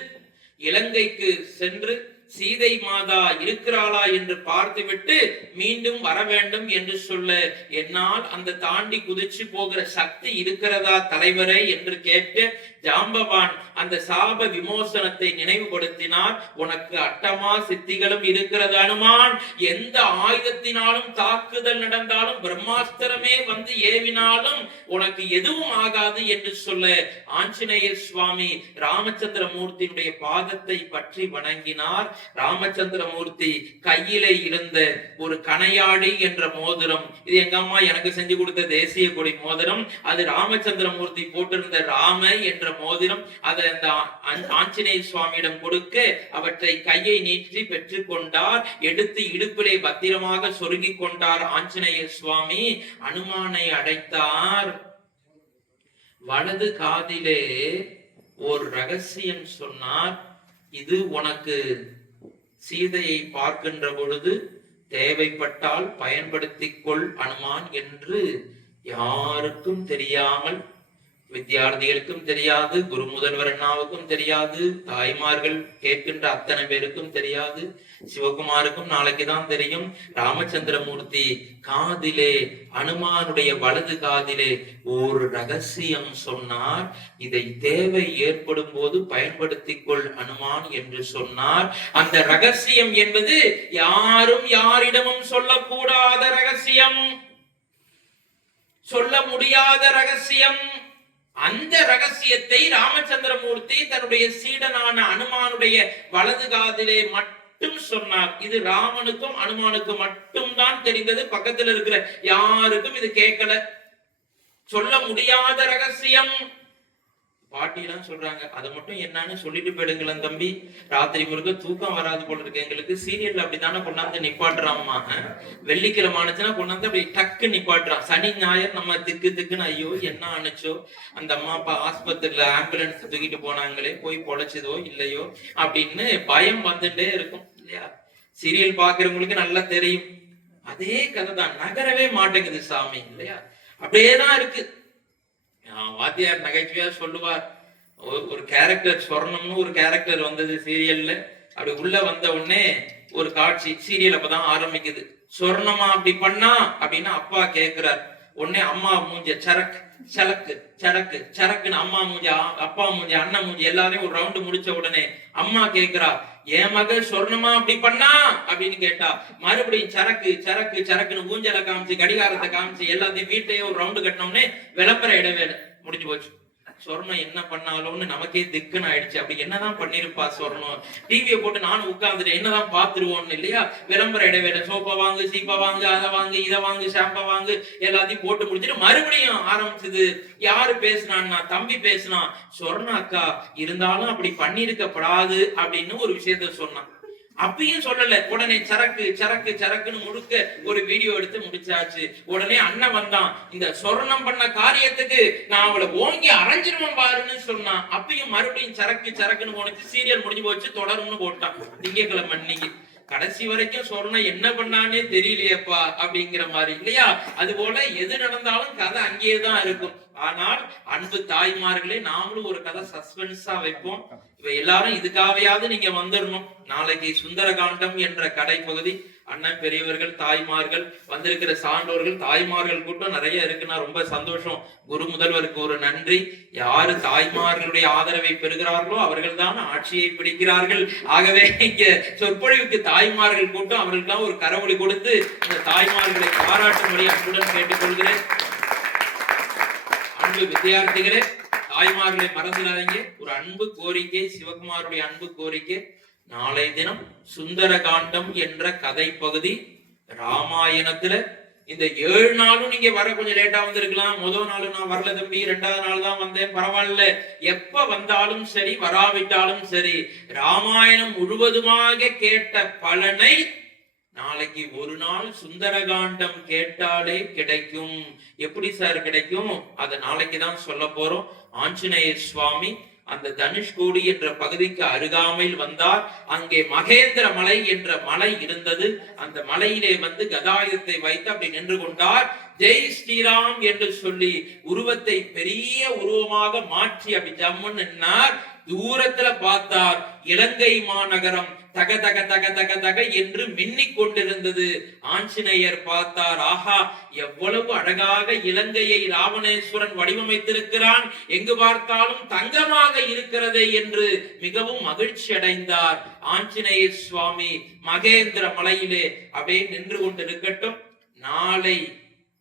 இலங்கைக்கு சென்று சீதை மாதா இருக்கிறாளா என்று பார்த்துவிட்டு மீண்டும் வர வேண்டும் என்று சொல்ல, என்னால் அந்த தாண்டி குதிச்சு போகிற சக்தி இருக்கிறதா தலைவரை என்று கேட்டு ஜாம்பவான் அந்த சாப விமோசனத்தை நினைவுபடுத்தினார். உனக்கு அட்டமா சித்திகளும் இருக்கிறது அனுமான், எந்த ஆயுதத்தினாலும் தாக்குதல் நடந்தாலும் பிரம்மாஸ்திரமே வந்து ஏவினாலும் உனக்கு எதுவும் ஆகாது என்று சொல்ல, ஆஞ்சநேய சுவாமி ராமச்சந்திரமூர்த்தியுடைய பாதத்தை பற்றி வணங்கினார். ராமச்சந்திரமூர்த்தி கையிலே இருந்த ஒரு கணையாடி என்ற மோதிரம், இது எங்க அம்மா எனக்கு செஞ்சு கொடுத்த தேசிய கொடி மோதிரம், அது ராமச்சந்திரமூர்த்தி போட்டிருந்த ராம என்ற மோதிரம். அதை அந்த ஆஞ்சநேய சுவாமியிடம் கொடுக்க அவற்றை கையை நீட்டி பெற்றுக் கொண்டார். எடுத்து இடுப்பிலே பத்திரமாக சொருகிக் கொண்டார் ஆஞ்சநேய சுவாமி. அனுமானை அடைத்தார். வலது காதிலே ஒரு ரகசியம் சொன்னார், இது உனக்கு சீதையை பார்க்கின்ற பொழுது தேவைப்பட்டால் பயன்படுத்திக் கொள் அனுமான் என்று யாருக்கும் தெரியாமல், வித்தியார்த்திகளுக்கும் தெரியாது, குரு முதல்வர் அண்ணாவுக்கும் தெரியாது, தாய்மார்கள் கேட்கின்ற அத்தனை பேருக்கும் தெரியாது, சிவகுமாருக்கும் நாளைக்குதான் தெரியும். ராமச்சந்திரமூர்த்தி காதிலே, அனுமானுடைய வலது காதிலே ஒரு ரகசியம் சொன்னார். இதை தேவை ஏற்படும் போது பயன்படுத்திக் கொள் அனுமான் என்று சொன்னார். அந்த ரகசியம் என்பது யாரும் யாரிடமும் சொல்லக்கூடாத ரகசியம், சொல்ல முடியாத ரகசியம். அந்த ரகசியத்தை ராமச்சந்திரமூர்த்தி தன்னுடைய சீடனான அனுமானுடைய வலது காதிலே மட்டும் சொன்னார். இது ராமனுக்கும் அனுமானுக்கும் மட்டும் தான் தெரிந்தது. பக்கத்தில் இருக்கிற யாருக்கும் இது கேட்கல. சொல்ல முடியாத ரகசியம். பாட்டிலாம் சொல்றாங்க, அதை மட்டும் என்னன்னு சொல்லிட்டு போயிடுங்களேன் தம்பி, ராத்திரி முழுக்க தூக்கம் வராது போல இருக்கு எங்களுக்கு. சீரியல்ல அப்படித்தானே கொண்டாந்து நிப்பாட்டுறாம்மா. வெள்ளிக்கிழமை ஆனிச்சுன்னா கொண்டாந்து அப்படி டக்கு நிப்பாட்டுறான். சனி ஞாயிறு நம்ம திக்கு திக்குன்னு ஐயோ என்ன ஆனிச்சோ, அந்த அம்மா அப்பா ஆஸ்பத்திரியில ஆம்புலன்ஸ் தூக்கிட்டு போனாங்களே, போய் பொழைச்சதோ இல்லையோ அப்படின்னு பயம் வந்துட்டே இருக்கும் இல்லையா? சீரியல் பாக்குறவங்களுக்கு நல்லா தெரியும். அதே கதை தான், நகரவே மாட்டேங்குது சாமி இல்லையா? அப்படியேதான் இருக்கு. வாத்தியார் நகைச்சுவையா சொல்லுவார், ஒரு கேரக்டர் சொர்ணம்னு ஒரு கேரக்டர் வந்தது சீரியல்ல. அப்படி உள்ள வந்த உடனே ஒரு காட்சி, சீரியல் அப்பதான் ஆரம்பிக்குது. சொர்ணமா அப்படி பண்ணா அப்படின்னு அப்பா கேக்குறார். உடனே அம்மா மூஞ்ச சரக்கு சலக்கு சரக்கு சரக்குன்னு அம்மா மூஞ்ச, அப்பா மூஞ்ச, அண்ணன் மூஞ்ச எல்லாரையும் ஒரு ரவுண்டு முடிச்ச உடனே அம்மா கேக்குறா, என் மகள் சொர்ணமா அப்படி பண்ணா அப்படின்னு கேட்டா, மறுபடியும் சரக்கு சரக்கு சரக்குன்னு ஊஞ்சலை காமிச்சு கடிகாரத்தை காமிச்சு எல்லாத்தையும் வீட்டையே ஒரு ரவுண்டு கட்டினோம்னே விளம்பர இடைவேளை முடிஞ்சு போச்சு. சொர்ணம் என்ன பண்ணாலும்னு நமக்கே திக்குன்னு ஆயிடுச்சு. அப்படி என்னதான் பண்ணிருப்பா சொர்ணம்? டிவியை போட்டு நானும் உட்கார்ந்துட்டு என்னதான் பாத்துருவோம்னு இல்லையா? விளம்பர இடைவேளை, சோப்பா வாங்கு, சீப்பா வாங்கு, அதை வாங்கு, இதை வாங்கு, ஷாம்பா வாங்கு, எல்லாத்தையும் போட்டு முடிச்சுட்டு மறுபடியும் ஆரம்பிச்சது. யாரு பேசினான்னா தம்பி பேசினான், சொர்ண அக்கா இருந்தாலும் அப்படி பண்ணிருக்கப்படாது அப்படின்னு ஒரு விஷயத்த சொன்னான். அப்பயும் சொல்லல, உடனே சரக்கு சரக்கு சரக்குன்னு முழுக்க ஒரு வீடியோ எடுத்து முடிச்சாச்சு. உடனே அண்ணன் வந்தான், இந்த சொர்ணம் பண்ண காரியத்துக்கு நான் அவளை ஓங்கி அரைஞ்சிருவேன் பாருன்னு சொன்னான். அப்பயும் மறுபடியும் சரக்கு சரக்குன்னு போனுச்சு. சீரியல் முடிஞ்சு போச்சு, தொடரும்னு போட்டான். திங்கட்கிழமை அன்னைக்கு கடைசி வரைக்கும் சொர்ணம் என்ன பண்ணானே தெரியலையப்பா அப்படிங்கிற மாதிரி இல்லையா? அது போல எது நடந்தாலும் கதை அங்கேயேதான் இருக்கும். ஆனால் அன்பு தாய்மார்களே, நாமளும் ஒரு கதை சஸ்பென்ஸா வைப்போம். இப்ப எல்லாரும் இதுக்காவையாவது நீங்க வந்துடணும். நாளைக்கு சுந்தரகாண்டம் என்ற கடை பகுதி அண்ணன் பெரியவர்கள் தாய்மார்கள் வந்திருக்கிற சான்றோர்கள் தாய்மார்கள் கூட்டம் நிறைய இருக்குன்னா ரொம்ப சந்தோஷம். குரு முதல்வருக்கு ஒரு நன்றி. யாரு தாய்மார்களுடைய ஆதரவை பெறுகிறார்களோ அவர்கள் தான் ஆட்சியை பிடிக்கிறார்கள். ஆகவே இங்க சொற்பொழிவுக்கு தாய்மார்கள் கூட்டம் அவர்களுக்கெல்லாம் ஒரு கரவொலி கொடுத்து இந்த தாய்மார்களை பாராட்டும்படி அன்புடன் கேட்டுக்கொள்கிறேன். அன்பு வித்தியார்த்திகளே, தாய்மார்களை மறந்துடாதீங்க. ஒரு அன்பு கோரிக்கை, சிவகுமாருடைய அன்பு கோரிக்கை. நாளை தினம் சுந்தரகாண்டம் என்ற கதை பகுதி ராமாயணத்துல இந்த 7 நாளும் நீங்க வர கொஞ்சம் லேட்டா வந்திருக்கலாம். முதல் நாள் நான் வரல தம்பி, 2வது நாள் தான் வந்தேன், பரவாயில்ல. எப்ப வந்தாலும் சரி, வராவிட்டாலும் சரி, ராமாயணம் முழுவதுமாக கேட்ட பலனை நாளைக்கு ஒரு நாள் சுந்தரகாண்டம் கேட்டாலே கிடைக்கும். எப்படி சார் கிடைக்கும்? அதை நாளைக்கு தான் சொல்ல போறோம். ஆஞ்சநேயர் சுவாமி அந்த தனுஷ்கோடி என்ற பகுதிக்கு அருகாமையில் வந்தார். அங்கே மகேந்திர மலை என்ற மலை இருந்தது. அந்த மலையிலே வந்து கதாயுதத்தை வைத்து அப்படி நின்று கொண்டார். ஜெய் ஸ்ரீராம் என்று சொல்லி உருவத்தை பெரிய உருவமாக மாற்றி அப்படி ஜம்முன்னு நின்னார். தூரத்துல பார்த்தார், இலங்கை மாநகரம் தக தக தக தக தக என்று மின்னிக் கொண்டிருந்தது. ஆஞ்சநேயர் பார்த்தார், ஆஹா, எவ்வளவு அழகாக இலங்கையை ராவணேஸ்வரன் வடிவமைத்திருக்கிறான், எங்கு பார்த்தாலும் தங்கமாக இருக்கிறதே என்று மிகவும் மகிழ்ச்சி அடைந்தார். ஆஞ்சநேயர் சுவாமி மகேந்திர மலையிலே அப்படியே நின்று கொண்டிருக்கட்டும். நாளை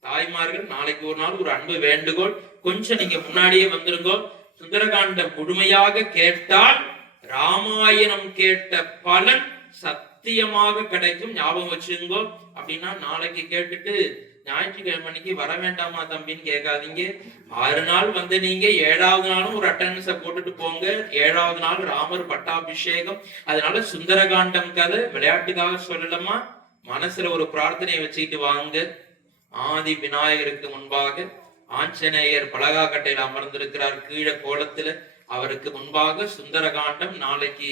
தாய்மார்கள், நாளைக்கு ஒரு நாள் ஒரு அன்பு வேண்டுகோள், கொஞ்சம் நீங்க முன்னாடியே வந்துருங்கோ. சுந்தரகாண்டம் முழுமையாக கேட்டால் ராமாயணம் கேட்ட பலன் சத்தியமாக கிடைக்கும். ஞாபகம் வச்சுங்கோ. அப்படின்னா நாளைக்கு கேட்டுட்டு ஞாயிற்றுக்கிழமைக்கு வர வேண்டாமா தம்பின்னு கேட்காதீங்க. 6 நாள் வந்து நீங்க 7வது நாளும் ஒரு அட்டண்டன்ஸை போட்டுட்டு போங்க. 7வது நாள் ராமர் பட்டாபிஷேகம். அதனால சுந்தரகாண்டம் கதை விளையாட்டுக்காக சொல்லலாமா, மனசுல ஒரு பிரார்த்தனையை வச்சுக்கிட்டு வாங்க. ஆதி விநாயகருக்கு முன்பாக ஆஞ்சநேயர் பலகா கட்டையில அமர்ந்திருக்கிறார். கீழே கோலத்துல அவருக்கு முன்பாக சுந்தரகாண்டம் நாளைக்கு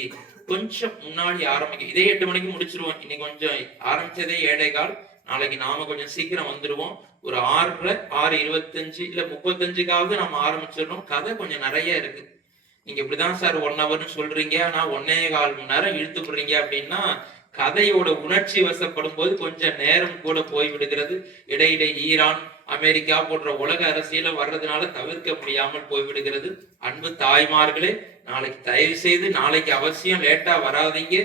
கொஞ்சம் முன்னாடி ஆரம்பிக்கும். இதே 8 மணிக்கு முடிச்சிருவோம். இன்னைக்கு கொஞ்சம் ஆரம்பிச்சதே 7:15. நாளைக்கு நாம கொஞ்சம் சீக்கிரம் வந்துருவோம். ஒரு 6:30, 6:25 இல்ல 35க்காவது நாம ஆரம்பிச்சிடணும். கதை கொஞ்சம் நிறைய இருக்கு. நீங்க இப்படிதான் சார் 1 ஹவர்னு சொல்றீங்க, ஆனா 1.25 மணி நேரம் இழுத்து போடுறீங்க அப்படின்னா கதையோட உணர்ச்சி வசப்படும் போது கொஞ்சம் நேரம் கூட போய் விடுகிறது. இடையிட ஈரான், அமெரிக்கா போன்ற உலக அரசியல வர்றதுனால தவிர்க்க முடியாமல் போய்விடுகிறது. அன்பு தாய்மார்களே, நாளைக்கு தயவு செய்து நாளைக்கு அவசியம் லேட்டா வராதீங்க.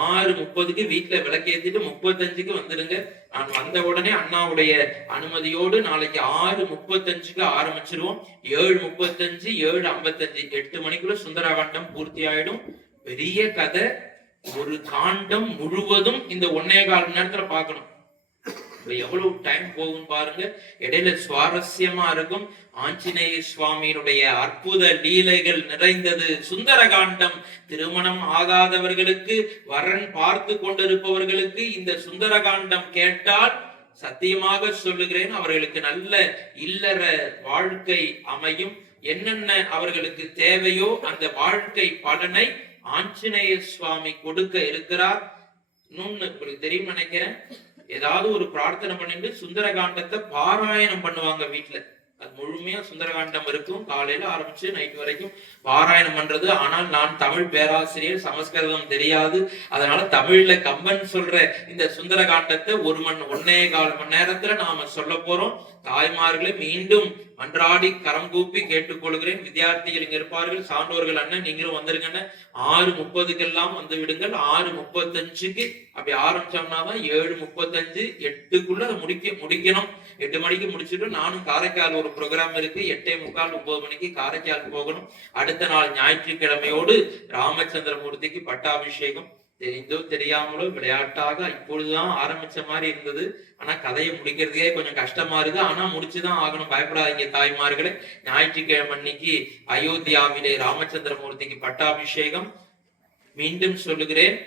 6:30க்கு வீட்டுல விளக்கேத்திட்டு 35க்கு வந்துடுங்க. நான் வந்த உடனே அண்ணாவுடைய அனுமதியோடு நாளைக்கு 6:35க்கு ஆரம்பிச்சிருவோம். 7:35, 7:55, 8 மணிக்குள்ள சுந்தரகாண்டம் பூர்த்தி ஆயிடும். பெரிய கதை, ஒரு காண்டம் முழுவதும் இந்த 1.25 மணி நேரத்துல பார்க்கணும். எவ்வளவு டைம் போகும் பாருங்க. இடையில சுவாரஸ்யமா இருக்கும். ஆஞ்சநேய சுவாமியினுடைய அற்புத லீலைகள் நிறைந்தது சுந்தரகாண்டம். திருமணம் ஆகாதவர்களுக்கு, வரன் பார்த்து கொண்டிருப்பவர்களுக்கு இந்த சுந்தரகாண்டம் கேட்டால் சத்தியமாக சொல்லுகிறேன், அவர்களுக்கு நல்ல இல்லற வாழ்க்கை அமையும். என்னென்ன அவர்களுக்கு தேவையோ அந்த வாழ்க்கை பலனை ஆஞ்சநேய சுவாமி கொடுக்க இருக்கிறார். இன்னொன்னு உங்களுக்கு தெரியும் நினைக்கிறேன், ஏதாவது ஒரு பிரார்த்தனை பண்ணிட்டு சுந்தரகாண்டத்தை பாராயணம் பண்ணுவாங்க வீட்டுல. அது முழுமையா சுந்தரகாண்டம் இருக்கும். காலையில ஆரம்பிச்சு நைட் வரைக்கும் பாராயணம் பண்றது. ஆனால் நான் தமிழ் பேராசிரியர், சமஸ்கிருதம் தெரியாது. அதனால தமிழ்ல கம்பன் சொல்ற இந்த சுந்தரகாண்டத்தை 1.25 மணி நேரத்துல நாம சொல்ல போறோம். தாய்மார்களை மீண்டும் மன்றாடி கரம் கூப்பி கேட்டுக்கொள்கிறேன். வித்தியார்த்திகள் இங்க இருப்பார்கள், சான்றோர்கள் அண்ணன் நீங்களும் வந்துருங்கன்னு. 6:30க்கெல்லாம் வந்து விடுங்கள். 6:35க்கு அப்படி ஆரம்பிச்சோம்னாதான் 7:35, 8க்குள்ள அதை முடிக்கணும். 8 மணிக்கு முடிச்சுட்டு நானும் காரைக்கால் ஒரு ப்ரோக்ராம் இருக்கு. 8:45, 9 மணிக்கு காரைக்கால் போகணும். அடுத்த நாள் ஞாயிற்றுக்கிழமையோடு ராமச்சந்திரமூர்த்திக்கு பட்டாபிஷேகம். தெரிந்தோ தெரியாமலோ விளையாட்டாக இப்பொழுதுதான் ஆரம்பிச்ச மாதிரி இருந்தது. ஆனா கதையை முடிக்கிறதுக்கே கொஞ்சம் கஷ்டமா இருக்கு. ஆனா முடிச்சுதான் ஆகணும். பயப்படாதீங்க தாய்மார்களே. ஞாயிற்றுக்கிழமை அன்னைக்கு அயோத்தியாவிலே ராமச்சந்திரமூர்த்திக்கு பட்டாபிஷேகம். மீண்டும் சொல்லுகிறேன்,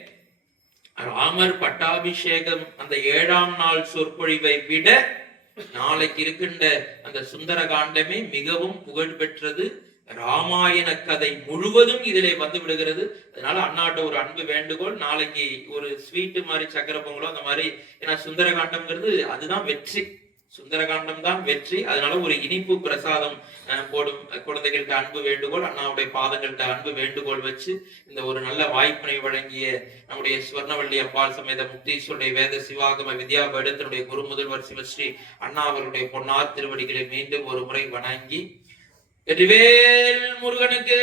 ராமர் பட்டாபிஷேகம் அந்த 7ஆம் நாள் சொற்பொழிவை விட நாளைக்கு இருக்கின்ற அந்த சுந்தரகாண்டமே மிகவும் புகழ் பெற்றது. ராமாயண கதை முழுவதும் இதிலே வந்து விடுகிறது. அதனால அண்ணாட்ட ஒரு அன்பு வேண்டுகோள், நாளைக்கு ஒரு ஸ்வீட் மாதிரி சக்கரை பொங்கலோ அந்த மாதிரி, ஏன்னா சுந்தரகாண்டம்ங்கிறது அதுதான் வெற்றி, சுந்தரகாண்டம் தான் வெற்றி. அதனால ஒரு இனிப்பு பிரசாதம் போடும் குழந்தைகள்கிட்ட அன்பு வேண்டுகோள், அண்ணாவுடைய பாதங்கள்கிட்ட அன்பு வேண்டுகோள் வச்சு இந்த ஒரு நல்ல வாய்ப்பினை வழங்கிய நம்முடைய சுவர்ணவள்ளி அம்பாள் சமேத முக்தீஸ்வருடைய வேத சிவாகம வித்யா பீடத்தினுடைய குரு முதல்வர் சிவஸ்ரீ அண்ணா அவருடைய பொன்னார் திருவடிகளை மீண்டும் ஒரு முறை வணங்கி, வெற்றிவேல் முருகனுக்கு.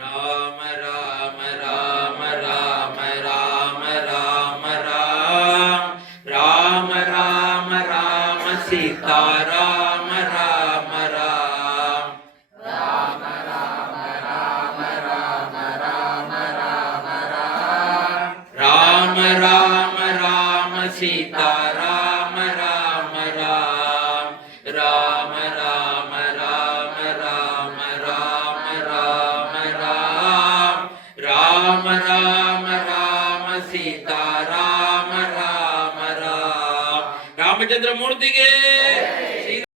ராம ராம ராம ராம ராம ராம ராம் ராம ராம ராம சீதா ராம ராம ராம் ராம ராம ராம ராம ராம ராம ராம் ராம ராம ராம சீதா ராம ராம ராம் ராம ராம ராம ராம ராம ராம ராம் ராம ராம ராம சீதா ராம ராம ராம். ராமச்சந்திர மூர்த்திக்கு